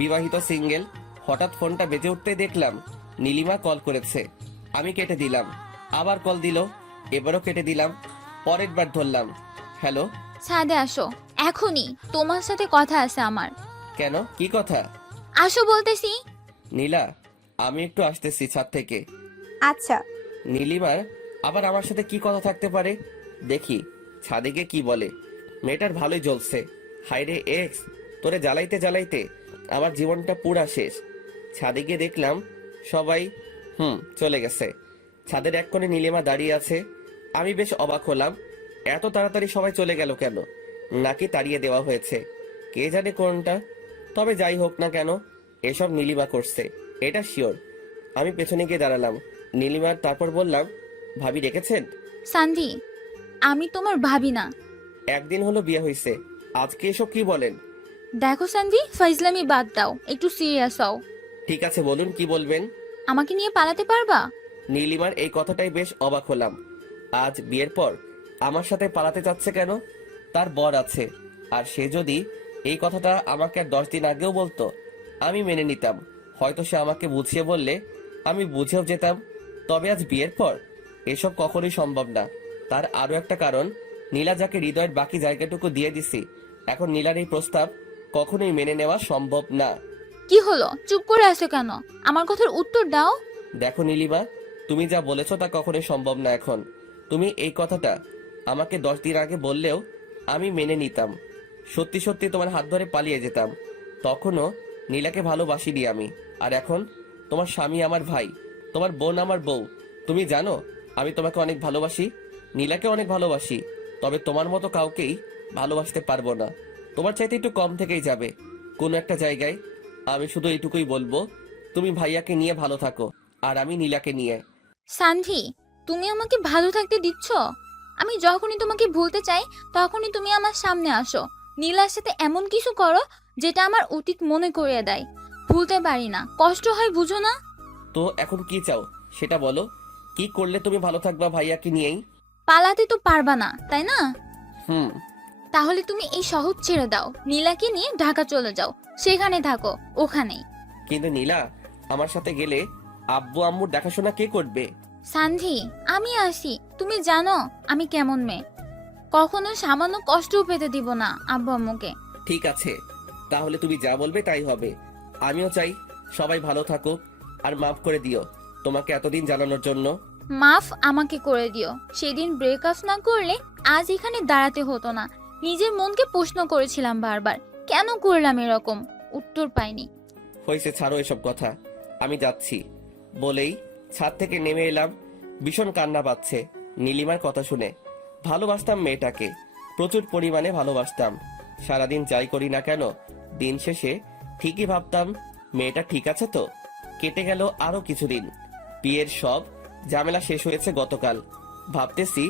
বিবাহিত সিঙ্গেল। হঠাৎ ফোনটা বেজে উঠতে দেখলাম নীলিমা কল করেছে। আমি কেটে দিলাম, আবার কল দিল, এবারও কেটে দিলাম। পরের বার ধরলাম, হ্যালো। ছাদে আসো এখনই, তোমার সাথে কথা আছে আমার। কেন, কি কথা? আসো বলতেছি। নীলা, আমি একটু আসতেছি ছাদ থেকে। আচ্ছা। নীলিমার আবার আমার সাথে কি কথা থাকতে পারে, দেখি ছাদে গিয়ে কি বলে। মেয়েটার ভালোই জ্বলছে। হাইরে এক্স, তোরে জ্বালাইতে জ্বালাইতে আমার জীবনটা পুরা শেষ। ছাদে গিয়ে দেখলাম সবাই চলে গেছে। ছাদের এক কোণে নীলিমা দাঁড়িয়ে আছে। আমি বেশ অবাক হলাম, এত তাড়াতাড়ি সবাই চলে গেল কেন? নাকি তাড়িয়ে দেওয়া হয়েছে, কে জানে কোনটা। তবে যাই হোক না কেন, এসব নীলিমা করছে, এটা শিওর। আমি পেছনে গিয়ে দাঁড়ালাম নীলিমার। তারপর বললাম, ভাবি রেখেছেন? সান্দি, আমি তোমার ভাবি না। একদিন হলো বিয়ে হয়েছে, আজকে এসব কি বলেন? দেখো সান্দি, ফাইজলামি বাদ দাও, একটু সিরিয়াস হও। ঠিক আছে, বলুন কি বলবেন। আমাকে নিয়ে পালাতে পারবা? নীলিমার এই কথাটাই বেশ অবাক হলাম। আজ বিয়ের পর আমার সাথে পালাতে চাচ্ছে কেন? তার বর আছে, আর সে যদি এই কথাটা আমাকে আর 10 দিন আগেও বলতো, আমি মেনে নিতাম। হয়তো সে আমাকে বুঝিয়ে বললে আমি বুঝেও যেতাম। তবে আজ বিয়ের পর এসব কখনোই সম্ভব না। তার আরো একটা কারণ, নীলা যাকে হৃদয়ের বাকি জায়গাটুকু দিয়ে দিছি, এখন নীলার এই প্রস্তাব কখনোই মেনে নেওয়া সম্ভব না। কি হলো, চুপ করে আছো কেন? আমার কথার উত্তর দাও। দেখো নীলিমা, তুমি যা বলেছো তা কখনোই সম্ভব না এখন। তুমি এই কথাটা আমাকে 10 দিন আগে বললেও আমি মেনে নিতাম। সত্যি সত্যি তোমার হাত ধরে পালিয়ে যেতাম। তখনও নীলাকে ভালোবাসিনি আমি। আর এখন তোমার স্বামী আমার ভাই, তোমার বোন আমার বউ। তুমি জানো আমি তোমাকে অনেক ভালোবাসি, নীলাকে অনেক ভালোবাসি। তবে তোমার মতো কাউকেই ভালোবাসতে পারবো না। তোমার চাইতে একটু কম থেকেই যাবে কোনো একটা জায়গায়। আমি শুধু এইটুকুই বলবো, তুমি ভাইয়াকে নিয়ে ভালো থাকো আর আমি নীলাকে নিয়ে। সানভি, তুমি আমাকে ভালো থাকতে দিচ্ছ? আমি যখনই তোমাকে ভুলতে চাই তখনই তুমি আমার সামনে আসো। নীলার সাথে এমন কিছু করো যেটা আমার অতীত মনে করিয়ে দেয়। ভুলতে পারি না, কষ্ট হয়, বুঝো না? তো এখন কি চাও সেটা বলো। কি করলে তুমি ভালো থাকবা ভাইয়াকে নিয়েই? পালাতে তো পারবা না, তাই না? হুম। তাহলে তুমি এই শহর ছেড়ে দাও, নীলাকে নিয়ে ঢাকা চলে যাও, সেখানে থাকো, ওখানেই। কিন্তু নীলা আমার সাথে গেলে আব্বু আম্মুর দেখাশোনা কে করবে? সানভি, আমি আসি। তুমি জানো আমি কেমন মেয়ে, কখনো সামান্য কষ্টও পেতে দিব না আব্বু আম্মুকে। ঠিক আছে, তাহলে তুমি যা বলবে তাই হবে। আমিও চাই সবাই ভালো থাকুক। আর মাফ করে দিও তোমাকে এতদিন জানানোর জন্য। মাফ আমাকে করে দিও। সেদিন ব্রেকআপ না করলে আজ এখানে দাঁড়াতে হতো না। নিজের মনকে প্রশ্ন করেছিলাম বারবার, কেন করলাম এরকম? উত্তর পাইনি। হয়েছে, ছাড়ো এসব কথা। আমি যাচ্ছি বলেই ছাদ থেকে নেমে এলাম। ভীষণ কান্না পাচ্ছে নীলিমার কথা শুনে। ভালোবাসতাম মেয়েটাকে, প্রচুর পরিমাণে ভালোবাসতাম। সারাদিন যাই করি না কেন, দিন শেষে ঠিকই ভাবতাম মেয়েটা ঠিক আছে তো। কেটে গেল আরো কিছুদিন। বিয়ের সব ঝামেলা শেষ হয়েছে গতকাল। ভাবতেছি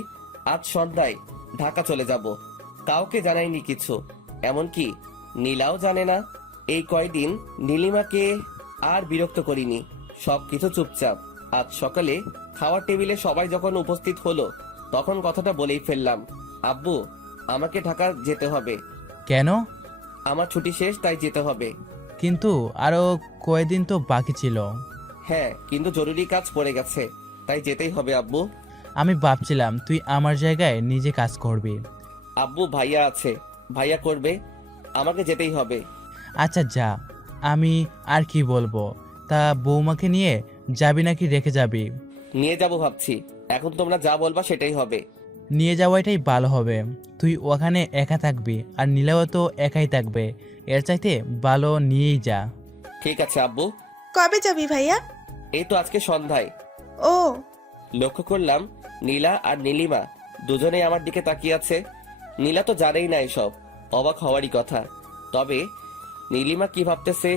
আজ সন্ধ্যায় ঢাকা চলে যাব। কাউকে জানাইনি কিছু, এমনকি নীলাও জানে না। এই কয়দিন নীলিমাকে আর বিরক্ত করিনি, সবকিছু চুপচাপ। আজ সকালে খাওয়ার টেবিলে সবাই যখন উপস্থিত হলো তখন কথাটা বলেই ফেললাম, আব্বু আমাকে ঢাকা যেতে হবে। কেন? আমার ছুটি শেষ, তাই যেতে হবে। কিন্তু আরো কয়েকদিন তো বাকি ছিল। হ্যাঁ, কিন্তু জরুরি কাজ পড়ে গেছে, তাই যেতেই হবে আব্বু। আমি ভাবছিলাম তুই আমার জায়গায় নিজে কাজ করবি। আব্বু ভাইয়া আছে, ভাইয়া করবে, আমাকে যেতেই হবে। আচ্ছা যা, আমি আর কি বলবো। তা বৌমাকে নিয়ে যাবি নাকি রেখে যাবি? নিয়ে যাব ভাবছি। এখন তোমরা যা বলবা সেটাই হবে। নিয়ে যাওয়াটাই ভালো হবে। তুই ওখানে একা থাকবি আর নীলাও তো একাই থাকবে। এর চাইতে ভালো নিয়েই যা। ঠিক আছে আব্বু। কবে যাবি ভাইয়া? এই তো আজকে সন্ধ্যায়। ও, লক্ষ্য করলাম নীলা আর নীলিমা দুজনেই আমার দিকে তাকিয়ে আছে। নীলা তো জানেই না এসব, অবাক হওয়ারই কথা। তবে নীলিমা কি ভাবতেছে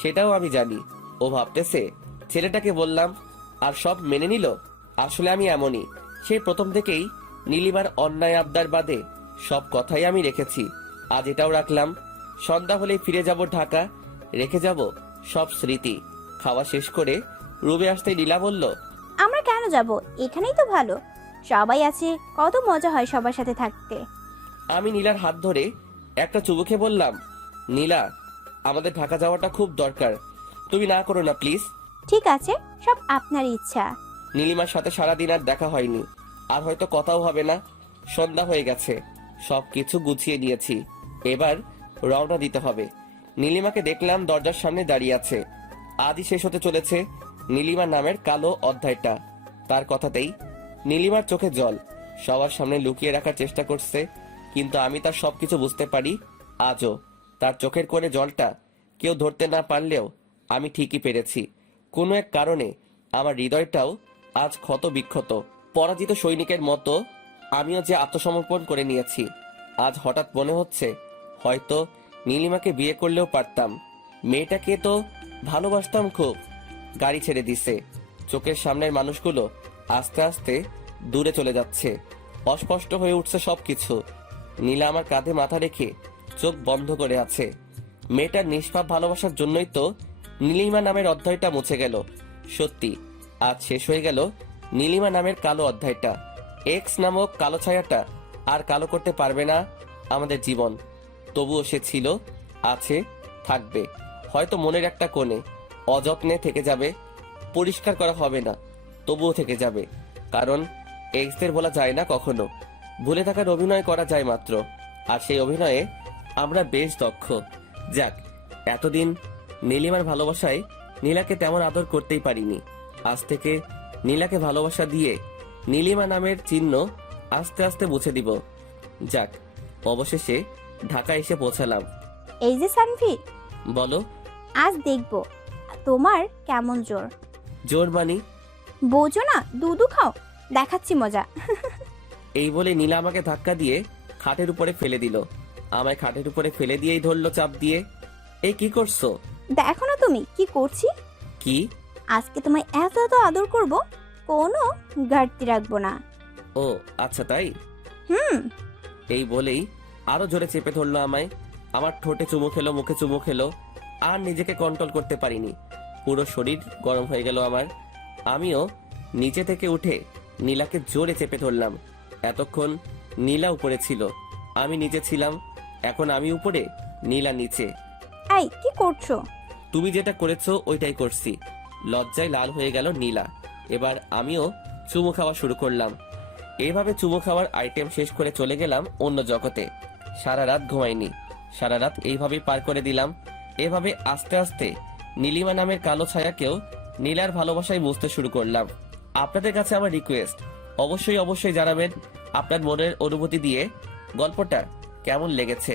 সেটাও আমি জানি। ও ভাবতেছে ছেলেটাকে বললাম আর সব মেনে নিল। আসলে আমি এমনই, সেই প্রথম থেকেই নীলিমার অন্যায় আবদার বাদে সব কথাই আমি রেখেছি। আজ এটাও রাখলাম। সন্ধ্যা হলেই ফিরে যাব ঢাকা, রেখে যাব সব স্মৃতি। খাওয়া শেষ করে রুমে আসতে নীলা বলল, আমরা কেন যাব? এখানেই তো ভালো, সবাই আছে, কত মজা হয় সবার সাথে থাকতে। আমি নীলার হাত ধরে একটা চুমুকে বললাম, নীলা আমাদের ঢাকা যাওয়াটা খুব দরকার, তুমি না করো না প্লিজ। ঠিক আছে, সব আপনার ইচ্ছা। নীলিমার সাথে সারাদিন আর দেখা হয়নি, আর হয়তো কথাও হবে না। সন্ধ্যা হয়ে গেছে, সবকিছু গুছিয়ে নিয়েছি, এবার রওনা দিতে হবে। নীলিমাকে দেখলাম দরজার সামনে দাঁড়িয়ে আছে। আজই শেষ হতে চলেছে নীলিমা নামের কালো অধ্যায়টা। তার কথাতেই নীলিমার চোখে জল। সবার সামনে লুকিয়ে রাখার চেষ্টা করছে, কিন্তু আমি তার সবকিছু বুঝতে পারি। আজও তার চোখের কোণে জলটা কেউ ধরতে না পারলেও আমি ঠিকই পেরেছি। কোনো এক কারণে আমার হৃদয়টাও আজ ক্ষত বিক্ষত। পরাজিত সৈনিকের মতো আমিও যে আত্মসমর্পণ করে নিয়েছি। আজ হঠাৎ মনে হচ্ছে হয়তো নীলিমাকে বিয়ে করলেও পারতাম। মেয়েটাকে তো ভালোবাসতাম খুব। গাড়ি ছেড়ে দিছে, চোখের সামনের মানুষগুলো আস্তে আস্তে দূরে চলে যাচ্ছে। অস্পষ্ট হয়ে উঠছে সবকিছু। নীলা আমার কাঁধে মাথা রেখে চোখ বন্ধ করে আছে। মেয়েটার নিষ্পাপ ভালোবাসার জন্যই তো নীলিমা নামের অধ্যায়টা মুছে গেল। সত্যি আজ শেষ হয়ে গেল নীলিমা নামের কালো অধ্যায়টা। এক্স নামক কালো ছায়াটা আর কালো করতে পারবে না আমাদের জীবন। তবুও সে ছিল, আছে, থাকবে। হয়তো মনের একটা কোণে অযত্নে থেকে যাবে, পরিষ্কার করা হবে না, তবুও থেকে যাবে। কারণ এক্সদের বলা যায় না কখনো, ভুলে থাকার অভিনয় করা যায় মাত্র। আর সেই অভিনয়ে আমরা বেশ দক্ষ। যাক, এতদিন নীলিমার ভালোবাসায় নীলাকে তেমন আদর করতেই পারিনি। আজ থেকে নীলাকে ভালোবাসা দিয়ে নীলিমা নামের চিহ্ন আস্তে আস্তে মুছে দিব। যাক, অবশেষে ঢাকা এসে পৌঁছালাম। এই যে সানভি, বলো। আজ দেখব তোমার কেমন জোর। জোর মানি? বোঝো না, দুধু খাও, দেখাচ্ছি মজা। এই বলে নীলা আমাকে ধাক্কা দিয়ে খাটের উপরে ফেলে দিল। আমায় খাটের উপরে ফেলে দিয়েই ধরলো চাপ দিয়ে। এই কি করছো? দেখো না তুমি কি করছি। কি? আজকে তোমায় এত এত আদর করব, কোনো ঘাটতি রাখবো না। ও আচ্ছা তাই? হুম। এই বলেই আরো জোরে চেপে ধরলো আমায়। আমার ঠোঁটে চুমু খেলো, মুখে চুমু খেলো। আর নিজেকে কন্ট্রোল করতে পারিনি, পুরো শরীর গরম হয়ে গেল আমার। আমিও নিচে থেকে উঠে নীলাকে জোরে চেপে ধরলাম। এতক্ষণ নীলা উপরে ছিল, আমি নিচে ছিলাম। এখন আমি উপরে, নীলা নিচে। এই কি করছো? তুমি যেটা করেছো ওইটাই করছি। লজ্জায় লাল হয়ে গেল নীলা। এবার আমিও চুমু খাওয়া শুরু করলাম। এইভাবে চুমু খাওয়ার আইটেম শেষ করে চলে গেলাম অন্য জগতে। সারা রাত ঘুমাইনি, সারা রাত এইভাবেই পার করে দিলাম। এভাবে আস্তে আস্তে নীলিমা নামের কালো ছায়াকেও নীলার ভালোবাসায় বুঝতে শুরু করলাম। আপনাদের কাছে আমার রিকোয়েস্ট, অবশ্যই অবশ্যই জানাবেন আপনার মনের অনুভূতি দিয়ে গল্পটা কেমন লেগেছে।